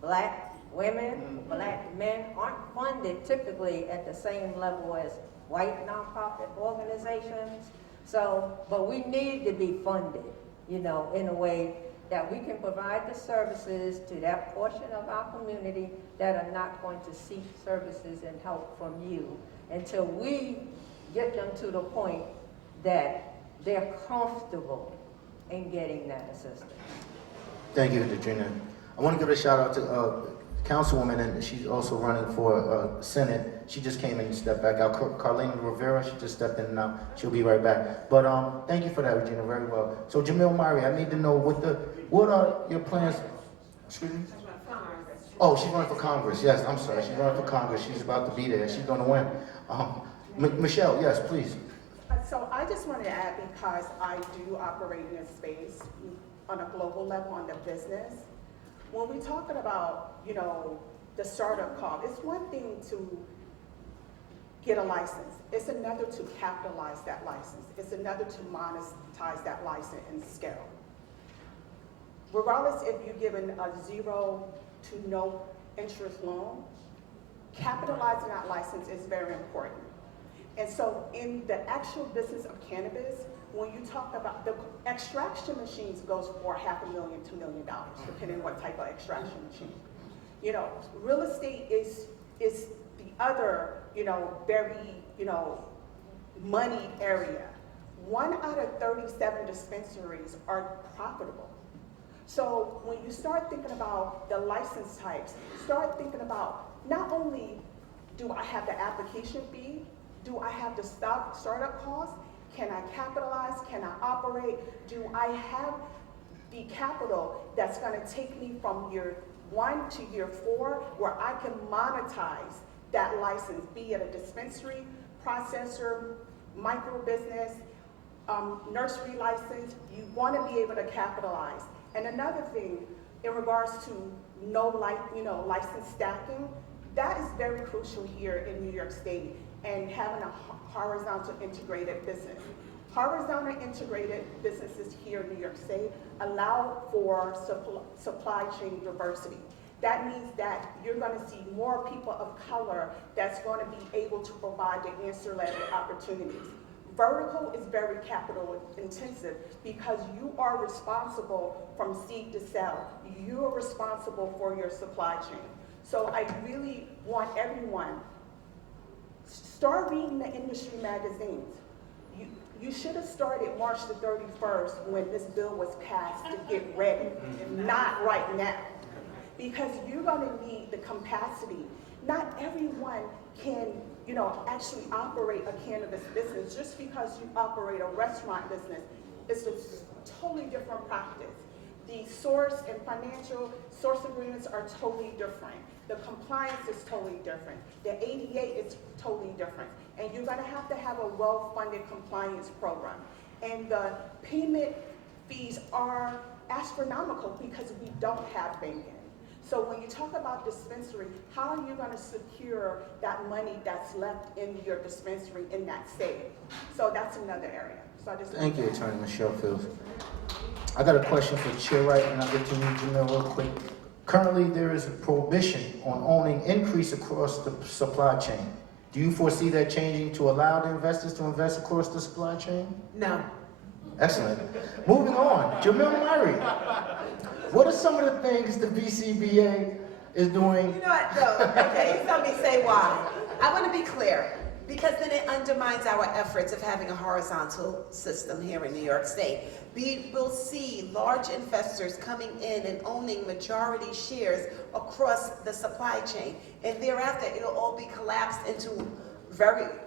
Black women, Black men, aren't funded typically at the same level as white nonprofit organizations. So, but we need to be funded, in a way that we can provide the services to that portion of our community that are not going to seek services and help from you until we get them to the point that they're comfortable in getting that assistance. Thank you, Katrina. I want to give a shout out to Councilwoman, and she's also running for Senate. She just came in and stepped back out. Carlene Rivera, she just stepped in and now she'll be right back. But thank you for that, Regina, very well. So Jamil Mari, I need to know what are your plans? Excuse me? Oh, she's running for Congress. Yes, I'm sorry. She's running for Congress. She's about to be there. She's going to win. Michelle, yes, please. So I just wanted to add, because I do operate in this space on a global level on the business. When we're talking about, the startup cost, it's one thing to get a license. It's another to capitalize that license. It's another to monetize that license and scale. Regardless if you're given a 0 to no interest loan, capitalizing that license is very important. And so in the actual business of cannabis, when you talk about the extraction machines goes for $500,000 to $2 million, depending on what type of extraction machine. Real estate is the other, very, money area. 1 out of 37 dispensaries are profitable. So when you start thinking about the license types, start thinking about not only do I have the application fee, do I have the startup costs? Can I capitalize? Can I operate? Do I have the capital that's going to take me from year 1 to year 4 where I can monetize that license, be it a dispensary, processor, micro business, nursery license? You want to be able to capitalize. And another thing, in regards to license stacking, that is very crucial here in New York State, and having a horizontal integrated business. Horizontal integrated businesses here in New York State allow for supply chain diversity. That means that you're going to see more people of color that's going to be able to provide the ancillary opportunities. Vertical is very capital intensive because you are responsible from seed to sale. You are responsible for your supply chain. So I really want everyone, start reading the industry magazines. You should have started March the 31st when this bill was passed to get ready, not right now. Because you're going to need the capacity Not everyone can, actually operate a cannabis business. Just because you operate a restaurant business, it's a totally different practice. The source and financial source agreements are totally different. The compliance is totally different. The ADA is totally different. And you're gonna have a well-funded compliance program. And the payment fees are astronomical because we don't have banking. So when you talk about dispensary, how are you gonna secure that money that's left in your dispensary in that state? So that's another area. So I just Thank you, Attorney Michelle Fields. I got a question for Chair Wright, and I'll get to you, Jamil, real quick. Currently, there is a prohibition on owning increase across the supply chain. Do you foresee that changing to allow the investors to invest across the supply chain? No. Excellent. Moving on, Jamil Murray. What are some of the things the BCBA is doing? You know what, no, okay, you tell me say why. I want to be clear, because then it undermines our efforts of having a horizontal system here in New York State. We will see large investors coming in and owning majority shares across the supply chain, and thereafter it'll all be collapsed into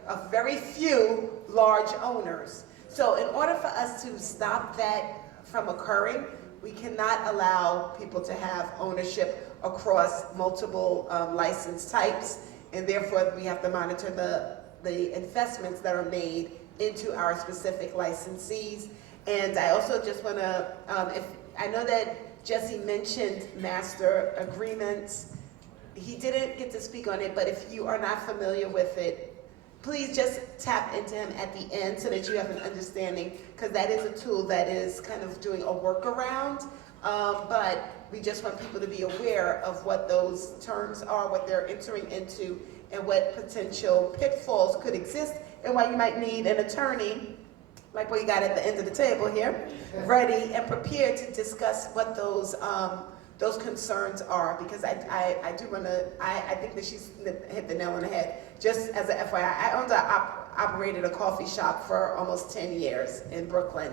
a very few large owners. So in order for us to stop that from occurring, we cannot allow people to have ownership across multiple license types, and therefore we have to monitor the investments that are made into our specific licensees. And I also just want to, I know that Jesse mentioned master agreements. He didn't get to speak on it, but if you are not familiar with it, please just tap into him at the end so that you have an understanding, because that is a tool that is kind of doing a workaround, but we just want people to be aware of what those terms are, what they're entering into, and what potential pitfalls could exist, and why you might need an attorney, like what you got at the end of the table here, ready and prepared to discuss what those concerns are, because I do want to, I think that she's hit the nail on the head. Just as an FYI, I operated a coffee shop for almost 10 years in Brooklyn.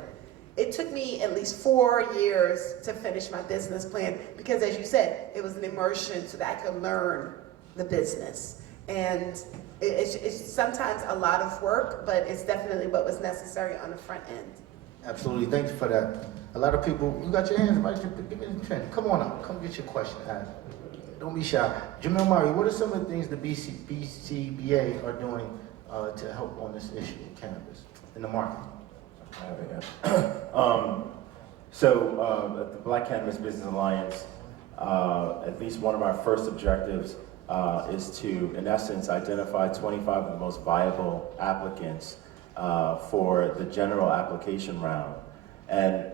It took me at least 4 years to finish my business plan because, as you said, it was an immersion so that I could learn the business. And it's sometimes a lot of work, but it's definitely what was necessary on the front end. Absolutely, thank you for that. A lot of people, you got your hands raised, give me the trend. Come on up, come get your question asked. Don't be shy. Jamil Murray, what are some of the things the BCBA are doing to help on this issue of cannabis in the market? So at the Black Cannabis Business Alliance, at least one of our first objectives is to, in essence, identify 25 of the most viable applicants for the general application round. And,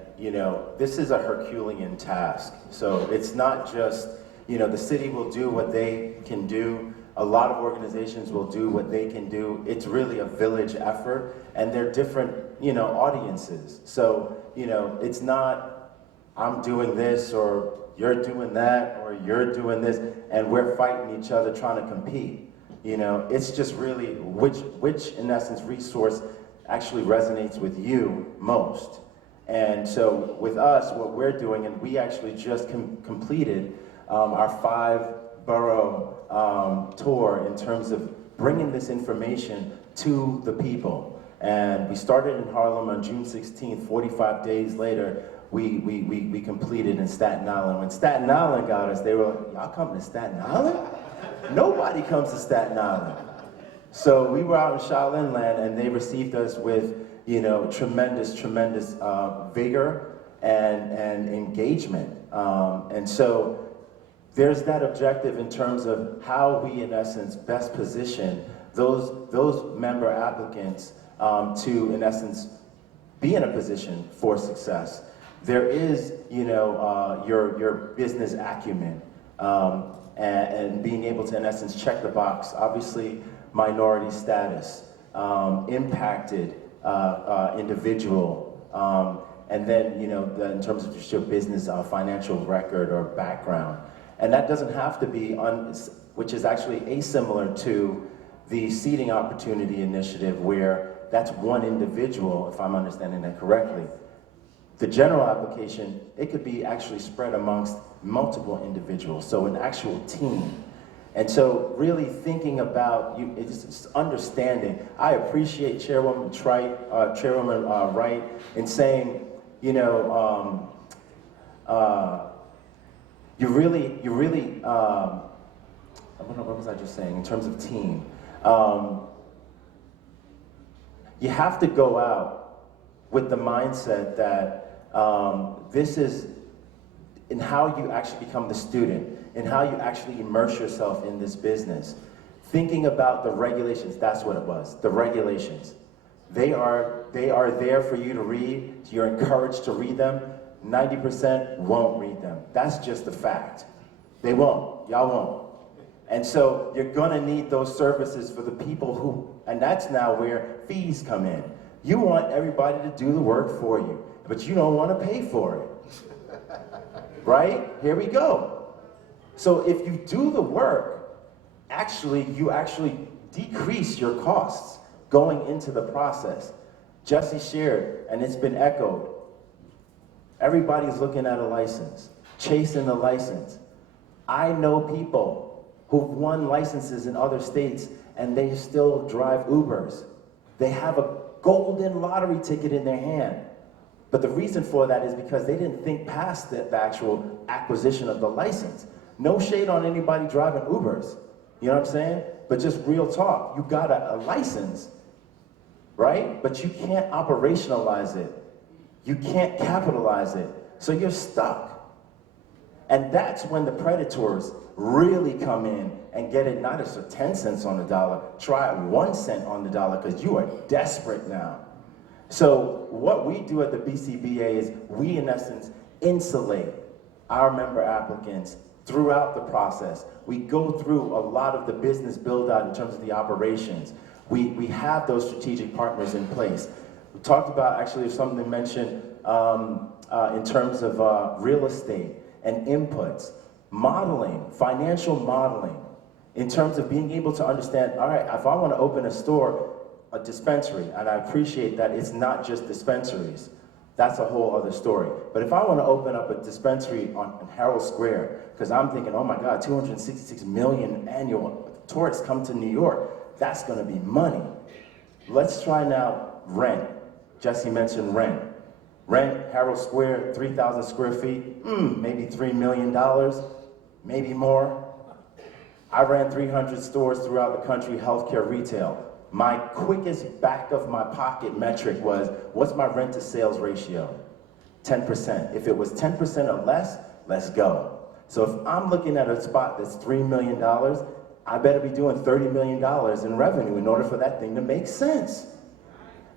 this is a Herculean task. So it's not just, the city will do what they can do. A lot of organizations will do what they can do. It's really a village effort, and they're different, audiences. So, it's not, I'm doing this, or you're doing that, or you're doing this, and we're fighting each other trying to compete. It's just really which in essence resource actually resonates with you most. And so with us, what we're doing, and we actually just completed our 5-borough tour in terms of bringing this information to the people. And we started in Harlem on June 16th. 45 days later, we completed in Staten Island. When Staten Island got us, they were like, y'all come to Staten Island? Nobody comes to Staten Island. So we were out in Shaolin Land, and they received us with, tremendous vigor and engagement. And so there's that objective in terms of how we, in essence, best position those member applicants to, in essence, be in a position for success. There is, your business acumen and being able to, in essence, check the box. Obviously, minority status, impacted individual, and then, in terms of just your business financial record or background. And that doesn't have to be, which is actually asimilar to the Seeding Opportunity Initiative, where that's one individual, if I'm understanding that correctly. The general application, it could be actually spread amongst multiple individuals, so an actual team. And so really thinking about, it's understanding. I appreciate Chairwoman Wright in saying, you know, you really, what was I just saying in terms of team? You have to go out with the mindset that this is in how you actually become the student, and how you actually immerse yourself in this business. Thinking about the regulations, that's what it was, the regulations. They are there for you to read. You're encouraged to read them. 90% won't read them. That's just a fact. They won't, y'all won't. And so you're gonna need those services for the people who, and that's now where fees come in. You want everybody to do the work for you, but you don't wanna pay for it. Right? Here we go. So if you do the work, you actually decrease your costs going into the process. Jesse shared, and it's been echoed, everybody's looking at a license, chasing the license. I know people who've won licenses in other states and they still drive Ubers. They have a golden lottery ticket in their hand. But the reason for that is because they didn't think past the actual acquisition of the license. No shade on anybody driving Ubers, you know what I'm saying? But just real talk, you got a license, right? But you can't operationalize it. You can't capitalize it. So you're stuck. And that's when the predators really come in and get it not as 10 cents on the dollar, try it 1 cent on the dollar because you are desperate now. So what we do at the BCBA is we, in essence, insulate our member applicants throughout the process. We go through a lot of the business build out in terms of the operations. We have those strategic partners in place. We talked about, actually, something mentioned in terms of real estate and inputs, modeling, financial modeling, in terms of being able to understand, all right, if I want to open a store, a dispensary, and I appreciate that it's not just dispensaries. That's a whole other story. But if I want to open up a dispensary on Herald Square, because I'm thinking, oh my God, 266 million annual tourists come to New York, that's going to be money. Let's try now rent. Jesse mentioned rent. Rent, Herald Square, 3,000 square feet, maybe $3 million, maybe more. I ran 300 stores throughout the country, healthcare, retail. My quickest back of my pocket metric was, what's my rent to sales ratio? 10%. If it was 10% or less, let's go. So if I'm looking at a spot that's $3 million, I better be doing $30 million in revenue in order for that thing to make sense.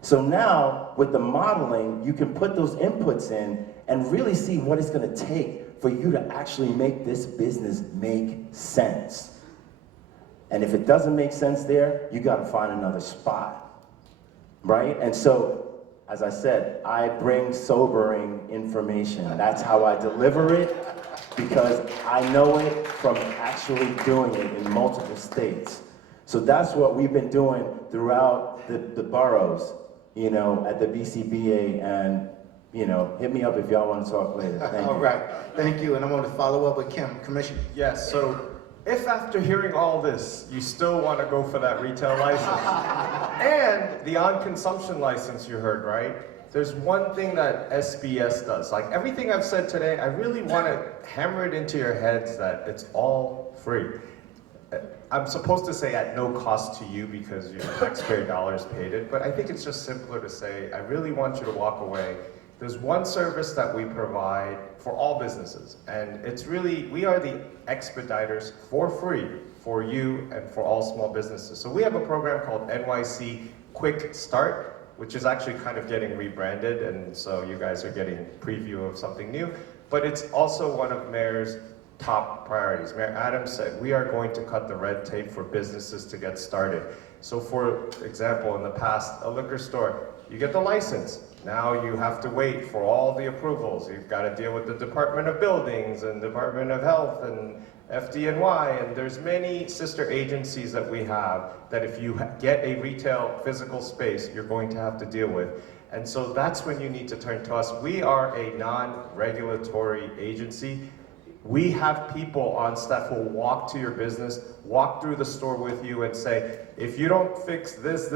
So now, with the modeling, you can put those inputs in and really see what it's gonna take for you to actually make this business make sense. And if it doesn't make sense there, you gotta find another spot, right? And so, as I said, I bring sobering information. That's how I deliver it, because I know it from actually doing it in multiple states. So that's what we've been doing throughout the boroughs, you know, at the BCBA, and, you know, hit me up if y'all want to talk later. Thank you. All right, thank you, and I'm going to follow up with Kim, Commissioner. Yes, so if after hearing all this, you still want to go for that retail license, and the on-consumption license you heard, right? There's one thing that SBS does. Like everything I've said today, I really want to hammer it into your heads that it's all free. I'm supposed to say at no cost to you because your taxpayer dollars paid it, but I think it's just simpler to say, I really want you to walk away. There's one service that we provide for all businesses, and it's really, we are the expediters for free for you and for all small businesses. So we have a program called NYC Quick Start, which is actually kind of getting rebranded, and so you guys are getting a preview of something new, but it's also one of Mayor's top priorities. Mayor Adams said, we are going to cut the red tape for businesses to get started. So for example, in the past, a liquor store, you get the license. Now you have to wait for all the approvals. You've got to deal with the Department of Buildings and Department of Health and FDNY, and there's many sister agencies that we have that if you get a retail physical space, you're going to have to deal with. And so that's when you need to turn to us. We are a non-regulatory agency. We have people on staff who will walk to your business, walk through the store with you and say, if you don't fix this,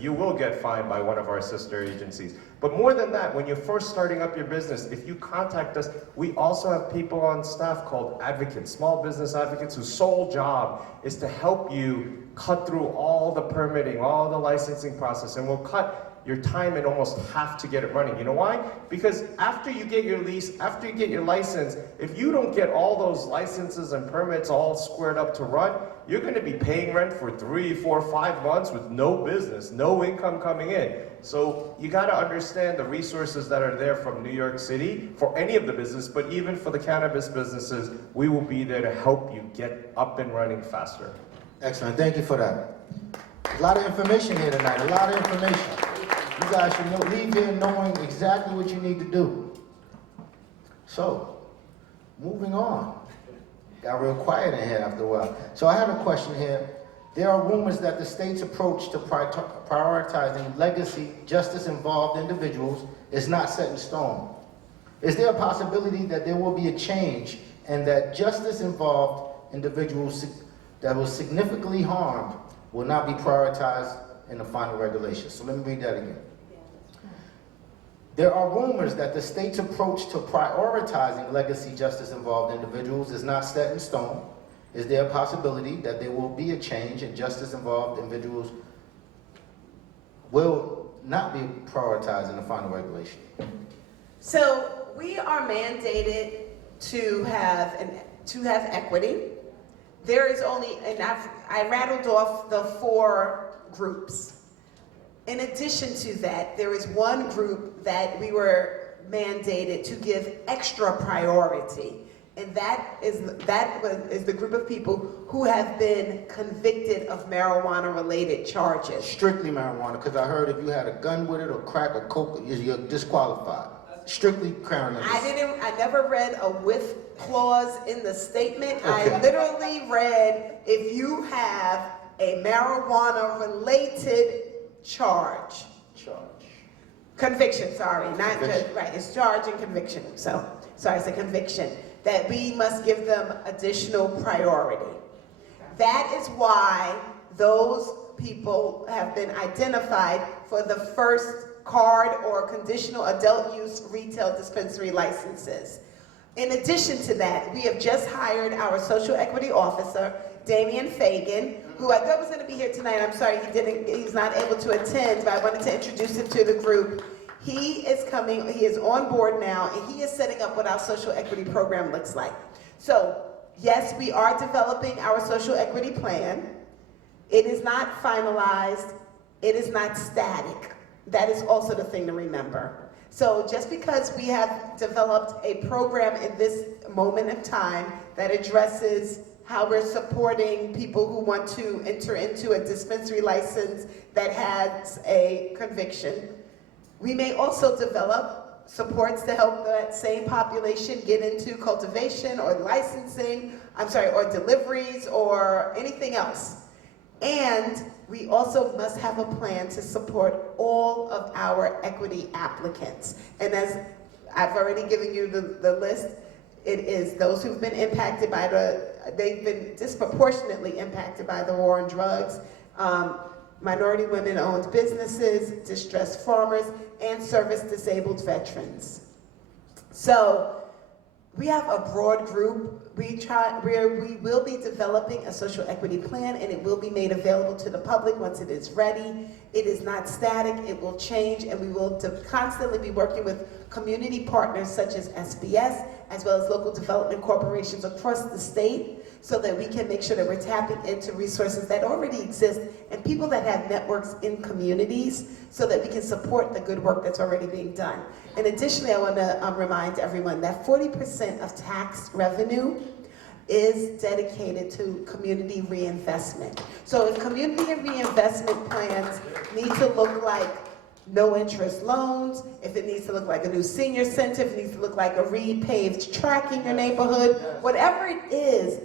you will get fined by one of our sister agencies. But more than that, when you're first starting up your business, if you contact us, we also have people on staff called advocates, small business advocates, whose sole job is to help you cut through all the permitting, all the licensing process, and we'll cut your time in almost half to get it running. You know why? Because after you get your lease, after you get your license, if you don't get all those licenses and permits all squared up to run, you're going to be paying rent for 3, 4, 5 months with no business, no income coming in. So you got to understand the resources that are there from New York City for any of the business, but even for the cannabis businesses, we will be there to help you get up and running faster. Excellent, thank you for that. A lot of information here tonight, a lot of information. You guys should leave here knowing exactly what you need to do. So, moving on. Got real quiet in here after a while. So I have a question here. There are rumors that the state's approach to prioritizing legacy, justice-involved individuals is not set in stone. Is there a possibility that there will be a change and that justice-involved individuals that were significantly harmed will not be prioritized in the final regulations? So let me read that again. There are rumors that the state's approach to prioritizing legacy justice-involved individuals is not set in stone. Is there a possibility that there will be a change and justice-involved individuals will not be prioritized in the final regulation? So we are mandated to have equity. There is only, and I rattled off the 4 groups. In addition to that, there is one group that we were mandated to give extra priority, and that is the group of people who have been convicted of marijuana-related charges. Strictly marijuana, because I heard if you had a gun with it or crack or coke, you're disqualified. Strictly cannabis. I never read a with clause in the statement. Okay. I literally read, if you have a marijuana-related charge. Conviction, sorry, not just, right, it's charge and conviction. So, sorry, it's a conviction. That we must give them additional priority. That is why those people have been identified for the first card or conditional adult use retail dispensary licenses. In addition to that, we have just hired our social equity officer, Damian Fagan, who I thought was going to be here tonight. I'm sorry he's not able to attend, but I wanted to introduce him to the group. He is coming, he is on board now, and he is setting up what our social equity program looks like. So, yes, we are developing our social equity plan. It is not finalized, it is not static. That is also the thing to remember. So just because we have developed a program in this moment of time that addresses how we're supporting people who want to enter into a dispensary license that has a conviction, we may also develop supports to help that same population get into cultivation or licensing, or deliveries or anything else. And we also must have a plan to support all of our equity applicants. And as I've already given you the list, it is those who've been impacted by they've been disproportionately impacted by the war on drugs, minority women-owned businesses, distressed farmers, and service-disabled veterans. So we have a broad group. We will be developing a social equity plan, and it will be made available to the public once it is ready. It is not static, it will change, and we will constantly be working with community partners such as SBS, as well as local development corporations across the state, so that we can make sure that we're tapping into resources that already exist and people that have networks in communities, so that we can support the good work that's already being done. And additionally, I want to remind everyone that 40% of tax revenue is dedicated to community reinvestment. So if community reinvestment plans need to look like no interest loans, if it needs to look like a new senior center, if it needs to look like a repaved track in your neighborhood, whatever it is,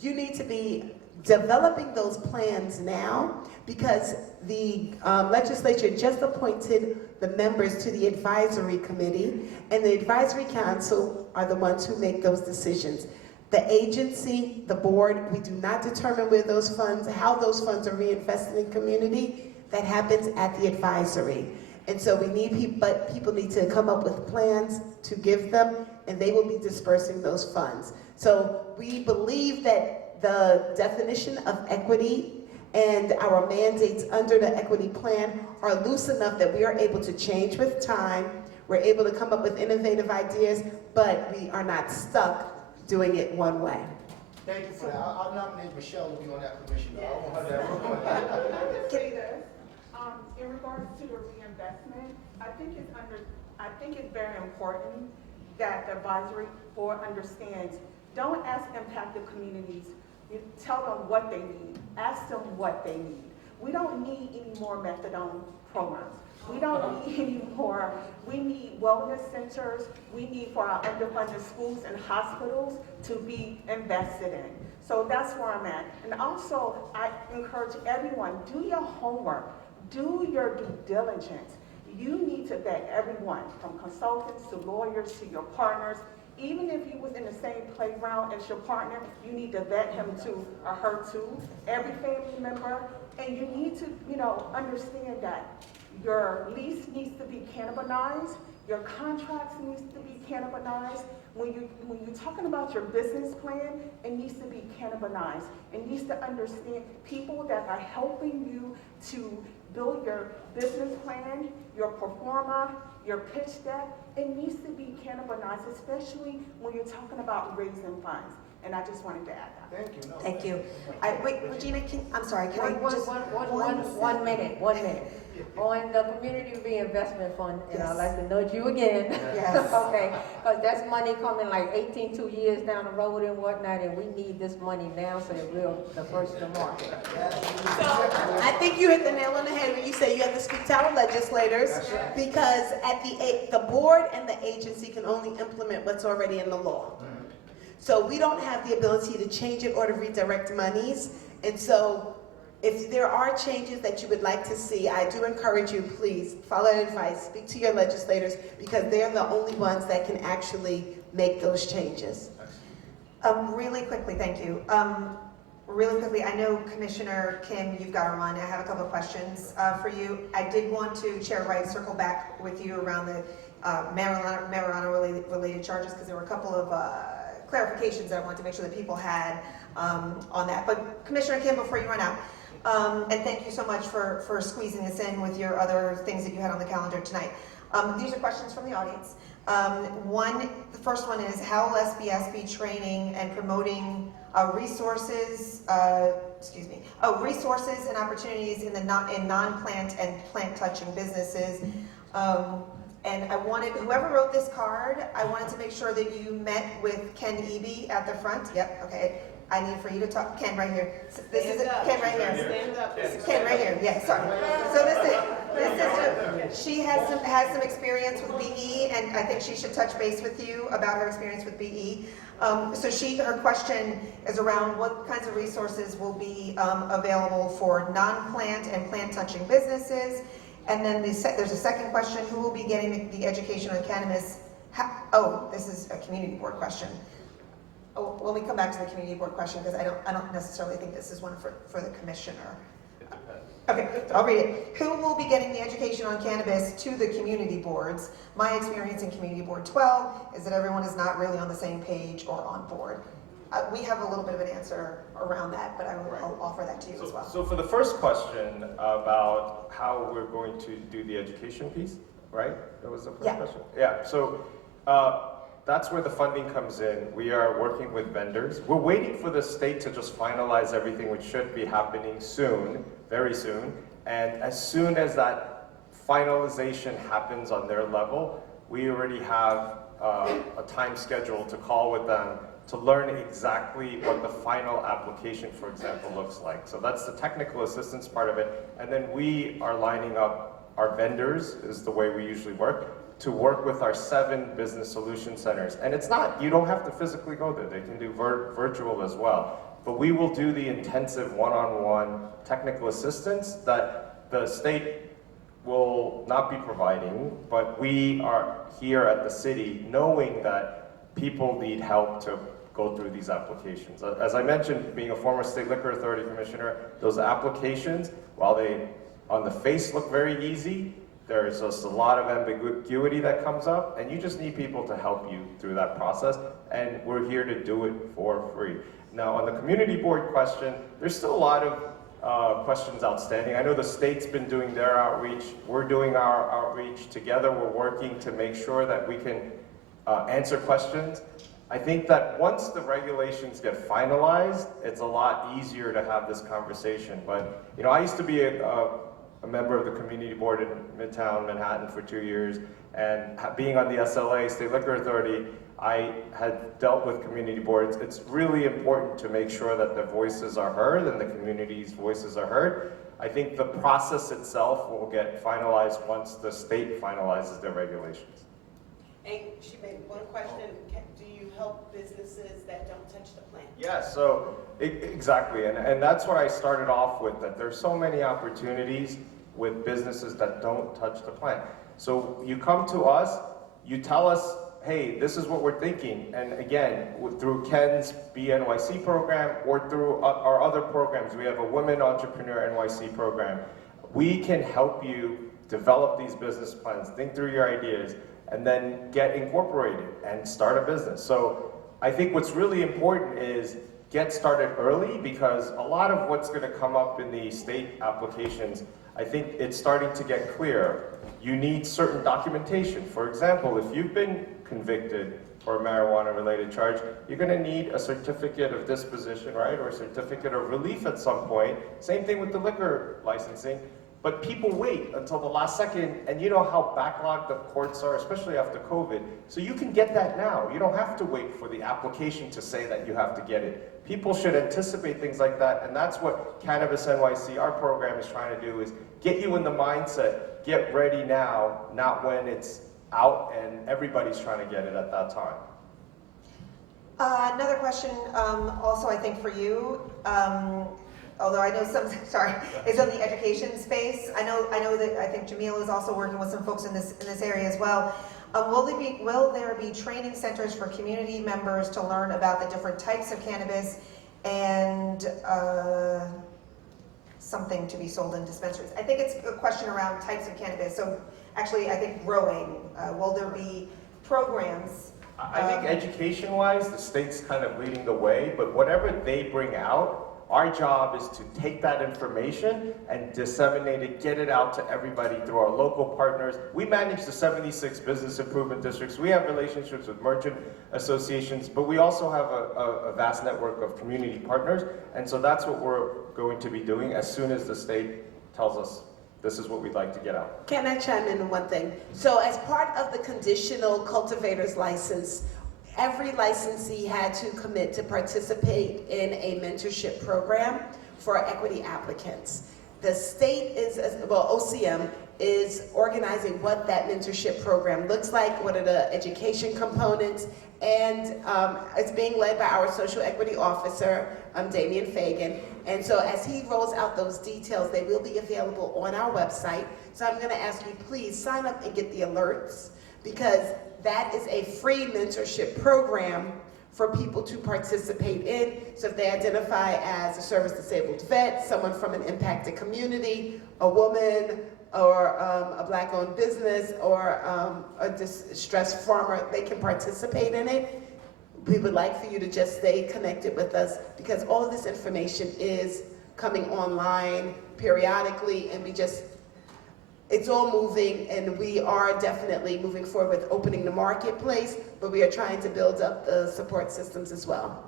you need to be developing those plans now, because the legislature just appointed the members to the advisory committee, and the advisory council are the ones who make those decisions. The agency, the board, we do not determine where those funds, how those funds are reinvested in community. That happens at the advisory. And so we need people, but people need to come up with plans to give them, and they will be dispersing those funds. So we believe that the definition of equity and our mandates under the equity plan are loose enough that we are able to change with time. We're able to come up with innovative ideas, but we are not stuck doing it one way. Thank you for that. I'll nominate Michelle to be on that commission. I want her to Say this, in regards to the reinvestment, I think it's very important that the advisory board understands, don't ask impacted communities, you tell them what they need, ask them what they need. We don't need any more methadone programs. We don't need any more. We need wellness centers. We need for our underfunded schools and hospitals to be invested in. So that's where I'm at. And also, I encourage everyone, do your homework. Do your due diligence. You need to vet everyone, from consultants to lawyers to your partners. Even if he was in the same playground as your partner, you need to vet him too, or her too, every family member. And you need to, understand that your lease needs to be cannabinized, your contracts needs to be cannabinized. When you're talking about your business plan, it needs to be cannabinized. It needs to understand people that are helping you to build your business plan, your pro forma, your pitch deck. It needs to be cannabinized, especially when you're talking about raising funds. And I just wanted to add that. Thank you. No, Thank you. Wait, Regina, I'm sorry, can I just? One minute. On the community reinvestment fund, and I'd like to nudge you again. Yes. Okay, because that's money coming like 2 years down the road and whatnot, and we need this money now so that we'll diverse the market. So I think you hit the nail on the head when you say you have to speak to our legislators, because at the board and the agency can only implement what's already in the law. So we don't have the ability to change it or to redirect monies. And so if there are changes that you would like to see, I do encourage you, please follow advice, speak to your legislators, because they're the only ones that can actually make those changes. Really quickly, thank you. Really quickly, I know Commissioner Kim, you've got to run. I have a couple of questions for you. I did want to, Chair Wright, circle back with you around the marijuana-related charges, because there were a couple of clarifications that I wanted to make sure that people had on that. But Commissioner Kim, before you run out, and thank you so much for squeezing this in with your other things that you had on the calendar tonight. These are questions from the audience. The first one is, how will SBS be training and promoting resources and opportunities in non-plant and plant-touching businesses? And I wanted, whoever wrote this card, I wanted to make sure that you met with Ken Eby at the front. Yep, okay. I need for you to talk, Ken right here. This is Ken right here. Stand up. Ken right here, yeah, sorry. So she has some experience with BE, and I think she should touch base with you about her experience with BE. Her question is around what kinds of resources will be available for non-plant and plant-touching businesses. And then there's a second question, who will be getting the education on cannabis? This is a community board question. Oh, let me come back to the community board question, because I don't necessarily think this is one for the commissioner. Okay, I'll read it. Who will be getting the education on cannabis to the community boards? My experience in Community Board 12 is that everyone is not really on the same page or on board. We have a little bit of an answer around that, but I'll offer that to you as well. So for the first question about how we're going to do the education piece, right? That was the first question? Yeah, so that's where the funding comes in. We are working with vendors. We're waiting for the state to just finalize everything, which should be happening soon, very soon. And as soon as that finalization happens on their level, we already have a time schedule to call with them to learn exactly what the final application, for example, looks like. So that's the technical assistance part of it. And then we are lining up our vendors, is the way we usually work, to work with our 7 business solution centers. And it's not, you don't have to physically go there. They can do virtual as well. But we will do the intensive one-on-one technical assistance that the state will not be providing, but we are here at the city knowing that people need help to go through these applications. As I mentioned, being a former State Liquor Authority Commissioner, those applications, while they on the face look very easy, there's just a lot of ambiguity that comes up, and you just need people to help you through that process, and we're here to do it for free. Now, on the community board question, there's still a lot of questions outstanding. I know the state's been doing their outreach. We're doing our outreach. Together, we're working to make sure that we can answer questions. I think that once the regulations get finalized, it's a lot easier to have this conversation. But, you know, I used to be a member of the community board in Midtown Manhattan for 2 years, and being on the SLA, State Liquor Authority, I had dealt with community boards. It's really important to make sure that the voices are heard and the community's voices are heard. I think the process itself will get finalized once the state finalizes their regulations. And she made one question, do you help businesses that don't touch the plant? Yeah, so exactly, and that's what I started off with, that there's so many opportunities with businesses that don't touch the plant. So you come to us, you tell us, hey, this is what we're thinking, and again, through Ken's BNYC program or through our other programs, we have a Women Entrepreneur NYC program. We can help you develop these business plans, think through your ideas, and then get incorporated and start a business. So I think what's really important is get started early, because a lot of what's going to come up in the state applications, I think it's starting to get clear. You need certain documentation. For example, if you've been convicted for a marijuana-related charge, you're going to need a certificate of disposition, right, or a certificate of relief at some point. Same thing with the liquor licensing. But people wait until the last second, and you know how backlogged the courts are, especially after COVID. So you can get that now. You don't have to wait for the application to say that you have to get it. People should anticipate things like that, and that's what Cannabis NYC, our program, is trying to do, is get you in the mindset, get ready now, not when it's out and everybody's trying to get it at that time. Another question, also I think for you, although I know some, sorry, is in the education space. I know that I think Jamil is also working with some folks in this area as well. Will there be training centers for community members to learn about the different types of cannabis and something to be sold in dispensaries? I think it's a question around types of cannabis. So actually, I think growing. Will there be programs? I think education-wise, the state's kind of leading the way, but whatever they bring out, our job is to take that information and disseminate it, get it out to everybody through our local partners. We manage the 76 business improvement districts. We have relationships with merchant associations, but we also have a vast network of community partners. And so that's what we're going to be doing as soon as the state tells us this is what we'd like to get out. Can I chime in on one thing? So as part of the conditional cultivator's license, every licensee had to commit to participate in a mentorship program for equity applicants. The state is, well, OCM is organizing what that mentorship program looks like, what are the education components, and it's being led by our social equity officer, Damian Fagan. And so as he rolls out those details, they will be available on our website. So I'm gonna ask you, please sign up and get the alerts, because that is a free mentorship program for people to participate in. So if they identify as a service-disabled vet, someone from an impacted community, a woman, or a Black-owned business, or a distressed farmer, they can participate in it. We would like for you to just stay connected with us, because all of this information is coming online periodically, and it's all moving, and we are definitely moving forward with opening the marketplace, but we are trying to build up the support systems as well.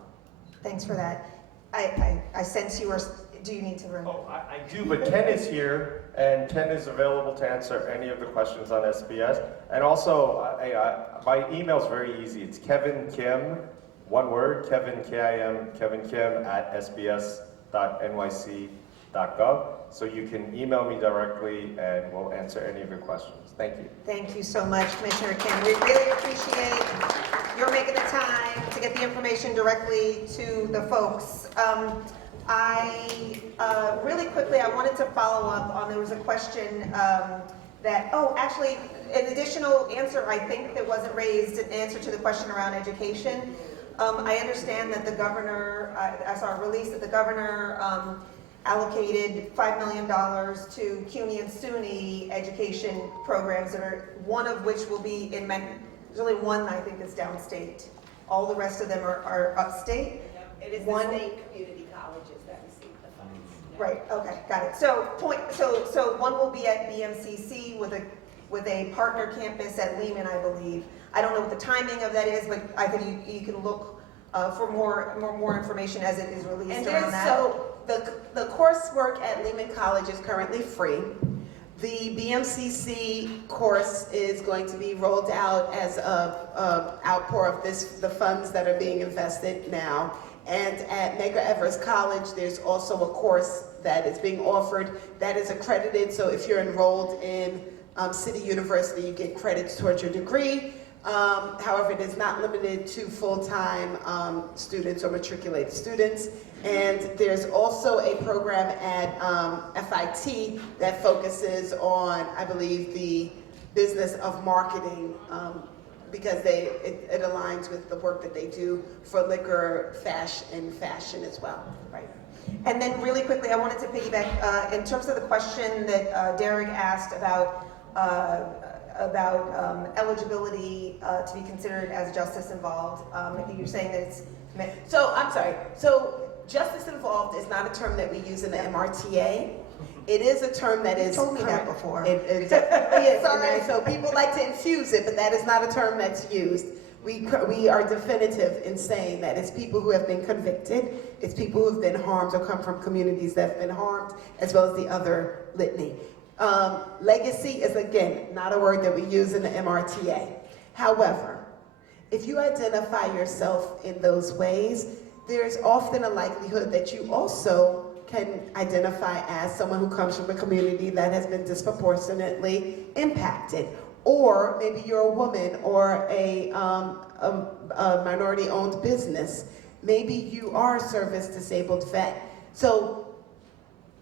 Thanks for that. I sense you are, do you need to run? Oh, I do, but Ken is here, and Ken is available to answer any of the questions on SBS. And also, my email is very easy. It's Kevin Kim, one word, Kevin, K-I-M, Kevin Kim at sbs.nyc.gov. So you can email me directly, and we'll answer any of your questions. Thank you. Thank you so much, Commissioner Kim. We really appreciate your making the time to get the information directly to the folks. Really quickly, I wanted to follow up on, there was a question actually, an additional answer, I think, that wasn't raised, an answer to the question around education. I understand that the governor, I saw a release that the governor allocated $5 million to CUNY and SUNY education programs that are, one of which will be in, there's only one I think that's downstate. All the rest of them are upstate. It is the One- state community colleges that receive the funds. Right, okay, got it. So one will be at BMCC with a partner campus at Lehman, I believe. I don't know what the timing of that is, but I think you can look for more information as it is released And around that. so the coursework at Lehman College is currently free. The BMCC course is going to be rolled out as a outpour of the funds that are being invested now. And at Medgar Evers College, there's also a course that is being offered that is accredited. So if you're enrolled in City University, you get credits towards your degree. However, it is not limited to full-time students or matriculated students. And there's also a program at FIT that focuses on, I believe, the business of marketing because it aligns with the work that they do for liquor, fashion as well. Right. And then really quickly, I wanted to piggyback in terms of the question that Derek asked about eligibility to be considered as justice involved. I think you're saying that it's So, I'm sorry. So, justice involved is not a term that we use in the MRTA. It is a term that is... You told me that before. It definitely is. Sorry. And so people like to infuse it, but that is not a term that's used. We are definitive in saying that it's people who have been convicted, it's people who have been harmed or come from communities that have been harmed, as well as the other litany. Legacy is, again, not a word that we use in the MRTA. However, if you identify yourself in those ways, there's often a likelihood that you also can identify as someone who comes from a community that has been disproportionately impacted. Or maybe you're a woman or a minority-owned business. Maybe you are a service-disabled vet. So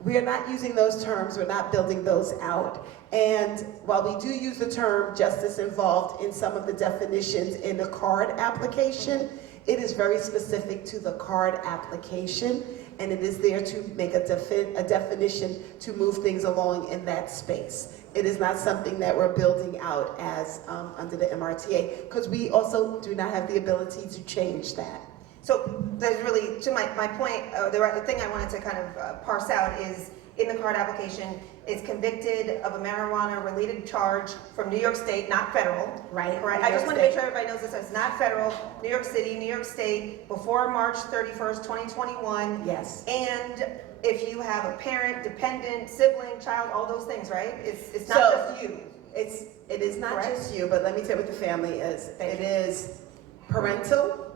we are not using those terms, we're not building those out. And while we do use the term justice involved in some of the definitions in the card application, it is very specific to the card application, and it is there to make a definition to move things along in that space. It is not something that we're building out as under the MRTA, because we also do not have the ability to change that. So there's really, to my point, the thing I wanted to kind of parse out is in the card application, it's convicted of a marijuana-related charge from New York State, not federal. Right. Correct. I just want to make sure everybody knows this. It's not federal. New York City, New York State, before March 31st, 2021. Yes. And if you have a parent, dependent, sibling, child, all those things, right? It's not just you. It is not Correct? just you, but let me tell you what the family is. It is parental,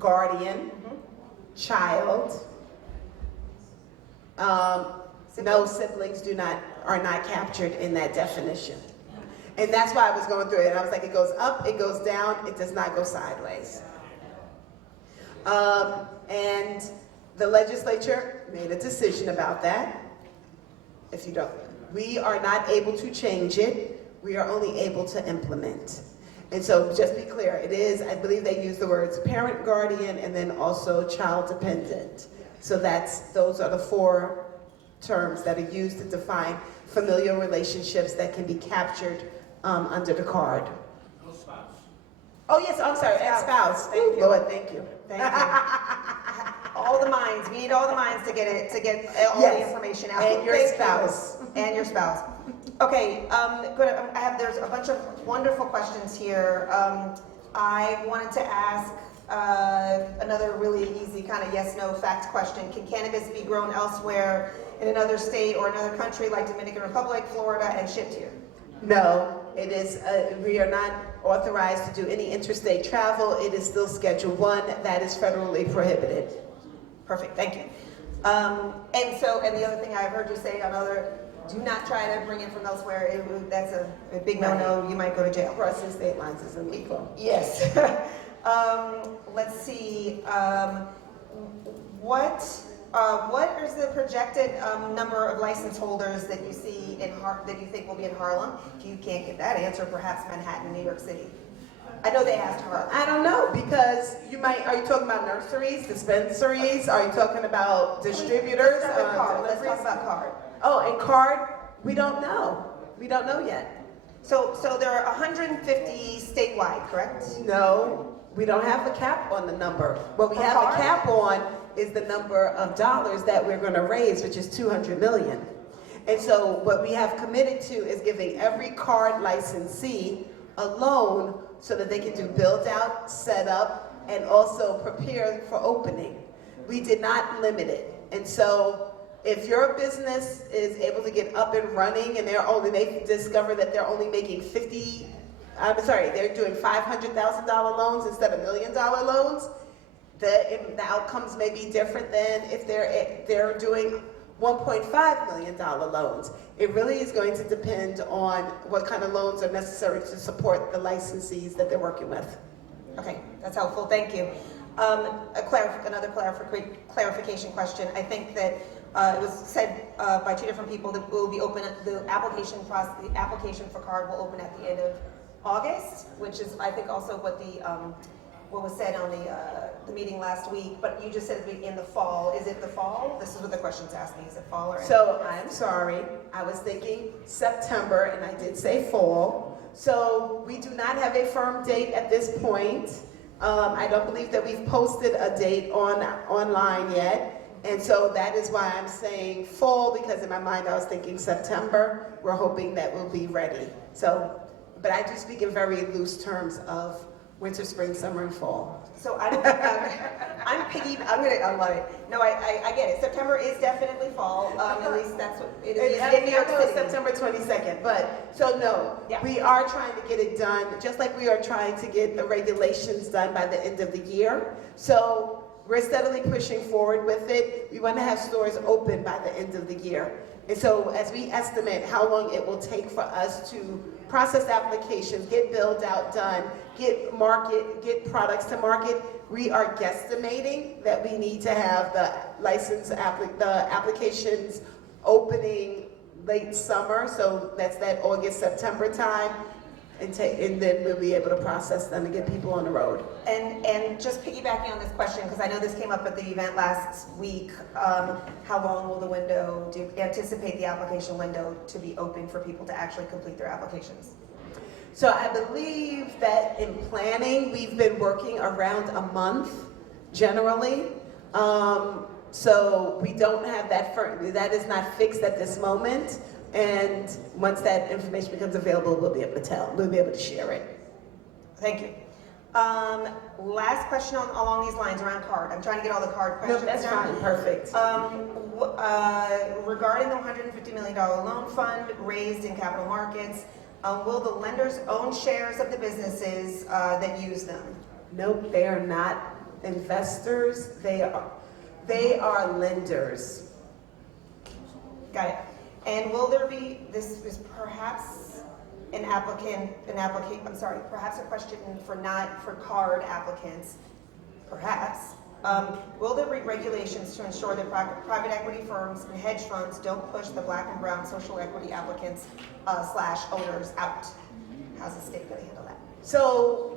guardian, child. No siblings are not captured in that definition. And that's why I was going through it. And I was like, it goes up, it goes down, it does not go sideways. And the legislature made a decision about that. If you don't, we are not able to change it. We are only able to implement. And so just be clear, it is, I believe they use the words parent, guardian, and then also child dependent. So those are the four terms that are used to define familial relationships that can be captured under the card. No spouse. Oh yes, I'm sorry, ex-spouse. Thank you. Lord, thank you. Thank you. All the minds. We need all the minds to get all the information out. And your Thank you. spouse. And your spouse. Okay, there's a bunch of wonderful questions here. I wanted to ask another really easy kind of yes/no fact question. Can cannabis be grown elsewhere in another state or another country like Dominican Republic, Florida, and shipped here? No, it is, we are not authorized to do any interstate travel. It is still Schedule 1. That is federally prohibited. Perfect, thank you. And the other thing I've heard you say, do not try to bring it from elsewhere. That's a big no-no. You might go to jail. Crossing state lines is illegal. Yes. Let's see. What is the projected number of license holders that you see that you think will be in Harlem? If you can't get that answer, perhaps Manhattan, New York City. I know they asked her. I don't know, because are you talking about nurseries, dispensaries? Are you talking about distributors? Let's start with card. Let's deliveries? talk about card. Oh, and card, we don't know. We don't know yet. So there are 150 statewide, correct? No, we don't have a cap on the number. What we For have card? a cap on is the number of dollars that we're gonna raise, which is 200 million. And so what we have committed to is giving every card licensee a loan so that they can do build out, set up, and also prepare for opening. We did not limit it. And so if your business is able to get up and running and they discover that they're only making they're doing $500,000 loans instead of $1 million loans, the outcomes may be different than if they're doing $1.5 million loans. It really is going to depend on what kind of loans are necessary to support the licensees that they're working with. Okay, that's helpful, thank you. Another clarification question. I think that it was said by two different people that will be open, the application for card will open at the end of August, which is, I think, also what what was said on the meeting last week, but you just said it'd be in the fall. Is it the fall? This is what the question's asking, is it fall or? So I'm sorry, I was thinking September and I did say fall. So we do not have a firm date at this point. I don't believe that we've posted a date online yet. And so that is why I'm saying fall, because in my mind I was thinking September. We're hoping that we'll be ready. So, but I do speak in very loose terms of winter, spring, summer, and fall. So I don't think I love it. No, I get it. September is definitely fall. At least that's what it is in New York City. September 22nd, but so no, Yeah. We are trying to get it done, just like we are trying to get the regulations done by the end of the year. So we're steadily pushing forward with it. We want to have stores open by the end of the year. And so as we estimate how long it will take for us to process applications, get build out done, get products to market, we are guesstimating that we need to have the applications opening late summer, so that's that August, September time, and then we'll be able to process them and get people on the road. And just piggybacking on this question, because I know this came up at the event last week, how long will the window, do you anticipate the application window to be open for people to actually complete their applications? So I believe that in planning, we've been working around a month, generally. So we don't have that is not fixed at this moment. And once that information becomes available, we'll be able to share it. Thank you. Last question along these lines around card. I'm trying to get all the card questions. No, that's down. fine, perfect. Regarding the $150 million loan fund raised in capital markets, will the lenders own shares of the businesses that use them? Nope, they are not investors. They are lenders. Got it. And will there be, this is perhaps perhaps a question for card applicants, perhaps. Will there be regulations to ensure that private equity firms and hedge funds don't push the black and brown social equity applicants / owners out? How's the state going to handle that? So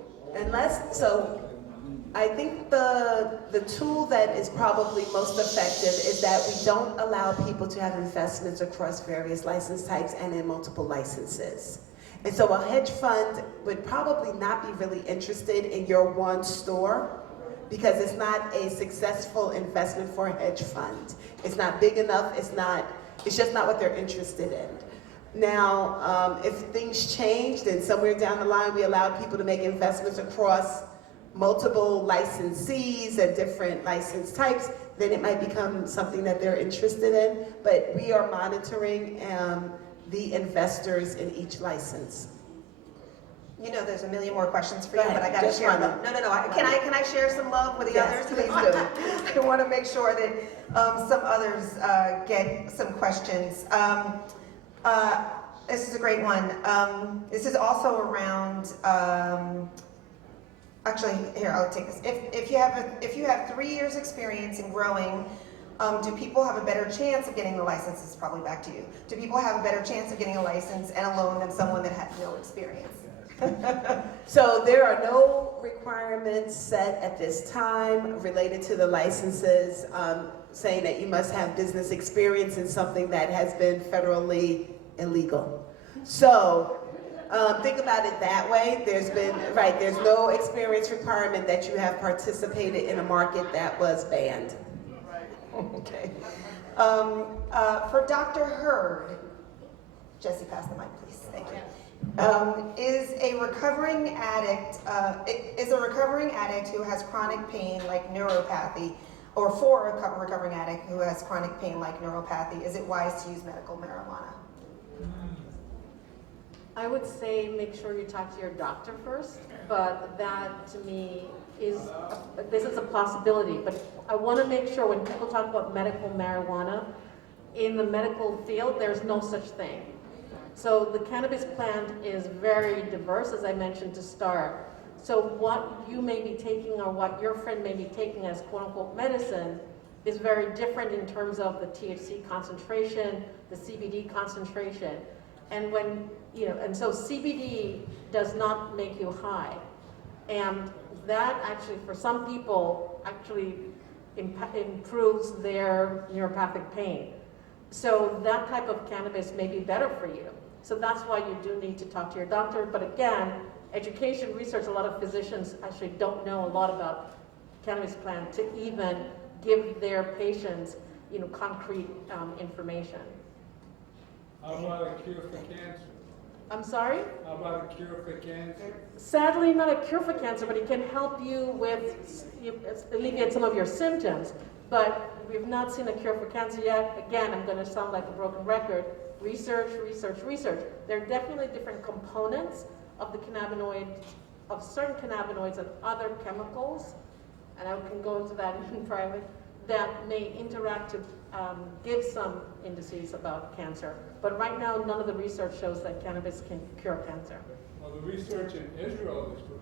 I think the tool that is probably most effective is that we don't allow people to have investments across various license types and in multiple licenses. And so a hedge fund would probably not be really interested in your one store because it's not a successful investment for a hedge fund. It's not big enough, it's just not what they're interested in. Now, if things changed and somewhere down the line we allowed people to make investments across multiple licensees and different license types, then it might become something that they're interested in. But we are monitoring the investors in each license. You know, there's a million more questions for you, Go ahead, but I got to just share run them. them. No. Can I share some love with the Yes, others? please I want to make sure that some others get some questions. This is a great one. This is also around. Actually, here, I'll take this. If you have 3 years experience in growing, do people have a better chance of getting the license? This is probably back to you. Do people have a better chance of getting a license and a loan than someone that has no experience? So there are no requirements set at this time related to the licenses, saying that you must have business experience in something that has been federally illegal. So think about it that way. There's no experience requirement that you have participated in a market that was banned. Okay. For Dr. Hurd, Jesse, pass the mic, please. Thank you. Is a recovering addict who has chronic pain like neuropathy, or for a recovering addict who has chronic pain like neuropathy, is it wise to use medical marijuana? I would say make sure you talk to your doctor first, but that to me is, this is a possibility, but I want to make sure when people talk about medical marijuana, in the medical field, there's no such thing. So the cannabis plant is very diverse, as I mentioned to start. So what you may be taking or what your friend may be taking as quote unquote medicine is very different in terms of the THC concentration, the CBD concentration. And when, and so CBD does not make you high. And that actually, for some people, actually improves their neuropathic pain. So that type of cannabis may be better for you. So that's why you do need to talk to your doctor. But again, education, research, a lot of physicians actually don't know a lot about cannabis plant to even give their patients, concrete information. How about a cure for cancer? I'm sorry? How about a cure for cancer? Sadly, not a cure for cancer, but it can help you with, alleviate some of your symptoms. But we've not seen a cure for cancer yet. Again, I'm going to sound like a broken record. Research, research, research. There are definitely different components of the cannabinoid, of certain cannabinoids and other chemicals, and I can go into that in private, that may interact to give some indices about cancer. But right now, none of the research shows that cannabis can cure cancer. Well, the research in Israel is doing.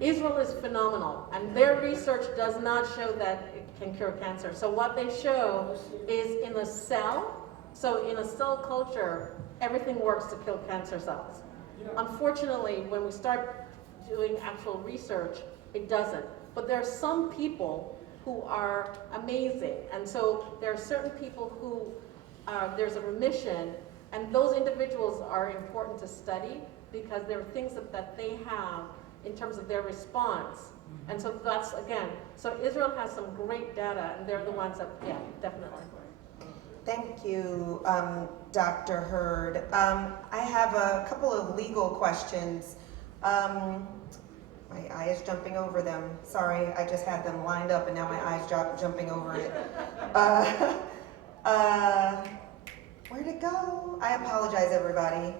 Israel is phenomenal, and their research does not show that it can cure cancer. So what they show is in a cell, so in a cell culture, everything works to kill cancer cells. Unfortunately, when we start doing actual research, it doesn't. But there are some people who are amazing, and so there are certain people who there's a remission, and those individuals are important to study because there are things that they have in terms of their response. And so that's, again, so Israel has some great data, and they're the ones that, yeah, definitely. Thank you, Dr. Hurd. I have a couple of legal questions. My eye is jumping over them. Sorry, I just had them lined up and now my eye's jumping over it. Where'd it go? I apologize, everybody.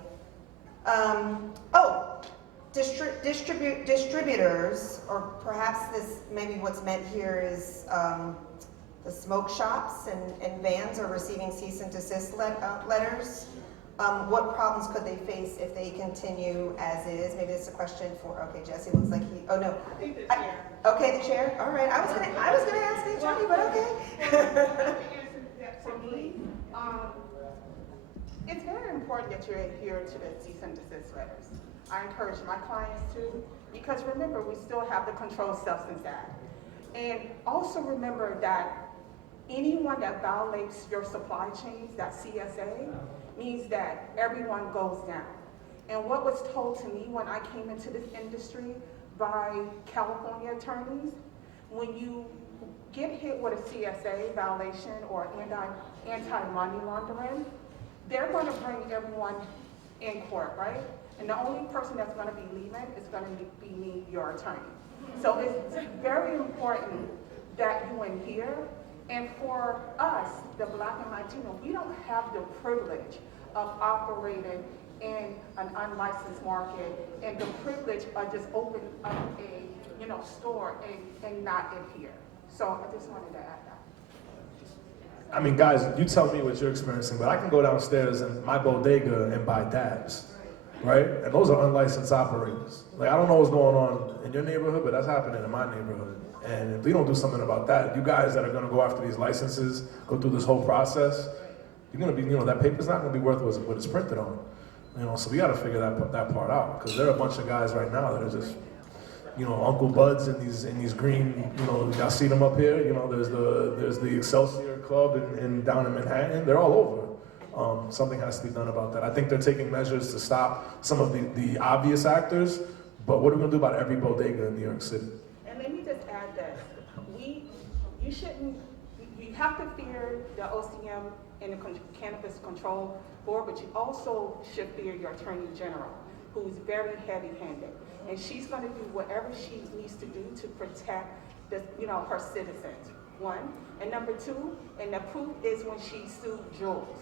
Distributors, or perhaps this, maybe what's meant here is the smoke shops and vans are receiving cease and desist letters. What problems could they face if they continue as is? Maybe it's a question for, okay, Jesse looks like he, oh no. I think the chair. Okay, the chair, all right. I was gonna ask the attorney, but okay. For me, it's very important that you adhere to the cease and desist letters. I encourage my clients to, because remember, we still have the Controlled Substance Act. And also remember that anyone that violates your supply chains, that CSA, means that everyone goes down. And what was told to me when I came into this industry by California attorneys, when you get hit with a CSA violation or anti-money laundering, they're going to bring everyone in court, right? And the only person that's going to be leaving is going to be me, your attorney. So it's very important that you adhere. And for us, the Black and Latino, we don't have the privilege of operating in an unlicensed market and the privilege of just opening up a store and not adhere. So I just wanted to add that. I mean, guys, you tell me what you're experiencing, but I can go downstairs in my bodega and buy dabs, right? And those are unlicensed operators. Like, I don't know what's going on in your neighborhood, but that's happening in my neighborhood. And if we don't do something about that, you guys that are gonna go after these licenses, go through this whole process, you're gonna be, that paper's not gonna be worth what it's printed on. You know, so we got to figure that part out, because there are a bunch of guys right now that are just, you know, Uncle Buds in these green, you know, y'all see them up here. You know, there's the Excelsior Club in down in Manhattan. They're all over. Something has to be done about that. I think they're taking measures to stop some of the obvious actors, but what are we gonna do about every bodega in New York City? And let me just add this. You shouldn't, you have to fear the OCM and the Cannabis Control Board, but you also should fear your Attorney General, who's very heavy-handed. And she's gonna do whatever she needs to do to protect the, you know, her citizens, one. And number two, and the proof is when she sued Jules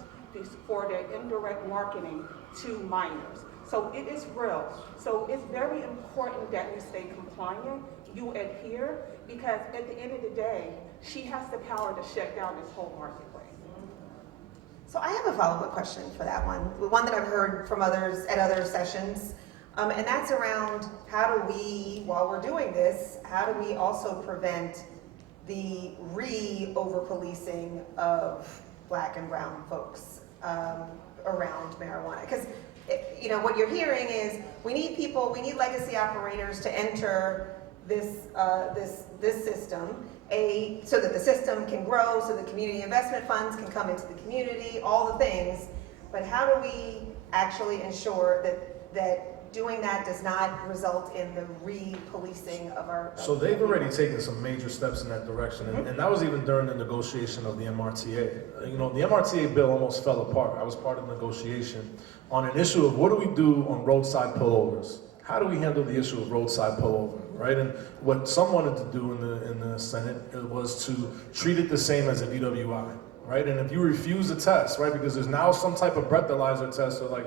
for the indirect marketing to minors. So it is real. So it's very important that we stay compliant, you adhere, because at the end of the day, she has the power to shut down this whole marketplace. So I have a follow-up question for that one that I've heard from others at other sessions, and that's around how do we, while we're doing this, how do we also prevent the over-policing of Black and brown folks around marijuana? Because you know what you're hearing is we need people, we need legacy operators to enter this system, so that the system can grow, so the community investment funds can come into the community, all the things. But how do we actually ensure that doing that does not result in the re-policing of our... So they've already taken some major steps in that direction, and that was even during the negotiation of the MRTA. You know, the MRTA bill almost fell apart. I was part of the negotiation on an issue of what do we do on roadside pullovers? How do we handle the issue of roadside pullover, right? And what some wanted to do in the Senate was to treat it the same as a DWI, right? And if you refuse a test, right, because there's now some type of breathalyzer test or like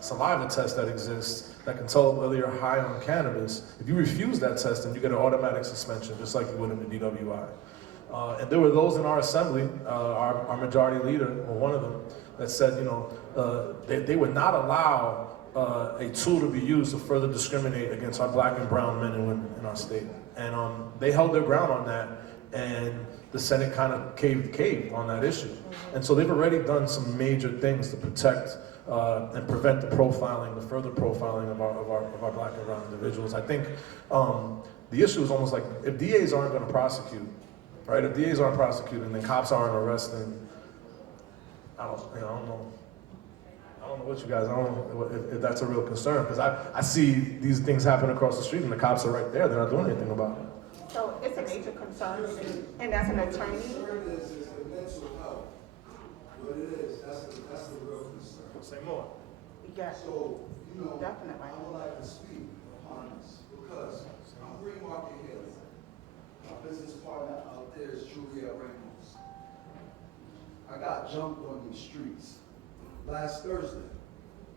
saliva test that exists that can tell whether you're high on cannabis. If you refuse that test, then you get an automatic suspension, just like you would in the DWI. And there were those in our assembly, our majority leader, or one of them, that said, you know, they would not allow a tool to be used to further discriminate against our Black and brown men and women in our state. And they held their ground on that, and the Senate kind of caved on that issue. And so they've already done some major things to protect and prevent the profiling, the further profiling of our Black and brown individuals. I think the issue is almost like if DAs aren't going to prosecute, right? If DAs aren't prosecuting, then cops aren't arresting. I don't know what you guys, I don't know if that's a real concern, because I see these things happen across the street and the cops are right there, they're not doing anything about it. So it's a major concern, and as an attorney. What it is the mental health. What it is, that's the real concern. Say more. Yeah. So, you know, Definitely. I would like to speak upon this because I'm Green Market Hill. My business partner out there is Julia Ramos. I got jumped on these streets last Thursday.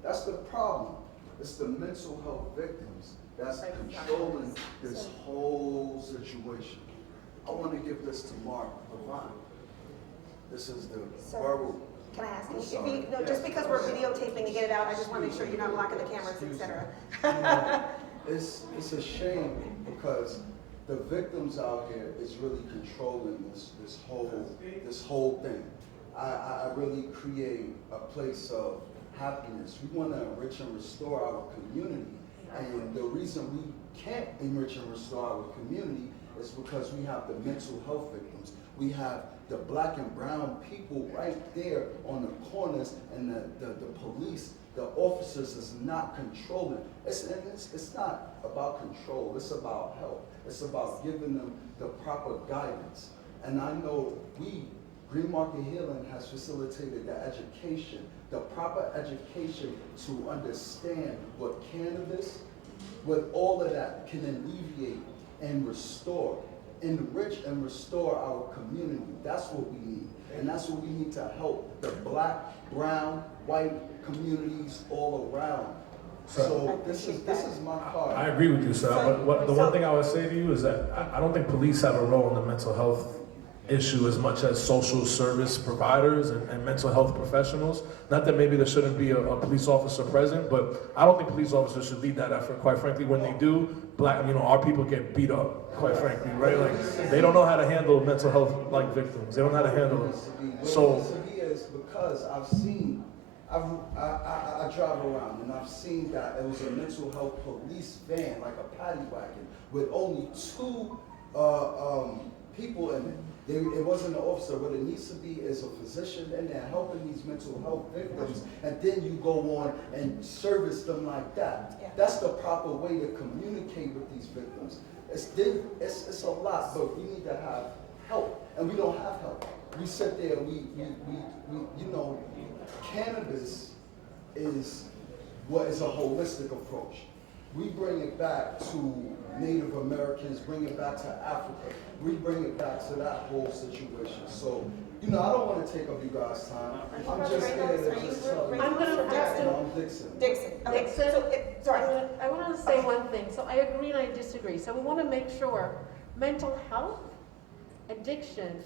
That's the problem. It's the mental health victims that's controlling this whole situation. I want to give this to Mark Levine. This is the borough. Can I ask you, if you, no, just because we're videotaping to get it out, I just want to make sure you're not blocking the cameras, etc. It's a shame because the victims out here is really controlling this whole thing. I really create a place of happiness. We want to enrich and restore our community, and the reason we can't enrich and restore our community is because we have the mental health victims. We have the Black and brown people right there on the corners, and the police, the officers is not controlling. It's not about control, it's about help. It's about giving them the proper guidance. And I know Green Market Healing has facilitated the education, the proper education to understand what cannabis, with all of that, can alleviate and restore, enrich and restore our community. That's what we need. And that's what we need to help the Black, brown, white communities all around. So this is my part. I agree with you, sir. But the one thing I would say to you is that I don't think police have a role in the mental health issue as much as social service providers and mental health professionals. Not that maybe there shouldn't be a police officer present, but I don't think police officers should lead that effort. Quite frankly, when they do, our people get beat up, quite frankly, right? Like, they don't know how to handle mental health like victims. They don't know how to handle it. So Because I've I drive around and I've seen that it was a mental health police van, like a paddy wagon, with only 2 people in it. It wasn't an officer. What it needs to be is a physician in there helping these mental health victims, and then you go on and service them like that. Yeah. That's the proper way to communicate with these victims. It's a lot, but we need to have help, and we don't have help. We sit there, we you know, cannabis is what is a holistic approach. We bring it back to Native Americans, bring it back to Africa. We bring it back to that whole situation. So, you know, I don't want to take up you guys' time. I'm just here to just tell you. I'm gonna ask you- I'm Dixon. Dixon. Okay. Dixon, So, sorry. I want to say one thing. So I agree and I disagree. So we want to make sure mental health, addiction,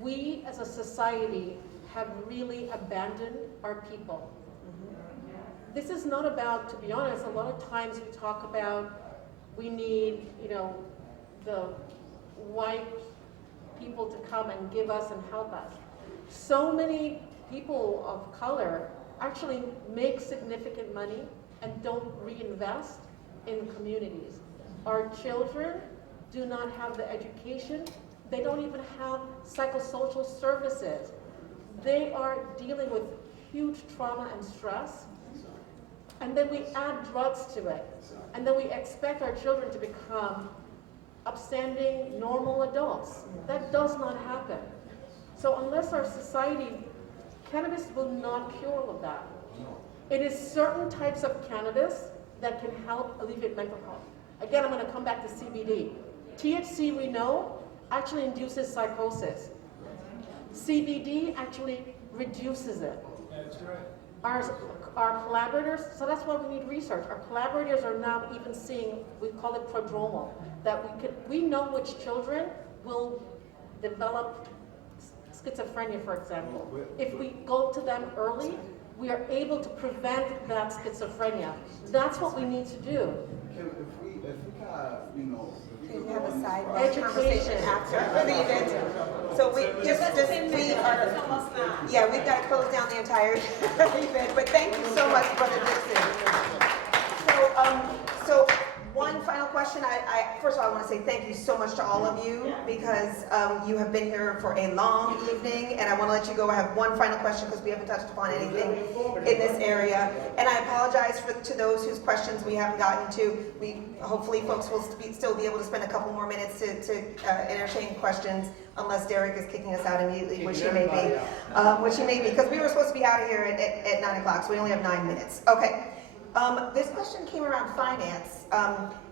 we as a society have really abandoned our people. This is not about, to be honest, a lot of times we talk about we need, you know, the white people to come and give us and help us. So many people of color actually make significant money and don't reinvest in communities. Our children do not have the education. They don't even have psychosocial services. They are dealing with huge trauma and stress. And then we add drugs to it. And then we expect our children to become upstanding, normal adults. That does not happen. So unless our society, cannabis will not cure all of that. It is certain types of cannabis that can help alleviate mental health. Again, I'm going to come back to CBD. THC, we know, actually induces psychosis. CBD actually reduces it. That's right. Our collaborators, so that's why we need research. Our collaborators are now even seeing, we call it prodromal, that we know which children will develop schizophrenia, for example. If we go to them early, we are able to prevent that schizophrenia. That's what we need to do. If we have, you know, Can we have a side Education. conversation after the event? So we we are, yeah, we've got to close down the entire event, but thank you so much, Brother Dixon. So one final question. First of all, I want to say thank you so much to all of you because you have been here for a long evening, and I want to let you go. I have one final question because we haven't touched upon anything in this area, and I apologize to those whose questions we haven't gotten to. Hopefully folks will still be able to spend a couple more minutes to entertain questions, unless Derek is kicking us out immediately, which he may be, because we were supposed to be out of here at 9 o'clock, so we only have 9 minutes. Okay. This question came around finance,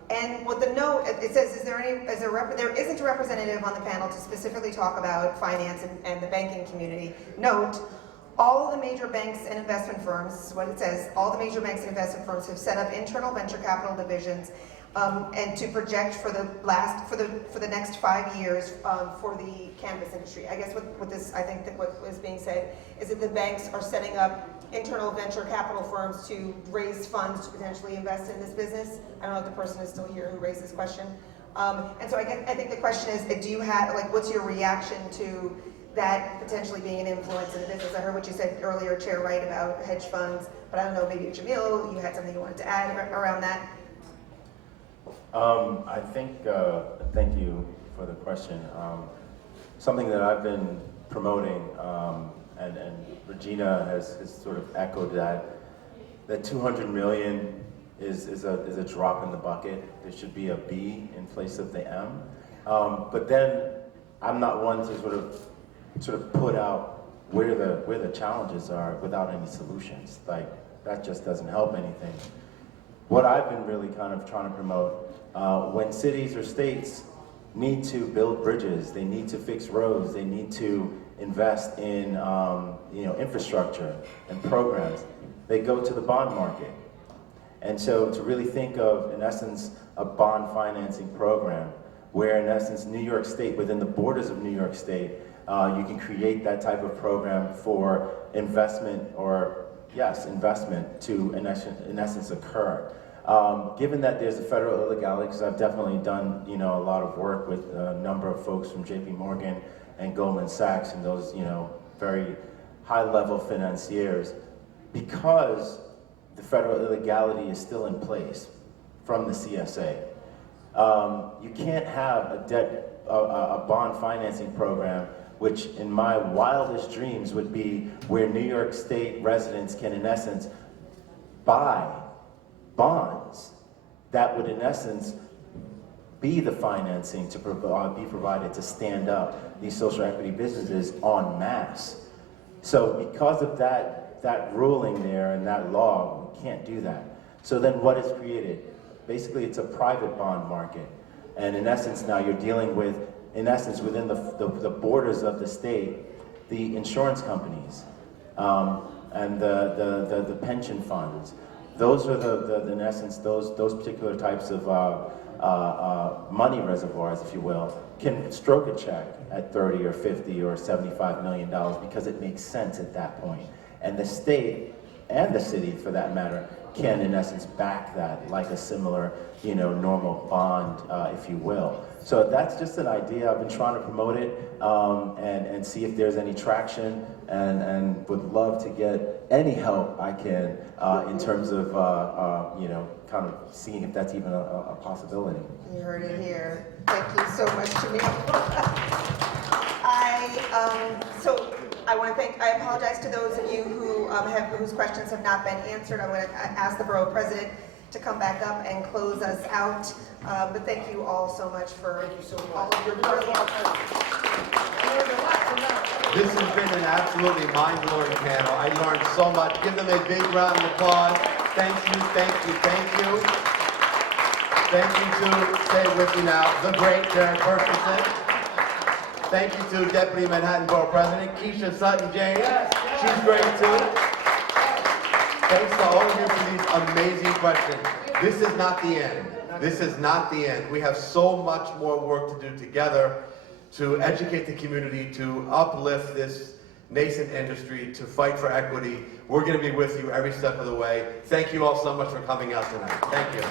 and with the note, it says, there isn't a representative on the panel to specifically talk about finance and the banking community. Note, all of the major banks and investment firms, this is what it says, all the major banks and investment firms have set up internal venture capital divisions and to project for the next 5 years for the cannabis industry. I guess with this, I think that what was being said is that the banks are setting up internal venture capital firms to raise funds to potentially invest in this business. I don't know if the person is still here who raised this question. And so I think the question is, do you have, what's your reaction to that potentially being an influence in the business? I heard what you said earlier, Chair Wright, about hedge funds, but I don't know, maybe Jamil, you had something you wanted to add around that? I think, thank you for the question. Something that I've been promoting, and Regina has sort of echoed that 200 million is a drop in the bucket. There should be a B in place of the M. But then I'm not one to sort of put out where the challenges are without any solutions. Like, that just doesn't help anything. What I've been really kind of trying to promote, when cities or states need to build bridges, they need to fix roads, they need to invest in infrastructure and programs, they go to the bond market. And so to really think of, in essence, a bond financing program, where in essence New York State, within the borders of New York State, you can create that type of program for investment, or yes, investment to in essence occur. Given that there's a federal illegality, because I've definitely done a lot of work with a number of folks from JP Morgan and Goldman Sachs and those very high-level financiers, because the federal illegality is still in place from the CSA. You can't have a bond financing program, which in my wildest dreams would be where New York State residents can, in essence, buy bonds that would, in essence, be the financing to be provided to stand up these social equity businesses en masse. So because of that ruling there and that law, we can't do that. So then what is created? Basically, it's a private bond market. And in essence, now you're dealing with, in essence, within the borders of the state, the insurance companies and the pension funds. Those are in essence, those particular types of money reservoirs, if you will, can stroke a check at 30 or 50 or $75 million because it makes sense at that point. And the state and the city, for that matter, can in essence back that like a similar, normal bond, if you will. So that's just an idea. I've been trying to promote it and see if there's any traction, and would love to get any help I can in terms of kind of seeing if that's even a possibility. You heard it here. Thank you so much, Jamil. I apologize to those of you whose questions have not been answered. I'm going to ask the Borough President to come back up and close us out. But thank you all so much for all of your brilliant. This has been an absolutely mind-blowing panel. I learned so much. Give them a big round of applause. Thank you, thank you, thank you. Thank you to, say with me now, the great Derek Perkinson. Thank you to Deputy Manhattan Borough President Keisha Sutton-James. She's great too. Thanks to all of you for these amazing questions. This is not the end. This is not the end. We have so much more work to do together to educate the community, to uplift this nascent industry, to fight for equity. We're going to be with you every step of the way. Thank you all so much for coming out tonight. Thank you.